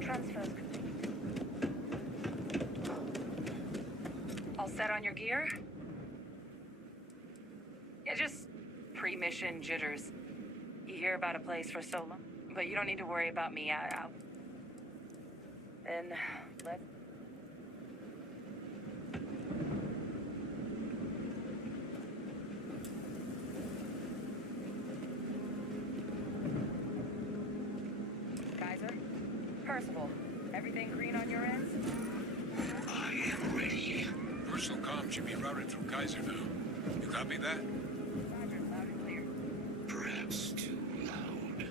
Transfers complete. All set on your gear? Yeah, just pre-mission jitters. You hear about a place for so long, but you don't need to worry about me. I'll... Then, let... Kaiser? Percival, everything green on your end? I am ready. Personal comm should be routed through Kaiser now. You copy that? Roger, loud and clear. Perhaps too loud.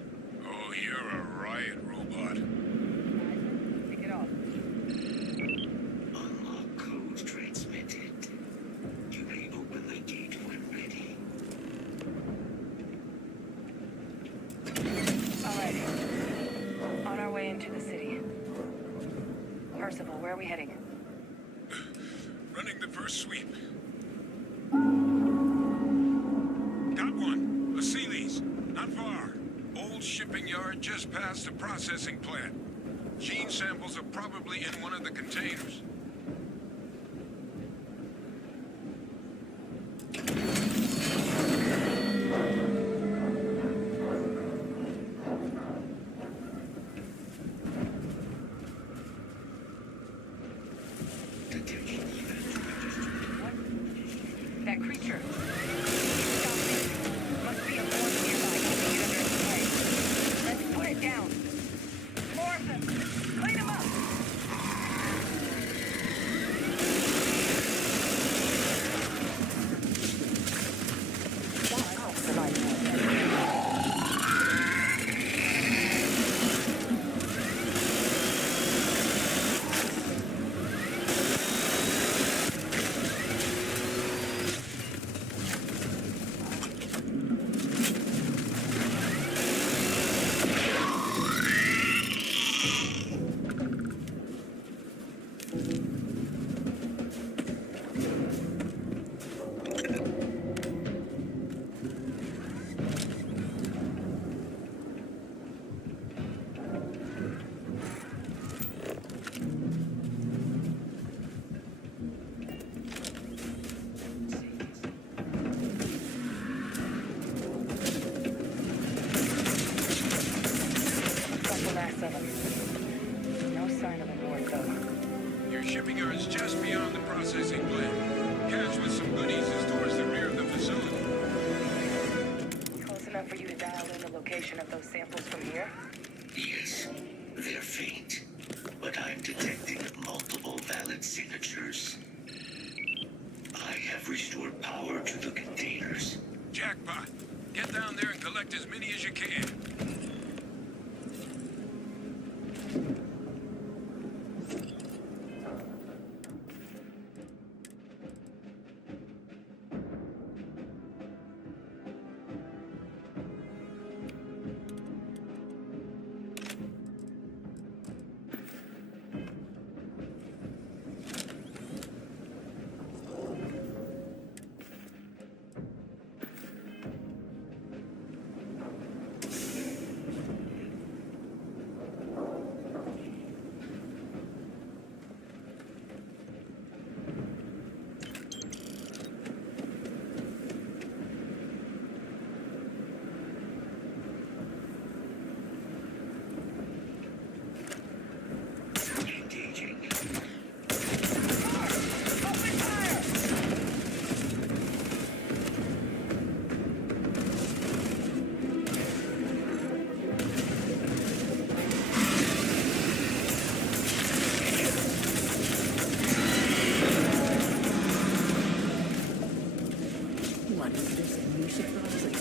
Oh, you're a riot robot. Kaiser, kick it off. Unlock code transmitted. You may open the gate when ready. Alrighty. On our way into the city. Percival, where are we heading? Running the first sweep. Got one. A Sealy's. Not far. Old shipping yard just past the processing plant. Gene samples are probably in one of the containers. That creature. Must be a morph nearby, keeping it under its plate. Let's put it down. More of them. Clean them up. No sign of a board, though. Your shipping yard's just beyond the processing plant. Cache with some goodies is towards the rear of the facility. Close enough for you to dial in the location of those samples from here? Yes, they're faint, but I'm detecting multiple valid signatures. I have restored power to the containers. Jackpot. Get down there and collect as many as you can. on. There's some new supplies and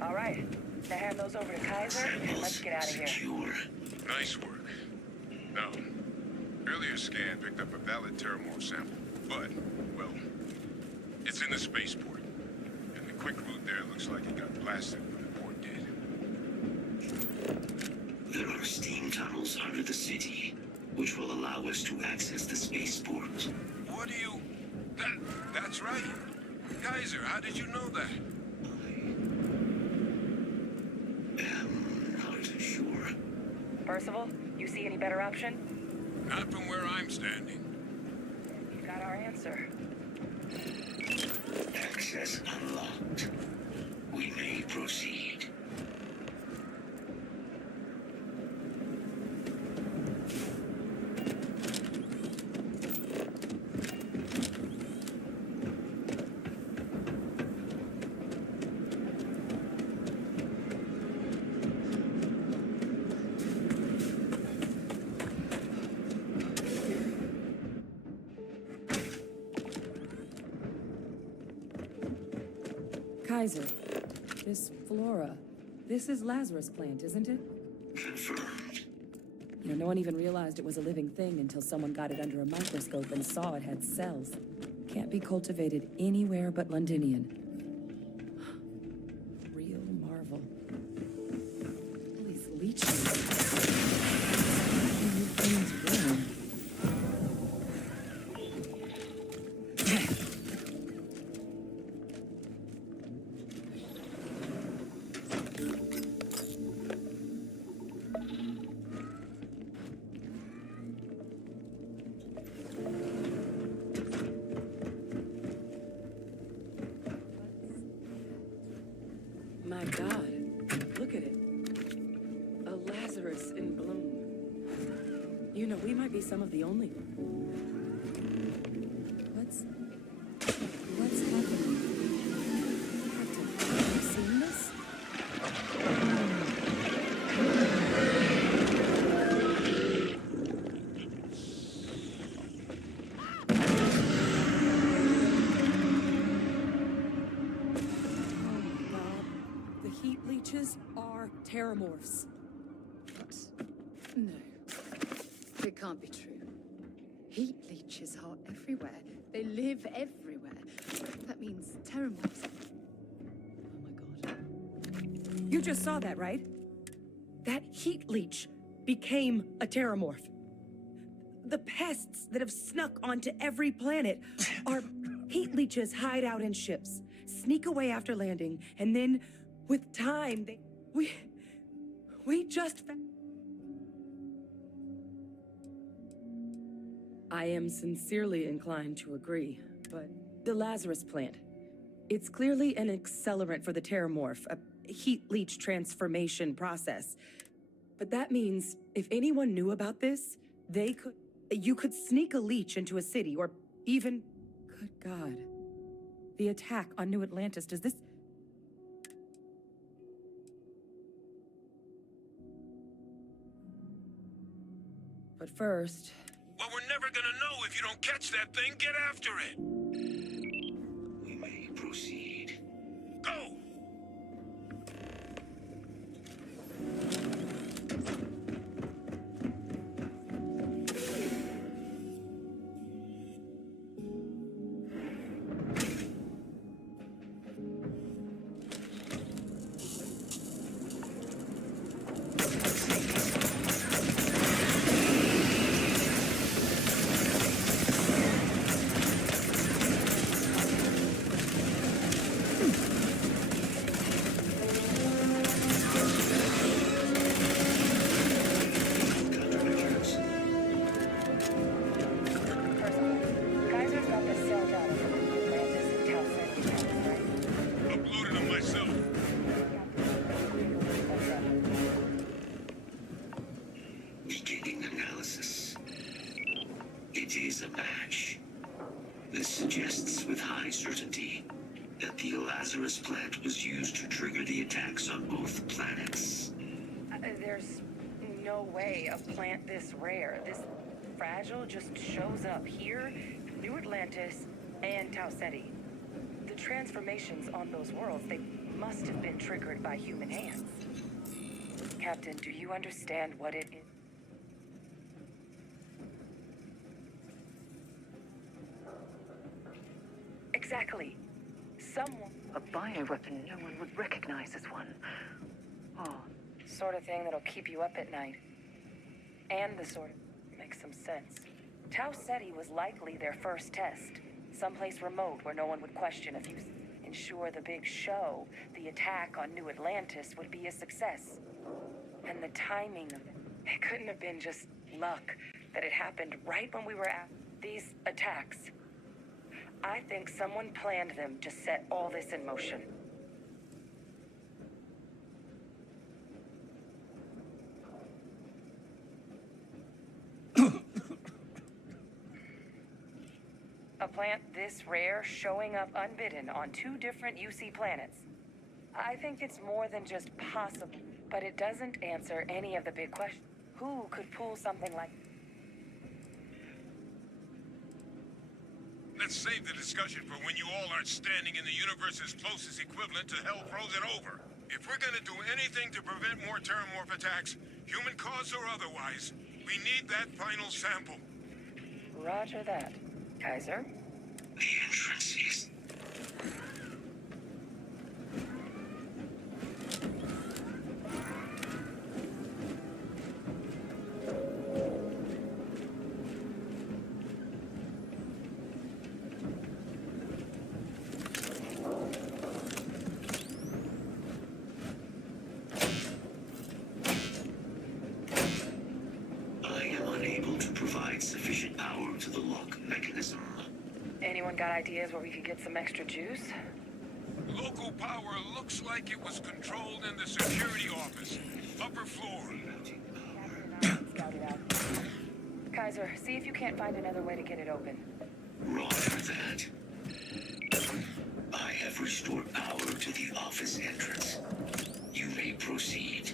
All right. Now hand those over to Kaiser, and let's get out of here. Nice work. Now, earlier scan picked up a valid Terramorph sample, but, well, it's in the spaceport. And the quick route there looks like it got blasted when the port did. There are steam tunnels under the city, which will allow us to access the spaceport. What do you... That's right. Kaiser, how did you know that? Not sure. Percival, you see any better option? Not from where I'm standing. You got our answer. Access unlocked. We may proceed. Kaiser, this flora, this is Lazarus plant, isn't it? Confirmed. You know, no one even realized it was a living thing until someone got it under a microscope and saw it had cells. Can't be cultivated anywhere but Londinian. Real marvel. All these leeches. New things growing. My God, look at it. A Lazarus in bloom. You know, we might be some of the only... What's happening? Captain, have you seen this? Are terramorphs. No. It can't be true. Heat leeches are everywhere. They live everywhere. That means terramorphs. Oh my god. You just saw that, right? That heat leech became a terramorph. The pests that have snuck onto every planet are heat leeches hide out in ships, sneak away after landing, and then, with time, we just I am sincerely inclined to agree, but the Lazarus plant, it's clearly an accelerant for the terramorph, a heat leech transformation process. But that means if anyone knew about this, you could sneak a leech into a city, or even, good God, the attack on New Atlantis, does this... But first... Well, we're never gonna know if you don't catch that thing. Get after it. We may proceed. Go! Kaiser's got the cell data from Atlantis and Tau Ceti, right? Uploaded them myself. Beginning analysis. It is a match. This suggests with high certainty that the Lazarus plant was used to trigger the attacks on both planets. There's no way a plant this rare, this fragile, just shows up here, New Atlantis, and Tau Ceti. The transformations on those worlds, they must have been triggered by human hands. Captain, do you understand what it is? Exactly. Someone... A bioweapon no one would recognize as one. Oh. Sort of thing that'll keep you up at night. And the sort of... makes some sense. Tau Ceti was likely their first test. Someplace remote where no one would question if you... ensure the big show, the attack on New Atlantis, would be a success. And the timing of it... It couldn't have been just luck that it happened right when we were at these attacks. I think someone planned them to set all this in motion. A plant this rare showing up unbidden on 2 different UC planets. I think it's more than just possible, but it doesn't answer any of the big questions. Who could pull something like... Let's save the discussion for when you all aren't standing in the universe's closest equivalent to hell frozen over. If we're gonna do anything to prevent more terramorph attacks, human cause or otherwise, we need that final sample. Roger that. Kaiser? The entrance is... I am unable to provide sufficient power to the lock mechanism. Anyone got ideas where we could get some extra juice? Local power looks like it was controlled in the security office. Upper floor. Scout it out. Kaiser, see if you can't find another way to get it open. Roger that. I have restored power to the office entrance. You may proceed.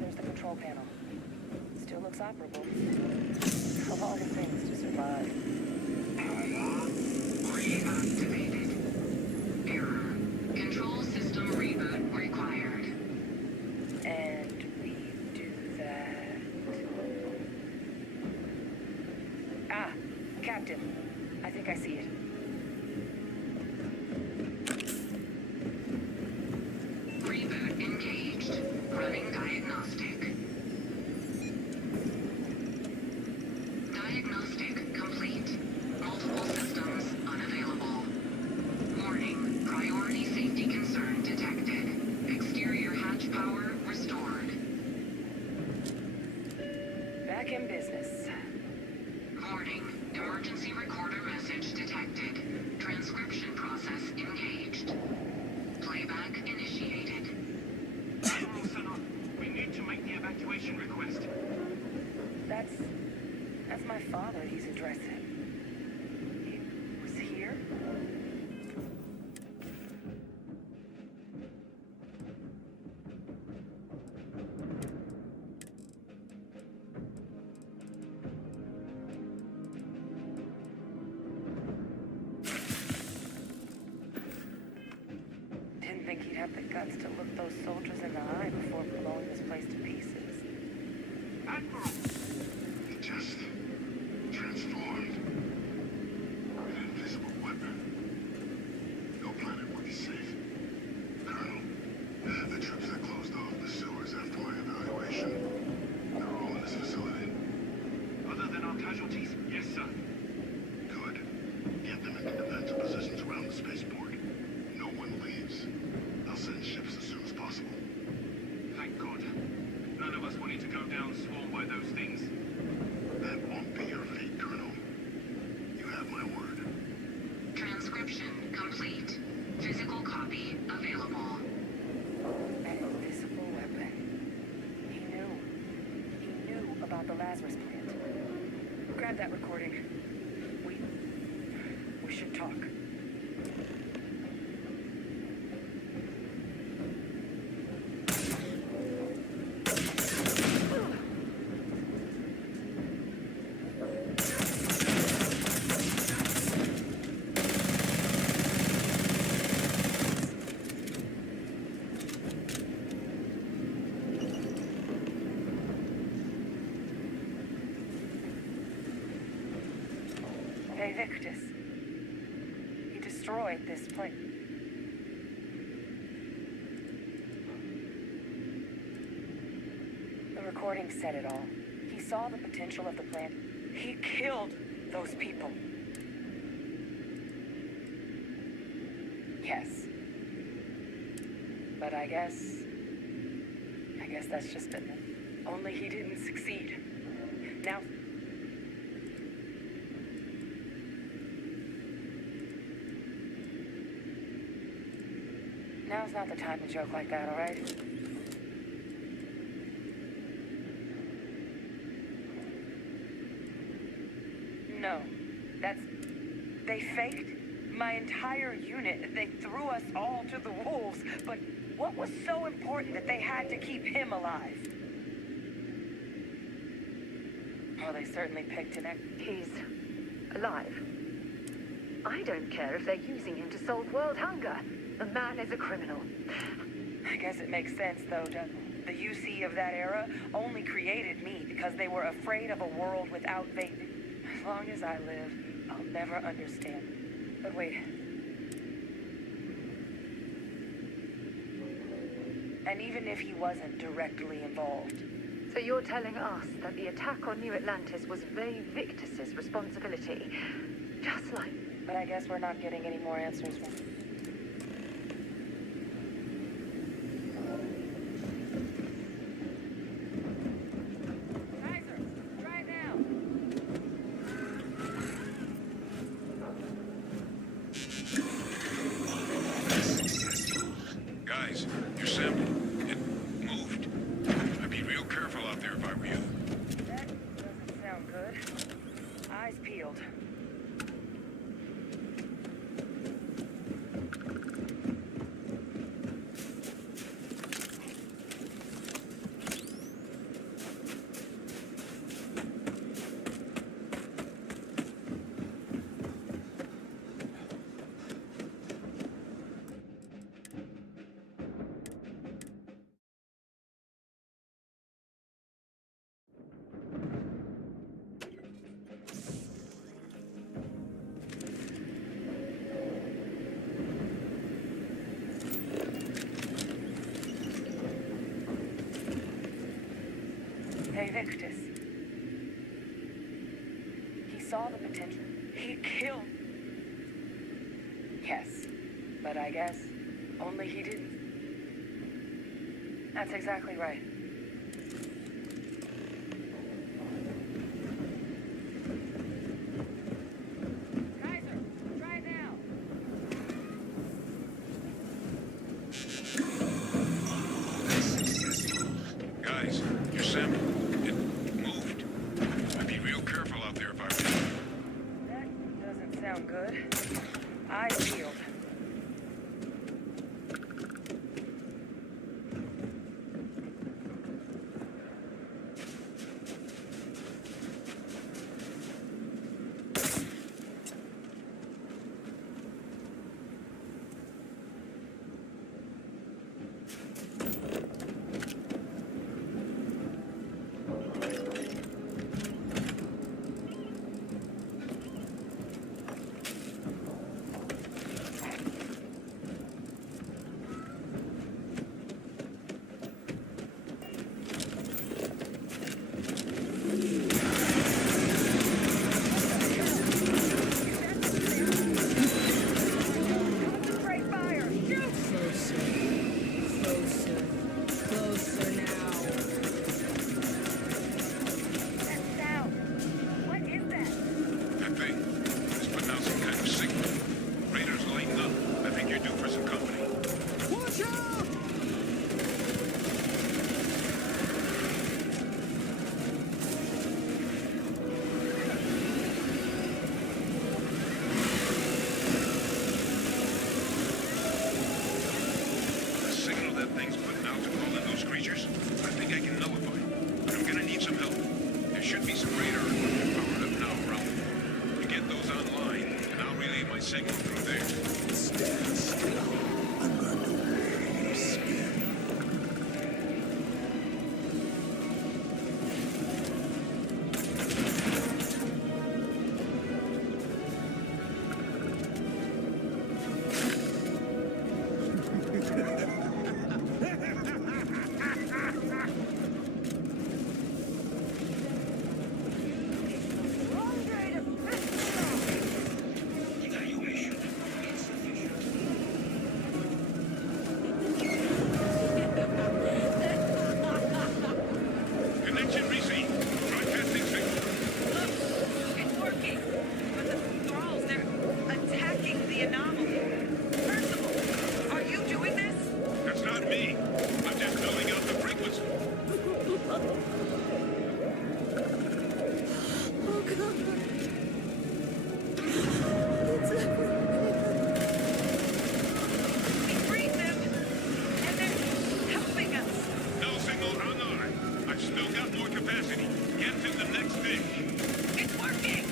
There's the control panel. Still looks operable. Of all the things to survive. Reactivated. business. Warning. Emergency recorder message detected. Transcription process engaged. Playback initiated. Admiral Senna, we need to make the evacuation request. That's my father he's addressing. He was here? Didn't think he'd have the guts to look those soldiers in the eye before blowing this place to pieces. Admiral! He just transformed. An invisible weapon. No planet would be safe. Colonel, the troops that closed off the sewers after my evaluation, they're all in this facility. Other than our casualties? Yes, sir. Good. Get them into defensive positions around the spaceport. No one leaves. I'll send ships as soon as possible. Thank God. None of us wanted to go down swarmed by those things. That won't be your fate, Colonel. You have my word. Transcription complete. Physical copy available. An invisible weapon. He knew about the Lazarus plant. Grab that recording. We should talk. Hey, Victus. He destroyed this place. The recording said it all. He saw the potential of the plant. He killed those people. Yes. But I guess that's just it. Only he didn't succeed. Now, now's not the time to joke like that, all right? No, they faked my entire unit. They threw us all to the wolves. But what was so important that they had to keep him alive? Well, they certainly picked an He's alive. I don't care if they're using him to solve world hunger. The man is a criminal. I guess it makes sense, though, doesn't it? The UC of that era only created me because they were afraid of a world without vaping. As long as I live, I'll never understand. But wait. And even if he wasn't directly involved. So you're telling us that the attack on New Atlantis was Vay Victus's responsibility? Just like... But I guess we're not getting any more answers from... Guys, your sample, it moved. I'd be real careful out there if I were you. That doesn't sound good. Eyes peeled. Hey, Victus. He saw the potential. He killed. Yes, but I guess only he didn't. That's exactly right. Closer. Closer. Closer now. That sound. What is that? That thing is putting out some kind of signal. Raiders lighten up. I think you're due for some company. Watch out! The signal that thing's putting out to call in those creatures, I think I can nullify it. But I'm gonna need some help. There should be some radar equipment powered up now around. You get those online, and I'll relay my signal through there. Stand still. I'm going to wear your skin. Evaluation insufficient. Connection received. Broadcasting signal. It's working. But the thralls, they're attacking the anomaly. Percival, are you doing this? That's not me. I'm just filling out the frequency. Oh, God. It's We freed them, and they're helping us. No signal hung on. I've still got more capacity. Get to the next dish. It's working.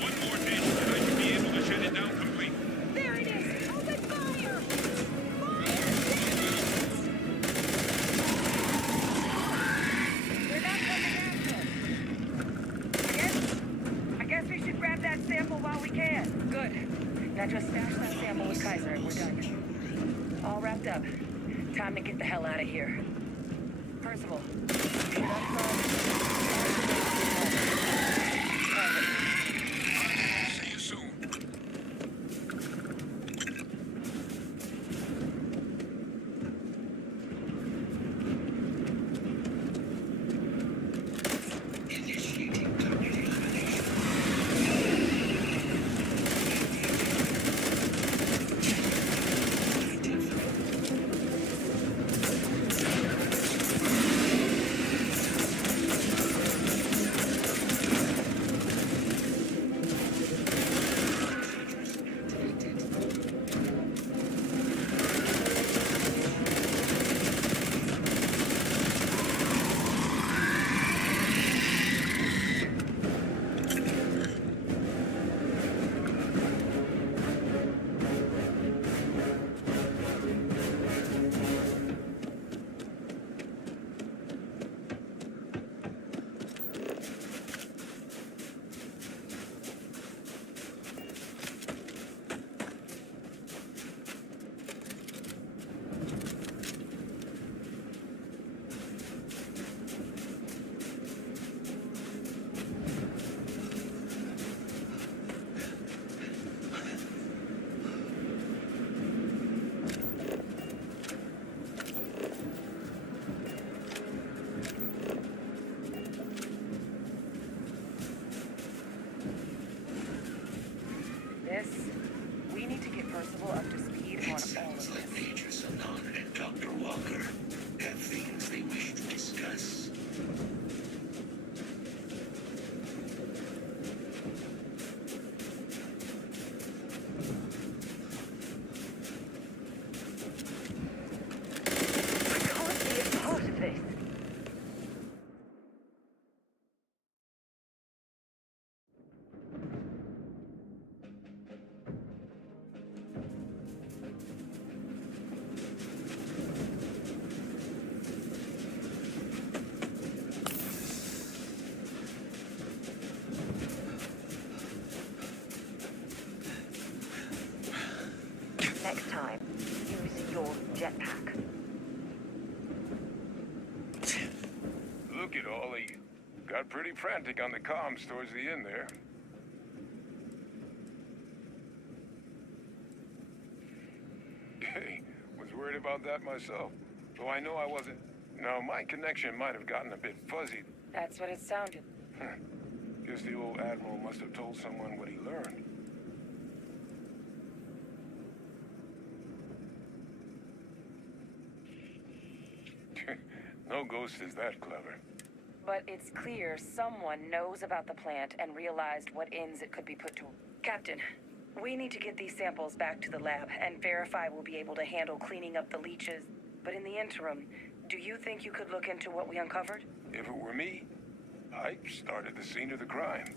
One more dish, and I should be able to shut it down completely. There it is. Open fire. They're not coming after us. I guess we should grab that sample while we can. Good. Now just stash that sample with Kaiser and we're done. All wrapped up. Time to get the hell out of here. Percival. See that See you soon. Initiating target elimination. This, we need to get Percival up to speed on all of Sounds this. like Major Sanan and Dr. Walker have things they wish to discuss. I can't be a part of this. Next time, use your jetpack. Look at Ollie. Got pretty frantic on the comms towards the end there. Hey, with worried about that myself. Though I know I wasn't. No, my connection might have gotten a bit fuzzy. That's what it sounded. Guess the old Admiral must have told someone what he learned. No ghost is that clever. But it's clear someone knows about the plant and realized what ends it could be put to. Captain, we need to get these samples back to the lab and verify we'll be able to handle cleaning up the leeches. But in the interim, do you think you could look into what we uncovered? If it were me, I'd start at the scene of the crime.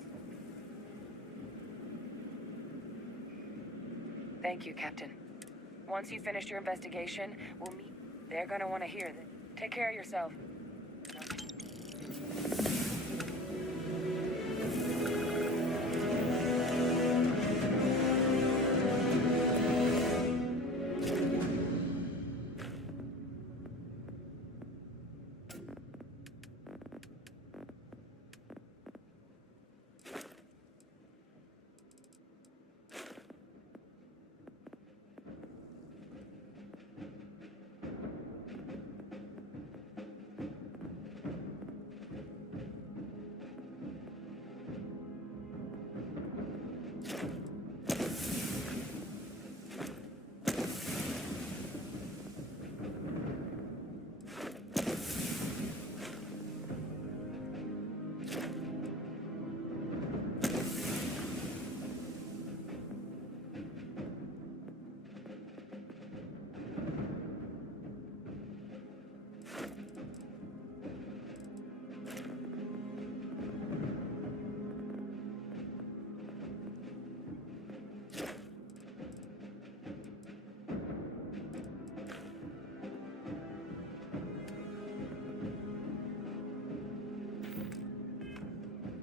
Thank you, Captain. Once you've finished your investigation, we'll meet. They're gonna want to hear this. Take care of yourself.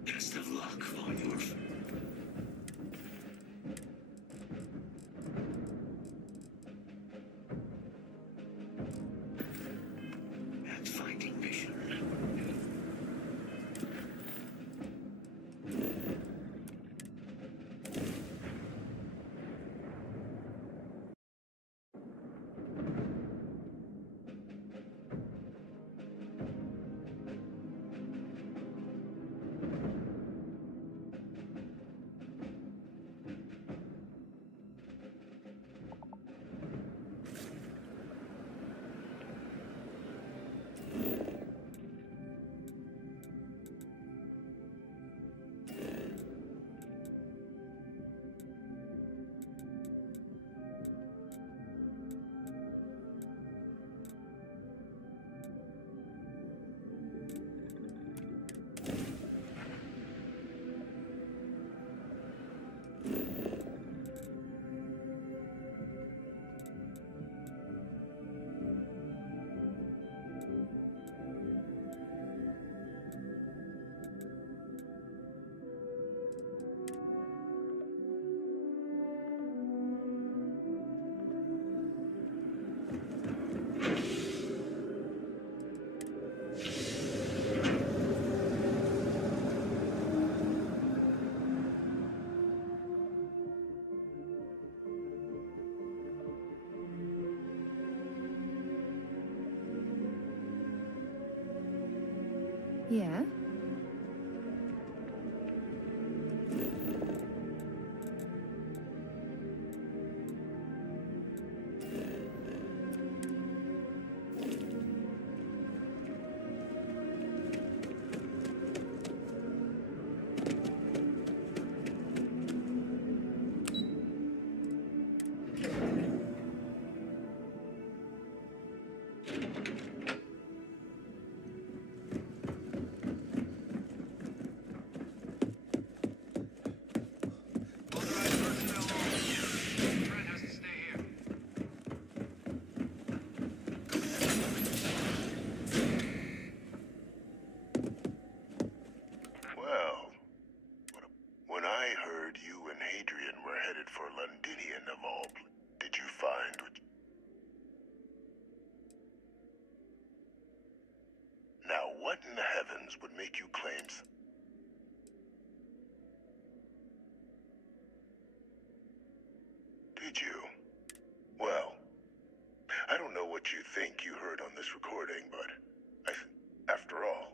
Best of luck on your... Pathfinding mission. Yeah? Well, when I heard you and Hadrian were headed for Londinian of all did you find what... Now, what in the heavens would make you claim... Did you? Well, I don't know what you think you heard on this recording, but after all,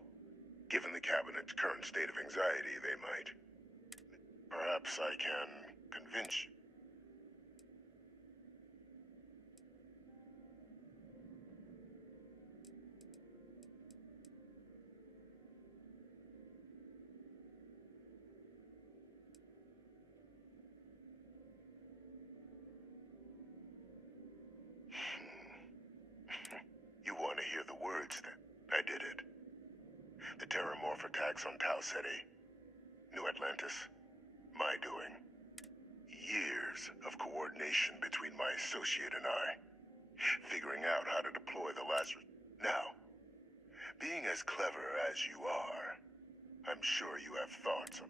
given the Cabinet's current state of anxiety, they might. Perhaps I can convince you. You want to hear the words, then? I did it. The Terramorph attacks on Tau Ceti, New Atlantis. My doing. Years of coordination between my associate and I. Figuring out how to deploy the Lazarus. Now, being as clever as you are, I'm sure you have thoughts on...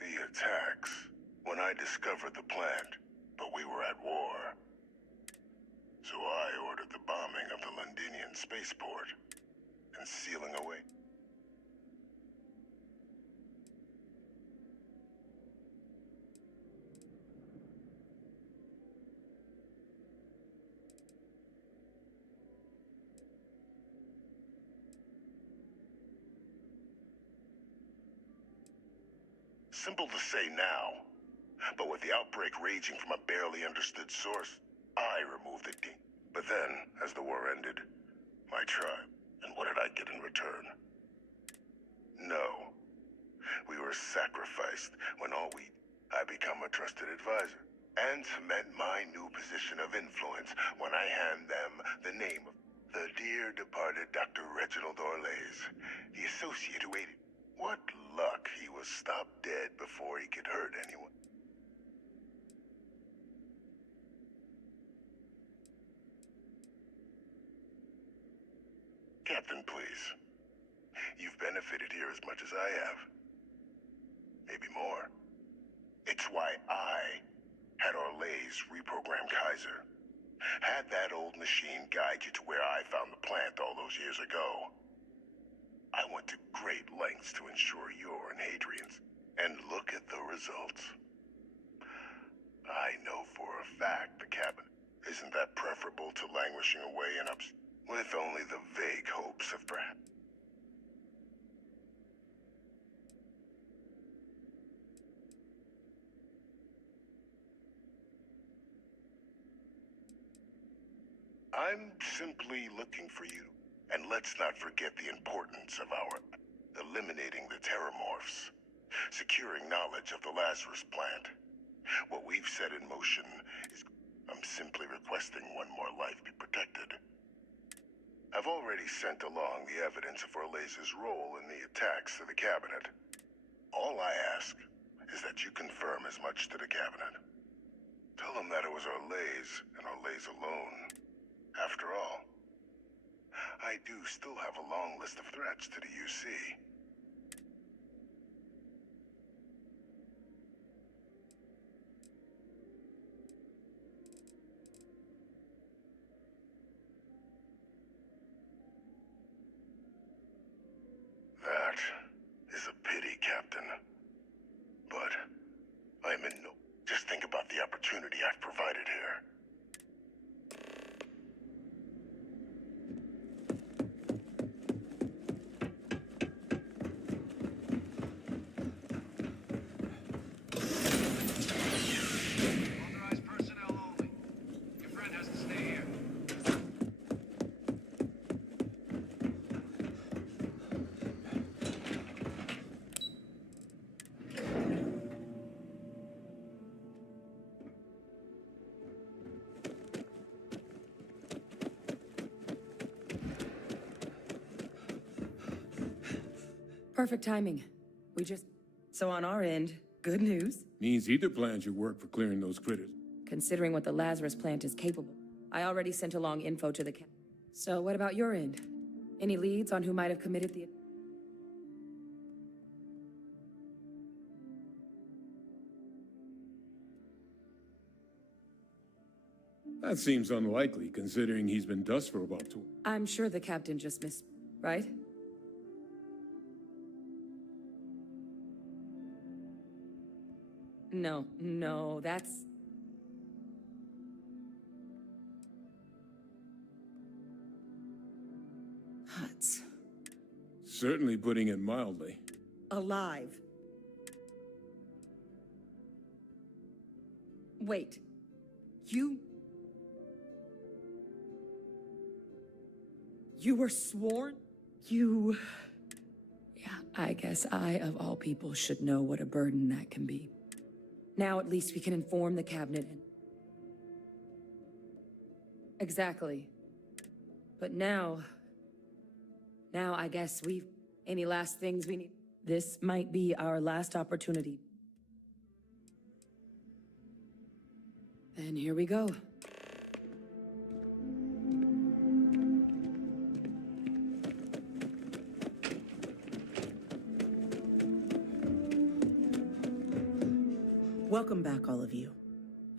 The attacks. When I discovered the plant, but we were at war. So I ordered the bombing of the Londinian spaceport and sealing away. Simple to say now, but with the outbreak raging from a barely understood source, I removed the ding. But then, as the war ended, my tribe, and what did I get in return? No. We were sacrificed when I become a trusted advisor, and cement my new position of influence when I hand them the name of the dear departed Dr. Reginald Orlays, the associate who aided. What luck he was stopped dead before he could hurt anyone. Captain, please. You've benefited here as much as I have. Maybe more. It's why I had Orlays reprogram Kaiser. Had that old machine guide you to where I found the plant all those years ago. I went to great lengths to ensure your and Hadrian's. And look at the results. I know for a fact the cabinet. Isn't that preferable to languishing away in with only the vague hopes of perhaps... I'm simply looking for you. And let's not forget the importance of our eliminating the Terramorphs, securing knowledge of the Lazarus plant. What we've set in motion is... I'm simply requesting one more life be protected. I've already sent along the evidence of Orlays' role in the attacks to the cabinet. All I ask is that you confirm as much to the cabinet. Tell them that it was Orlays and Orlays alone. After all, I do still have a long list of threats to the UC. That is a pity, Captain. But I'm in no... Just think about the opportunity I've provided here. Authorized personnel only. Your friend has to stay here. Perfect timing. So on our end, good news. Means either plans your work for clearing those critters. Considering what the Lazarus plant is capable. I already sent along info to the So what about your end? Any leads on who might have committed the... That seems unlikely, considering he's been dust for about 2. I'm sure the captain just missed, right? No, that's... Huts. Certainly putting it mildly. Alive. Wait. You were sworn? Yeah, I guess I, of all people, should know what a burden that can be. Now at least we can inform the cabinet and... Exactly. But now I guess any last things we need? This might be our last opportunity. Then here we go. Welcome back, all of you.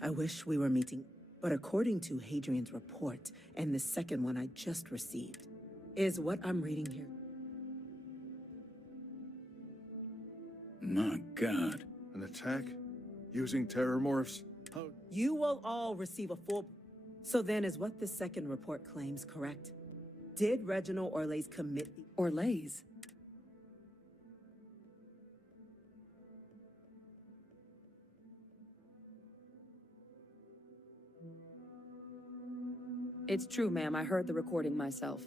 I wish we were meeting, but according to Hadrian's report, and the second one I just received, is what I'm reading here. My God. An attack? Using terramorphs? How? You will all receive a full... So then, is what the second report claims correct? Did Reginald Orlays commit the... Orlays? It's true, ma'am. I heard the recording myself.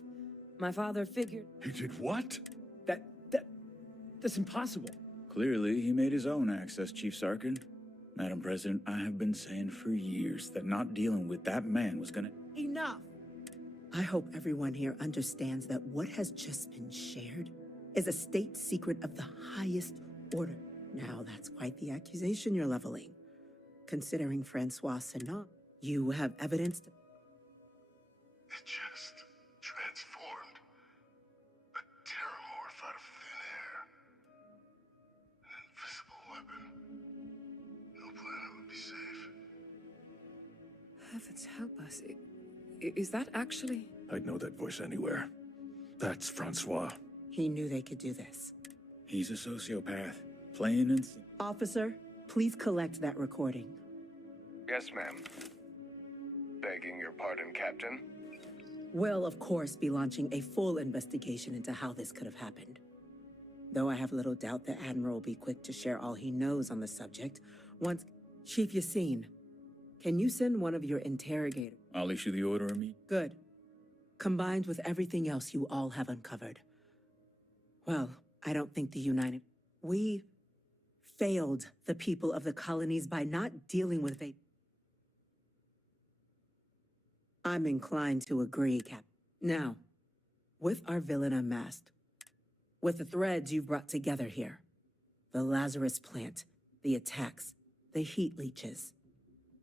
My father figured... He did what? That's impossible. Clearly, he made his own access, Chief Sarkin. Madam President, I have been saying for years that not dealing with that man was gonna... Enough! I hope everyone here understands that what has just been shared is a state secret of the highest order. Now, that's quite the accusation you're leveling. Considering Francois Senat, you have evidence to... It just transformed. A terramorph out of thin air. An invisible weapon. No planet would be safe. Heavens help us. Is that actually... I'd know that voice anywhere. That's Francois. He knew they could do this. He's a sociopath. Plain and simple. Officer, please collect that recording. Yes, ma'am. Begging your pardon, Captain. We'll, of course, be launching a full investigation into how this could have happened. Though I have little doubt the Admiral will be quick to share all he knows on the subject once... Chief Yassine, can you send one of your interrogators? I'll issue the order immediately. Good. Combined with everything else you all have uncovered. Well, I don't think the United... We failed the people of the colonies by not dealing with it. I'm inclined to agree, Cap. Now, with our villain unmasked, with the threads you've brought together here, the Lazarus plant, the attacks, the heat leeches,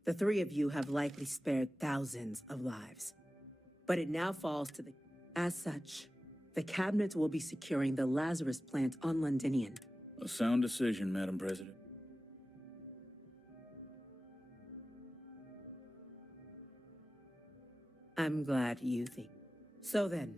the three of you have likely spared thousands of lives. But it now falls to the... As such, the cabinet will be securing the Lazarus plant on Londinian. A sound decision, Madam President. I'm glad you think. So then,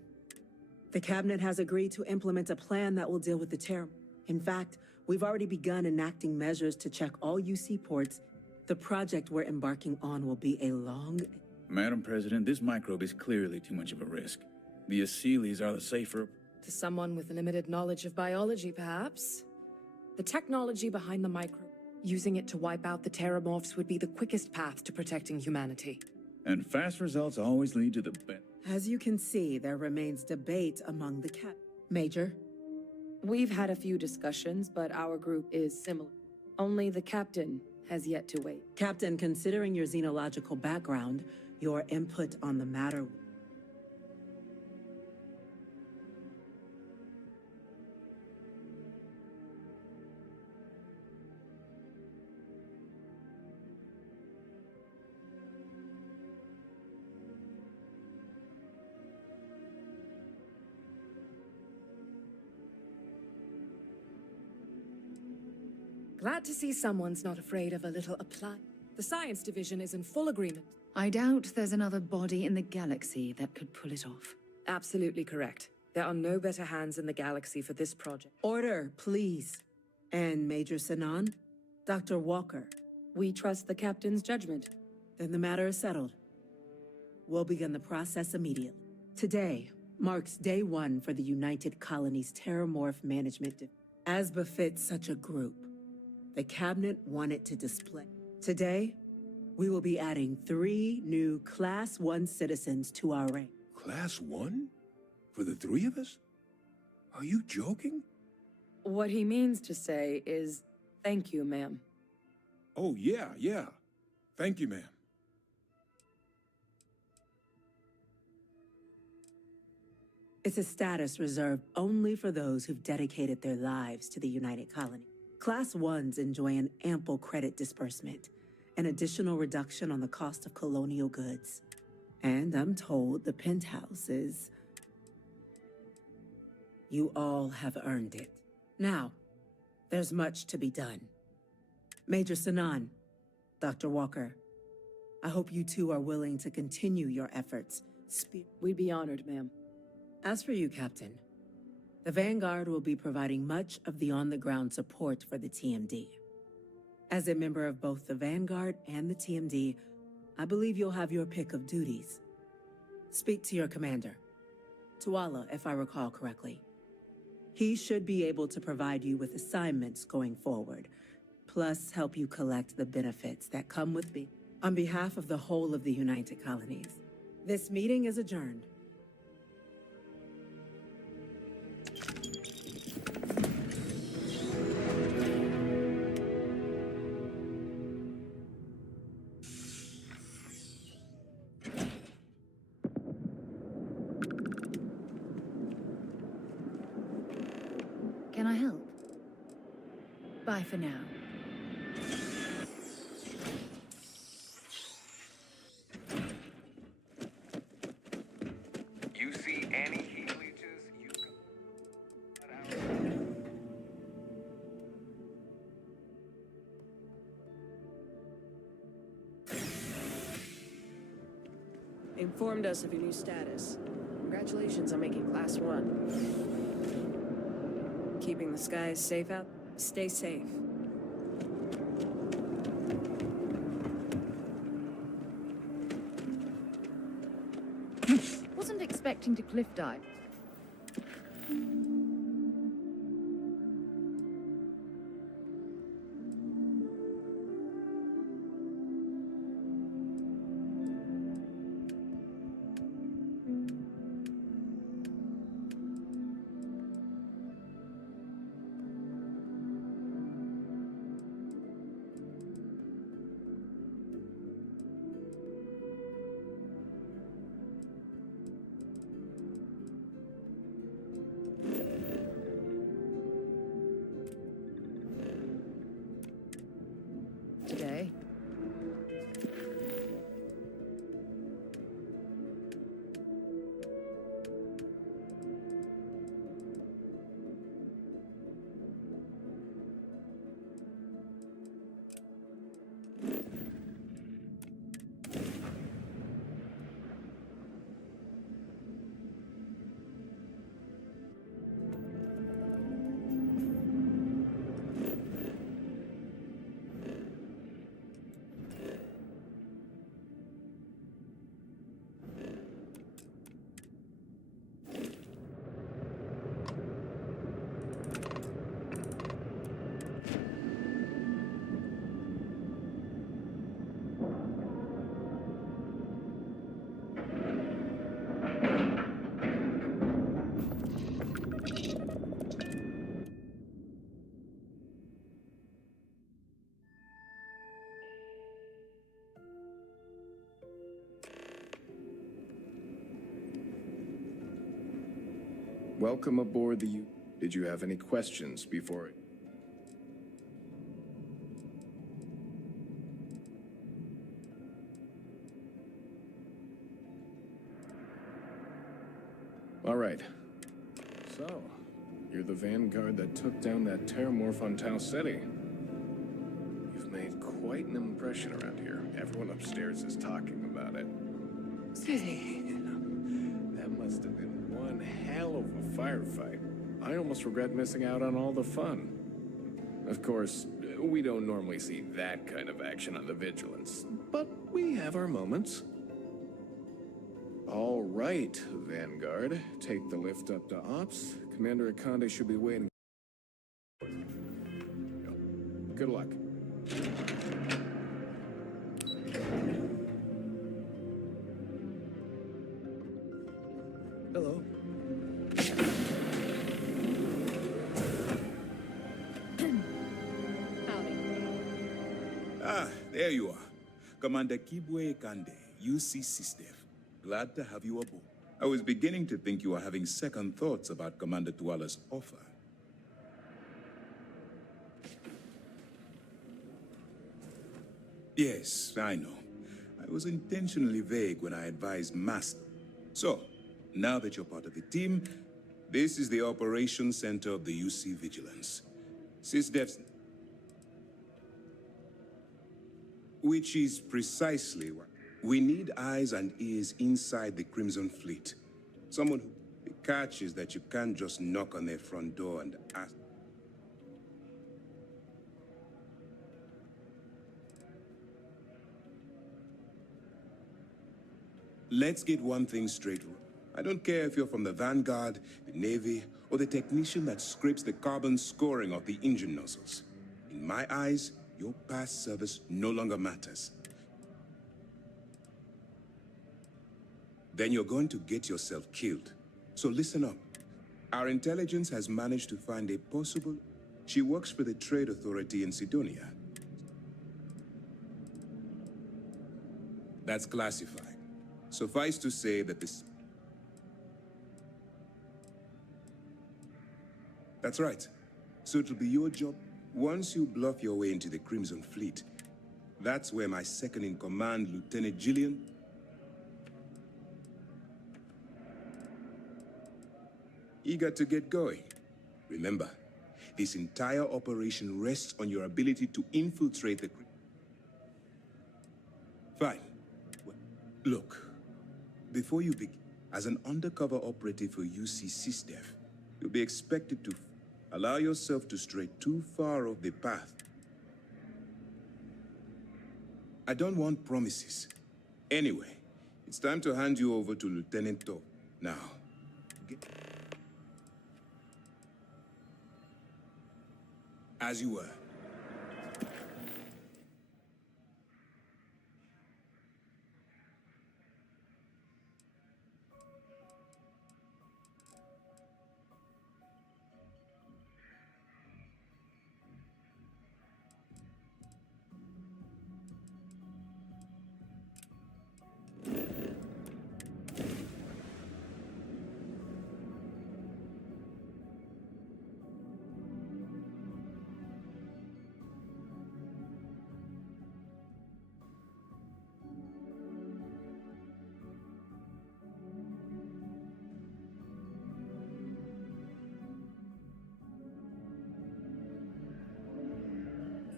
the cabinet has agreed to implement a plan that will deal with the terror. In fact, we've already begun enacting measures to check all UC ports. The project we're embarking on will be a long... Madam President, this microbe is clearly too much of a risk. The Aseles are the safer... To someone with limited knowledge of biology, perhaps? The technology behind the microbe, using it to wipe out the terramorphs would be the quickest path to protecting humanity. And fast results always lead to the best. As you can see, there remains debate among the Major? We've had a few discussions, but our group is similar. Only the captain has yet to wait. Captain, considering your xenological background, your input on the matter... Glad to see someone's not afraid of a little apply. The science division is in full agreement. I doubt there's another body in the galaxy that could pull it off. Absolutely correct. There are no better hands in the galaxy for this project. Order, please. And Major Sinan? Dr. Walker. We trust the captain's judgment. Then the matter is settled. We'll begin the process immediately. Today marks day one for the United Colonies Terramorph Management. As befits such a group, the Cabinet wanted to display. Today, we will be adding 3 new Class 1 citizens to our rank. Class 1? For the 3 of us? Are you joking? What he means to say is, thank you, ma'am. Oh, yeah. Thank you, ma'am. It's a status reserved only for those who've dedicated their lives to the United Colony. Class 1s enjoy an ample credit disbursement, an additional reduction on the cost of colonial goods. And I'm told the penthouse is... You all have earned it. Now, there's much to be done. Major Sinan, Dr. Walker, I hope you two are willing to continue your efforts. We'd be honored, ma'am. As for you, Captain, the Vanguard will be providing much of the on-the-ground support for the TMD. As a member of both the Vanguard and the TMD, I believe you'll have your pick of duties. Speak to your commander, Tuala, if I recall correctly. He should be able to provide you with assignments going forward, plus help you collect the benefits that come with being. On behalf of the whole of the United Colonies, this meeting is adjourned. Can I help? Bye for now. You see any heat leeches, you can cut out. Informed us of your new status. Congratulations on making Class 1. Keeping the skies safe out? Stay safe. Wasn't expecting to cliff dive. Today. Welcome aboard the U. Did you have any questions before? All right. So, you're the Vanguard that took down that Terramorph on Tau Ceti. You've made quite an impression around here. Everyone upstairs is talking about it. Excuse me. That must have been one hell of a firefight. I almost regret missing out on all the fun. Of course, we don't normally see that kind of action on the Vigilance, but we have our moments. All right, Vanguard. Take the lift up to Ops. Commander Akande should be waiting. Good luck. Hello. Ah, there you are. Commander Kibwe Kande, UC System. Glad to have you aboard. I was beginning to think you were having second thoughts about Commander Tuala's offer. Yes, I know. I was intentionally vague when I advised Master. So, now that you're part of the team, this is the operations center of the UC Vigilance. SysDev's... Which is precisely what... We need eyes and ears inside the Crimson Fleet. Someone who... The catch is that you can't just knock on their front door and ask... Let's get one thing straight. I don't care if you're from the Vanguard, the Navy, or the technician that scrapes the carbon scoring off the engine nozzles. In my eyes, your past service no longer matters. Then you're going to get yourself killed. So listen up. Our intelligence has managed to find a possible... She works for the Trade Authority in Sidonia. That's classified. Suffice to say that this... That's right. So it'll be your job. Once you bluff your way into the Crimson Fleet, that's where my second-in-command, Lieutenant Gillian... Eager to get going. Remember, this entire operation rests on your ability to infiltrate the... Fine. Well, look. Before you begin, as an undercover operative for UC SysDev, you'll be expected to allow yourself to stray too far off the path. I don't want promises. Anyway, it's time to hand you over to Lieutenant Top. Now, as you were.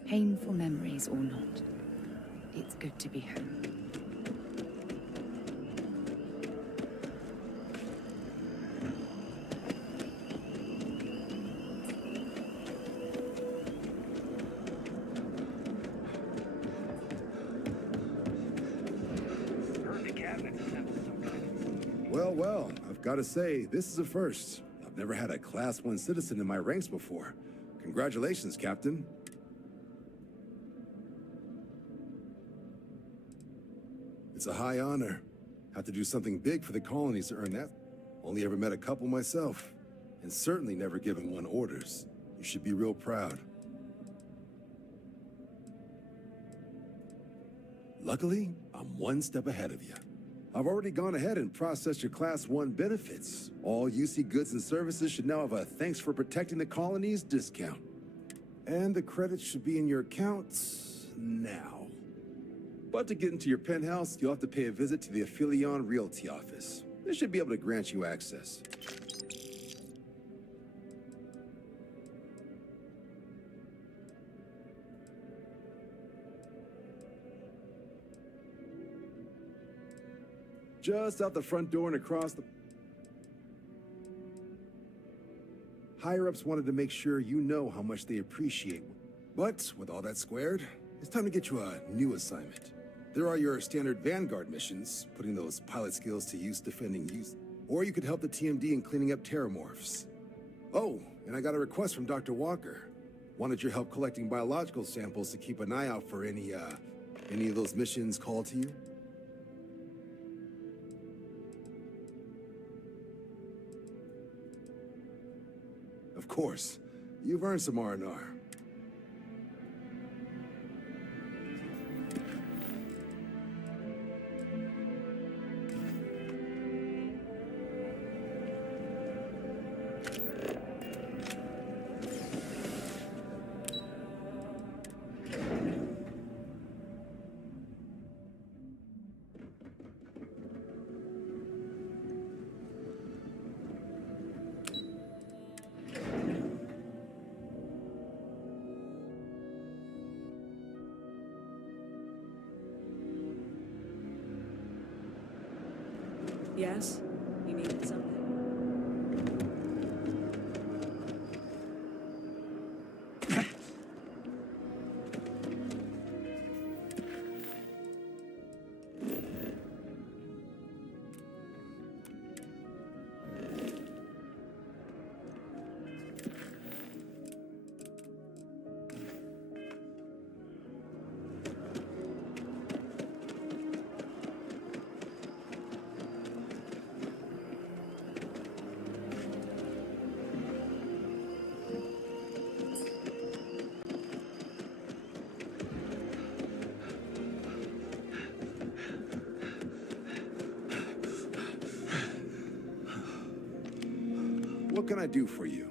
Painful memories or not, it's good to be home. Well, well, I've got to say, this is a first. I've never had a Class 1 citizen in my ranks before. Congratulations, Captain. It's a high honor. Have to do something big for the colonies to earn that. Only ever met a couple myself, and certainly never given one orders. You should be real proud. Luckily, I'm one step ahead of you. I've already gone ahead and processed your Class 1 benefits. All UC goods and services should now have a thanks for protecting the colonies discount. And the credits should be in your accounts now. But to get into your penthouse, you'll have to pay a visit to the Aphelion Realty office. They should be able to grant you access. Just out the front door and across the... Higher-ups wanted to make sure you know how much they appreciate. But with all that squared, it's time to get you a new assignment. There are your standard Vanguard missions, putting those pilot skills to use defending use. Or you could help the TMD in cleaning up terramorphs. Oh, and I got a request from Dr. Walker. Wanted your help collecting biological samples to keep an eye out for any of those missions called to you? Of course. You've earned some R&R. Yes? You needed something? What can I do for you?